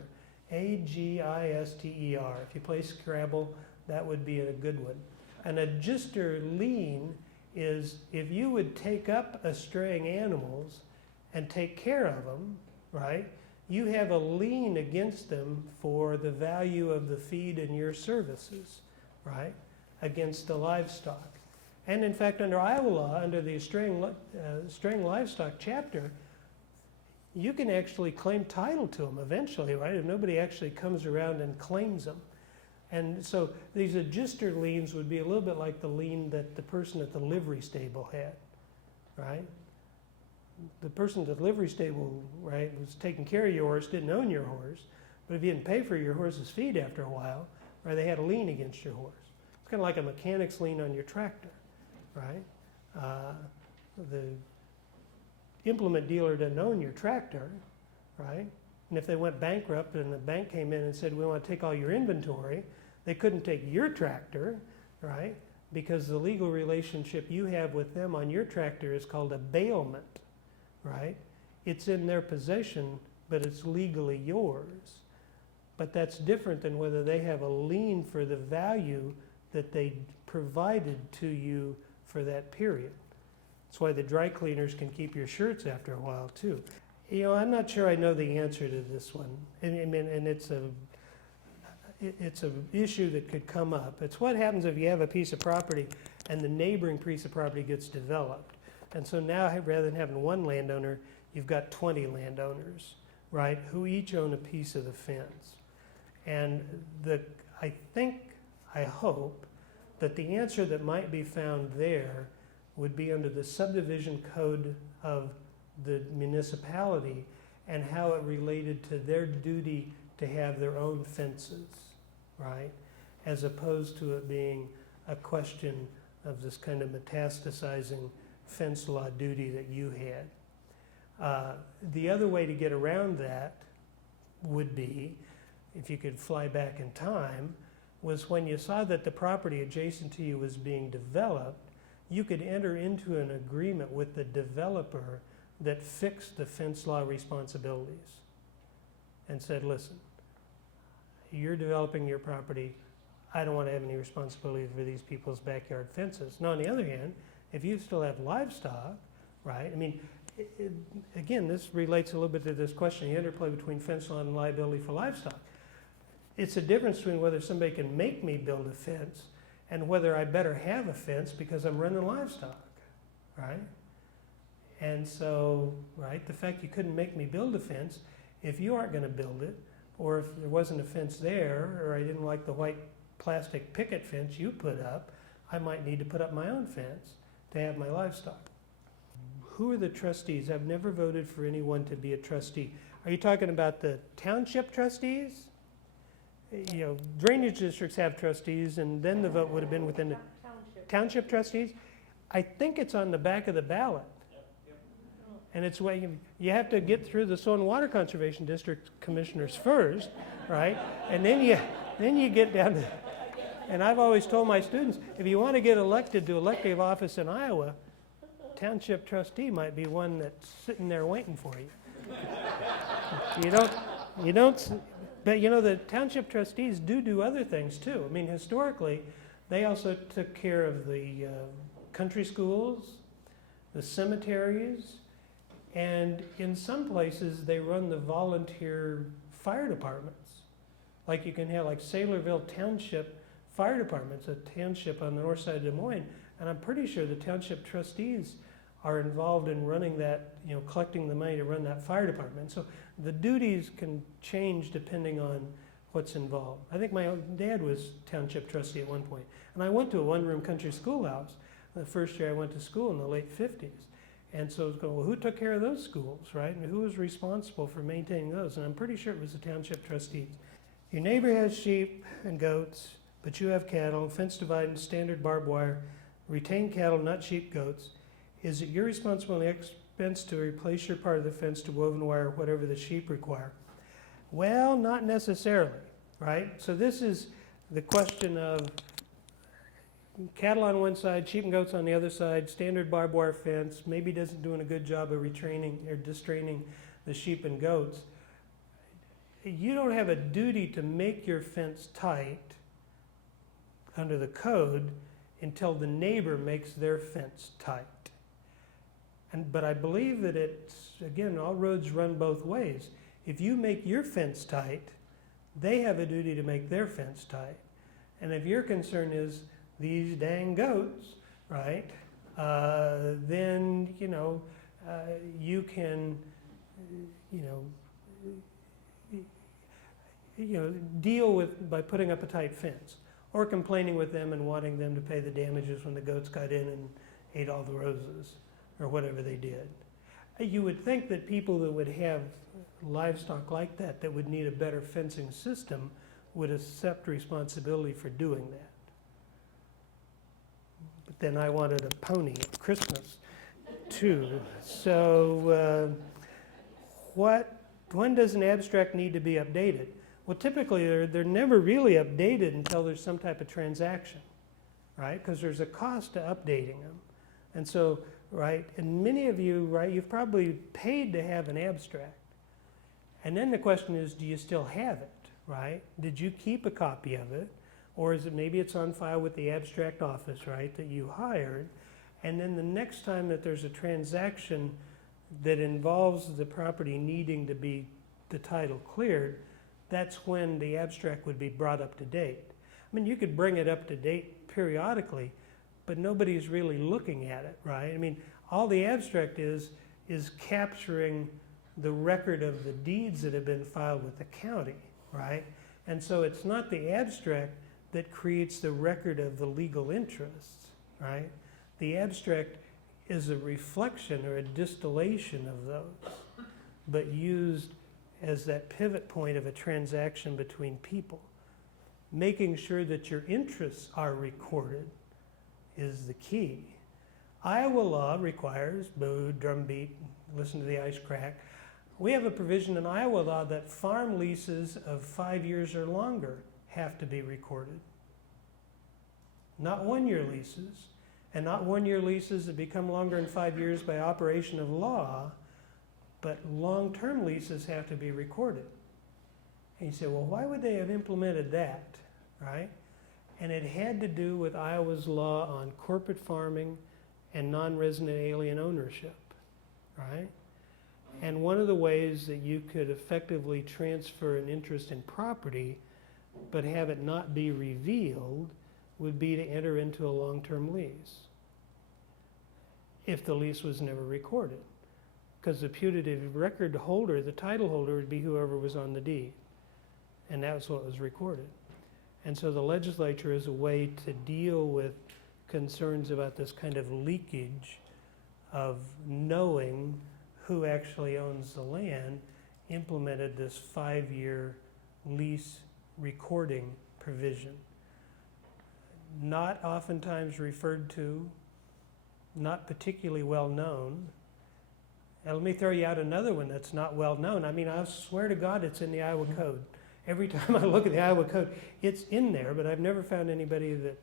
A-G-I-S-T-E-R. If you play Scrabble, that would be a good one. An adjuster lien is if you would take up a straying animals and take care of them, right? You have a lien against them for the value of the feed and your services, right? Against the livestock. And in fact, under Iowa law, under the straying livestock chapter, you can actually claim title to them eventually, right? If nobody actually comes around and claims them. And so these adjuster liens would be a little bit like the lien that the person at the livery stable had, right? The person at the livery stable, right, was taking care of your horse, didn't own your horse, but if you didn't pay for your horse's feed after a while, right, they had a lien against your horse. It's kind of like a mechanic's lien on your tractor, right? The implement dealer doesn't own your tractor, right? And if they went bankrupt and the bank came in and said, we want to take all your inventory, they couldn't take your tractor, right? Because the legal relationship you have with them on your tractor is called a bailment, right? It's in their possession, but it's legally yours. But that's different than whether they have a lien for the value that they provided to you for that period. That's why the dry cleaners can keep your shirts after a while too. You know, I'm not sure I know the answer to this one, and it's an issue that could come up. It's what happens if you have a piece of property and the neighboring piece of property gets developed. And so now, rather than having one landowner, you've got 20 landowners, right, who each own a piece of the fence. And I hope that the answer that might be found there would be under the subdivision code of the municipality and how it related to their duty to have their own fences, right? As opposed to it being a question of this kind of metastasizing fence law duty that you had. The other way to get around that would be, if you could fly back in time, was when you saw that the property adjacent to you was being developed, you could enter into an agreement with the developer that fixed the fence law responsibilities and said, listen, you're developing your property, I don't want to have any responsibility for these people's backyard fences. Now, on the other hand, if you still have livestock, right, I mean, again, this relates a little bit to this question, the interplay between fence law and liability for livestock. It's a difference between whether somebody can make me build a fence and whether I better have a fence because I'm running livestock, right? And so, right, the fact you couldn't make me build a fence, if you aren't going to build it, or if there wasn't a fence there, or I didn't like the white plastic picket fence you put up, I might need to put up my own fence to have my livestock. Who are the trustees? I've never voted for anyone to be a trustee. Are you talking about the township trustees? You know, drainage districts have trustees, and then the vote would have been within the township trustees. I think it's on the back of the ballot. And it's where you have to get through the Soil and Water Conservation District commissioners first, right? And then you get down to, and I've always told my students, if you want to get elected to elective office in Iowa, township trustee might be one that's sitting there waiting for you. You don't, but you know, the township trustees do other things too. I mean, historically, they also took care of the country schools, the cemeteries, and in some places they run the volunteer fire departments. Like you can have like Saylorville Township Fire Department's a township on the north side of Des Moines, and I'm pretty sure the township trustees are involved in running that, you know, collecting the money to run that fire department. So the duties can change depending on what's involved. I think my own dad was township trustee at one point, and I went to a one-room country schoolhouse the first year I went to school in the late 50s. And so it was going, well, who took care of those schools, right? And who was responsible for maintaining those? And I'm pretty sure it was the township trustees. Your neighbor has sheep and goats, but you have cattle, fence divided, standard barbed wire, retained cattle, not sheep, goats. Is it your responsibility and expense to replace your part of the fence to woven wire, whatever the sheep require? Well, not necessarily, right? So this is the question of, cattle on one side, sheep and goats on the other side, standard barbed wire fence, maybe doesn't doing a good job of retraining or distraining the sheep and goats. You don't have a duty to make your fence tight under the code until the neighbor makes their fence tight. But I believe that it's, again, all roads run both ways. If you make your fence tight, they have a duty to make their fence tight. And if your concern is these dang goats, right, then, you can, deal with by putting up a tight fence or complaining with them and wanting them to pay the damages when the goats got in and ate all the roses or whatever they did. You would think that people that would have livestock like that, that would need a better fencing system, would accept responsibility for doing that. But then I wanted a pony at Christmas too. So when does an abstract need to be updated? Well, typically they're never really updated until there's some type of transaction, right? Because there's a cost to updating them. And so, right, and many of you, right, you've probably paid to have an abstract. And then the question is, do you still have it, right? Did you keep a copy of it? Or is it maybe it's on file with the abstract office, right, that you hired? And then the next time that there's a transaction that involves the property needing to be the title cleared, that's when the abstract would be brought up to date. I mean, you could bring it up to date periodically, but nobody's really looking at it, right? I mean, all the abstract is capturing the record of the deeds that have been filed with the county, right? And so it's not the abstract that creates the record of the legal interests, right? The abstract is a reflection or a distillation of those, but used as that pivot point of a transaction between people. Making sure that your interests are recorded is the key. Iowa law requires, boo, drumbeat, listen to the ice crack. We have a provision in Iowa law that farm leases of 5 years or longer have to be recorded. Not one-year leases, and not one-year leases that become longer than 5 years by operation of law, but long-term leases have to be recorded. And you say, well, why would they have implemented that, right? And it had to do with Iowa's law on corporate farming and non-resident alien ownership, right? And one of the ways that you could effectively transfer an interest in property but have it not be revealed would be to enter into a long-term lease if the lease was never recorded. Because the putative record holder, the title holder, would be whoever was on the deed. And that's what was recorded. And so the legislature, as a way to deal with concerns about this kind of leakage of knowing who actually owns the land, implemented this 5-year lease recording provision. Not oftentimes referred to, not particularly well known. And let me throw you out another one that's not well known. I mean, I swear to God it's in the Iowa Code. Every time I look at the Iowa Code, it's in there, but I've never found anybody that,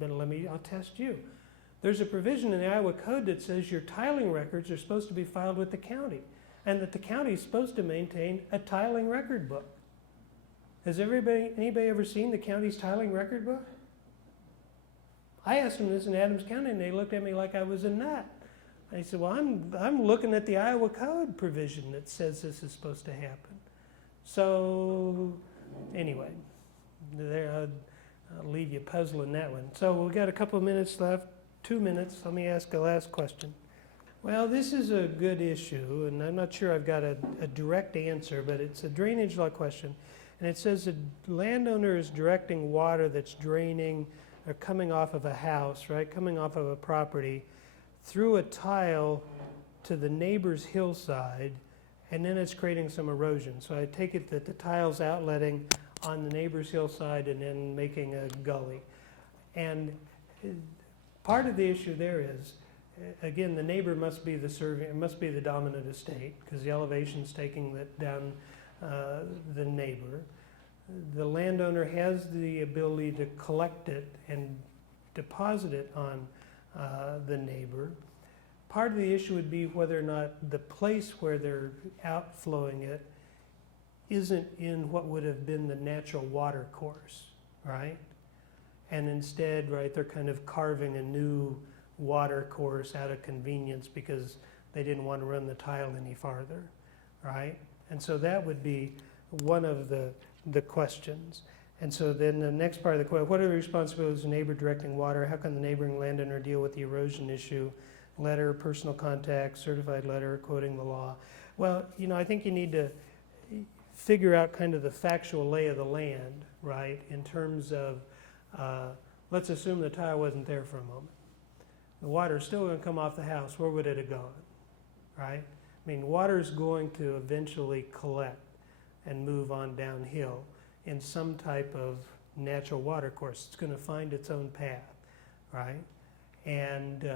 but I'll test you. There's a provision in the Iowa Code that says your tiling records are supposed to be filed with the county, and that the county is supposed to maintain a tiling record book. Has anybody ever seen the county's tiling record book? I asked them this in Adams County, and they looked at me like I was a nut. I said, well, I'm looking at the Iowa Code provision that says this is supposed to happen. So anyway, there, I'll leave you puzzling that one. So we've got a couple of minutes left, 2 minutes. Let me ask a last question. Well, this is a good issue, and I'm not sure I've got a direct answer, but it's a drainage law question. And it says the landowner is directing water that's draining or coming off of a house, right, coming off of a property, through a tile to the neighbor's hillside, and then it's creating some erosion. So I take it that the tile's outletting on the neighbor's hillside and then making a gully. And part of the issue there is, again, the neighbor must be the dominant estate, because the elevation's taking that down the neighbor. The landowner has the ability to collect it and deposit it on the neighbor. Part of the issue would be whether or not the place where they're outflowing it isn't in what would have been the natural water course, right? And instead, right, they're kind of carving a new water course out of convenience because they didn't want to run the tile any farther, right? And so that would be one of the questions. And so then the next part of the question, what are the responsibilities of the neighbor directing water? How can the neighboring landowner deal with the erosion issue? Letter, personal contact, certified letter, quoting the law. Well, I think you need to figure out kind of the factual lay of the land, right? In terms of, let's assume the tile wasn't there for a moment. The water's still going to come off the house. Where would it have gone, right? I mean, water's going to eventually collect and move on downhill in some type of natural water course. It's going to find its own path, right? And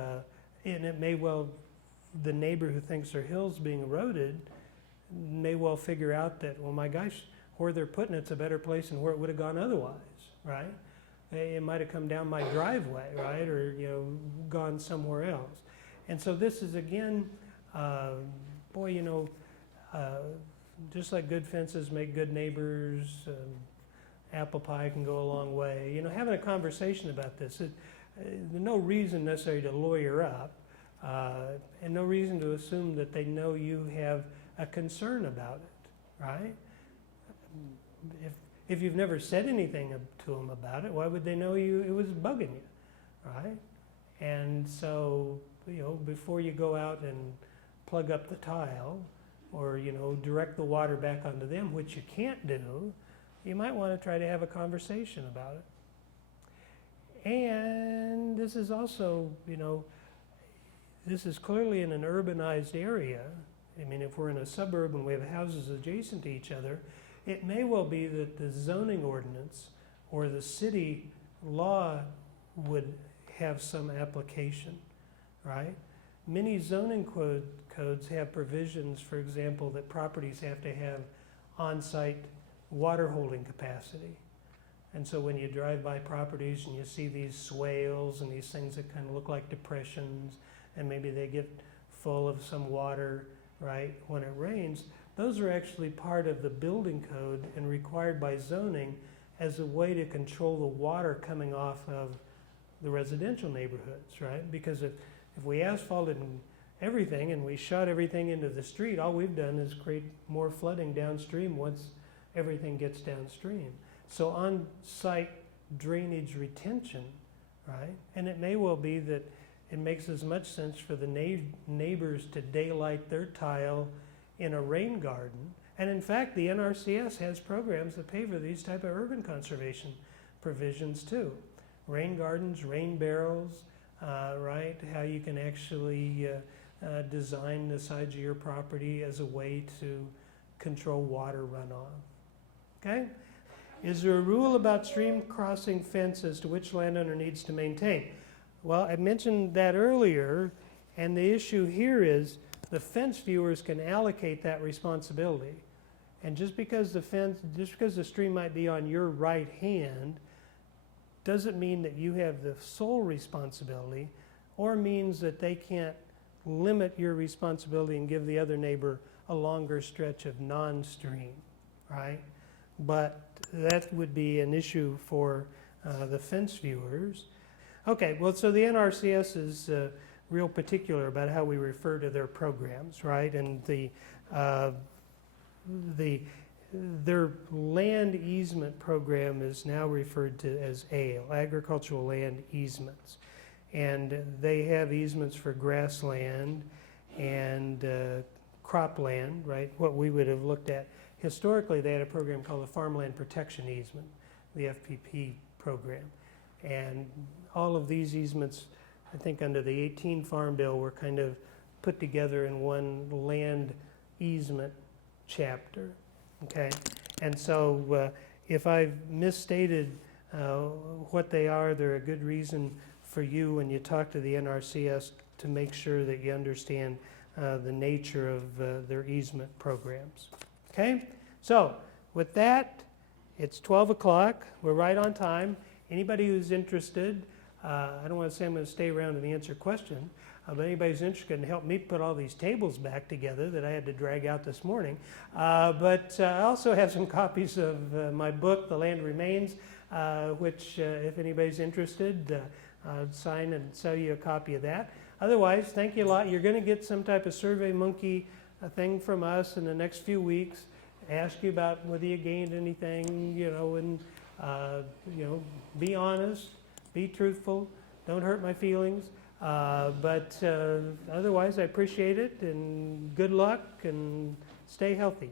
it may well, the neighbor who thinks their hill's being eroded may well figure out that, well, my gosh, where they're putting it's a better place than where it would have gone otherwise, right? It might have come down my driveway, right? Or, gone somewhere else. And so this is, again, just like good fences make good neighbors, apple pie can go a long way. Having a conversation about this, there's no reason necessarily to lawyer up, and no reason to assume that they know you have a concern about it, right? If you've never said anything to them about it, why would they know it was bugging you, right? And so, before you go out and plug up the tile or, direct the water back onto them, which you can't do, you might want to try to have a conversation about it. And this is also, this is clearly in an urbanized area. I mean, if we're in a suburb and we have houses adjacent to each other, it may well be that the zoning ordinance or the city law would have some application, right? Many zoning codes have provisions, for example, that properties have to have on-site water holding capacity. And so when you drive by properties and you see these swales and these things that kind of look like depressions, and maybe they get full of some water, right, when it rains, those are actually part of the building code and required by zoning as a way to control the water coming off of the residential neighborhoods, right? Because if we asphalted everything and we shot everything into the street, all we've done is create more flooding downstream once everything gets downstream. So on-site drainage retention, right? And it may well be that it makes as much sense for the neighbors to daylight their tile in a rain garden. And in fact, the NRCS has programs that pay for these type of urban conservation provisions too. Rain gardens, rain barrels, right? How you can actually design the sides of your property as a way to control water runoff. Okay? Is there a rule about stream crossing fence as to which landowner needs to maintain? Well, I mentioned that earlier, and the issue here is the fence viewers can allocate that responsibility. And just because the stream might be on your right hand, doesn't mean that you have the sole responsibility, or means that they can't limit your responsibility and give the other neighbor a longer stretch of non-stream, right? But that would be an issue for the fence viewers. Okay, well, so the NRCS is real particular about how we refer to their programs, right? And their land easement program is now referred to as ALE, Agricultural Land Easements. And they have easements for grassland and cropland, right? What we would have looked at. Historically, they had a program called the Farmland Protection Easement, the FPP program. And all of these easements, I think under the 18 Farm Bill, were kind of put together in one land easement chapter, okay? And so if I've misstated what they are, they're a good reason for you when you talk to the NRCS to make sure that you understand the nature of their easement programs. Okay? So with that, it's 12 o'clock. We're right on time. Anybody who's interested, I don't want to say I'm going to stay around and answer questions, but anybody's interested in help me put all these tables back together that I had to drag out this morning. But I also have some copies of my book, The Land Remains, which if anybody's interested, I'd sign and sell you a copy of that. Otherwise, thank you a lot. You're going to get some type of SurveyMonkey thing from us in the next few weeks. Ask you about whether you gained anything, and be honest, be truthful, don't hurt my feelings. But otherwise, I appreciate it, and good luck, and stay healthy.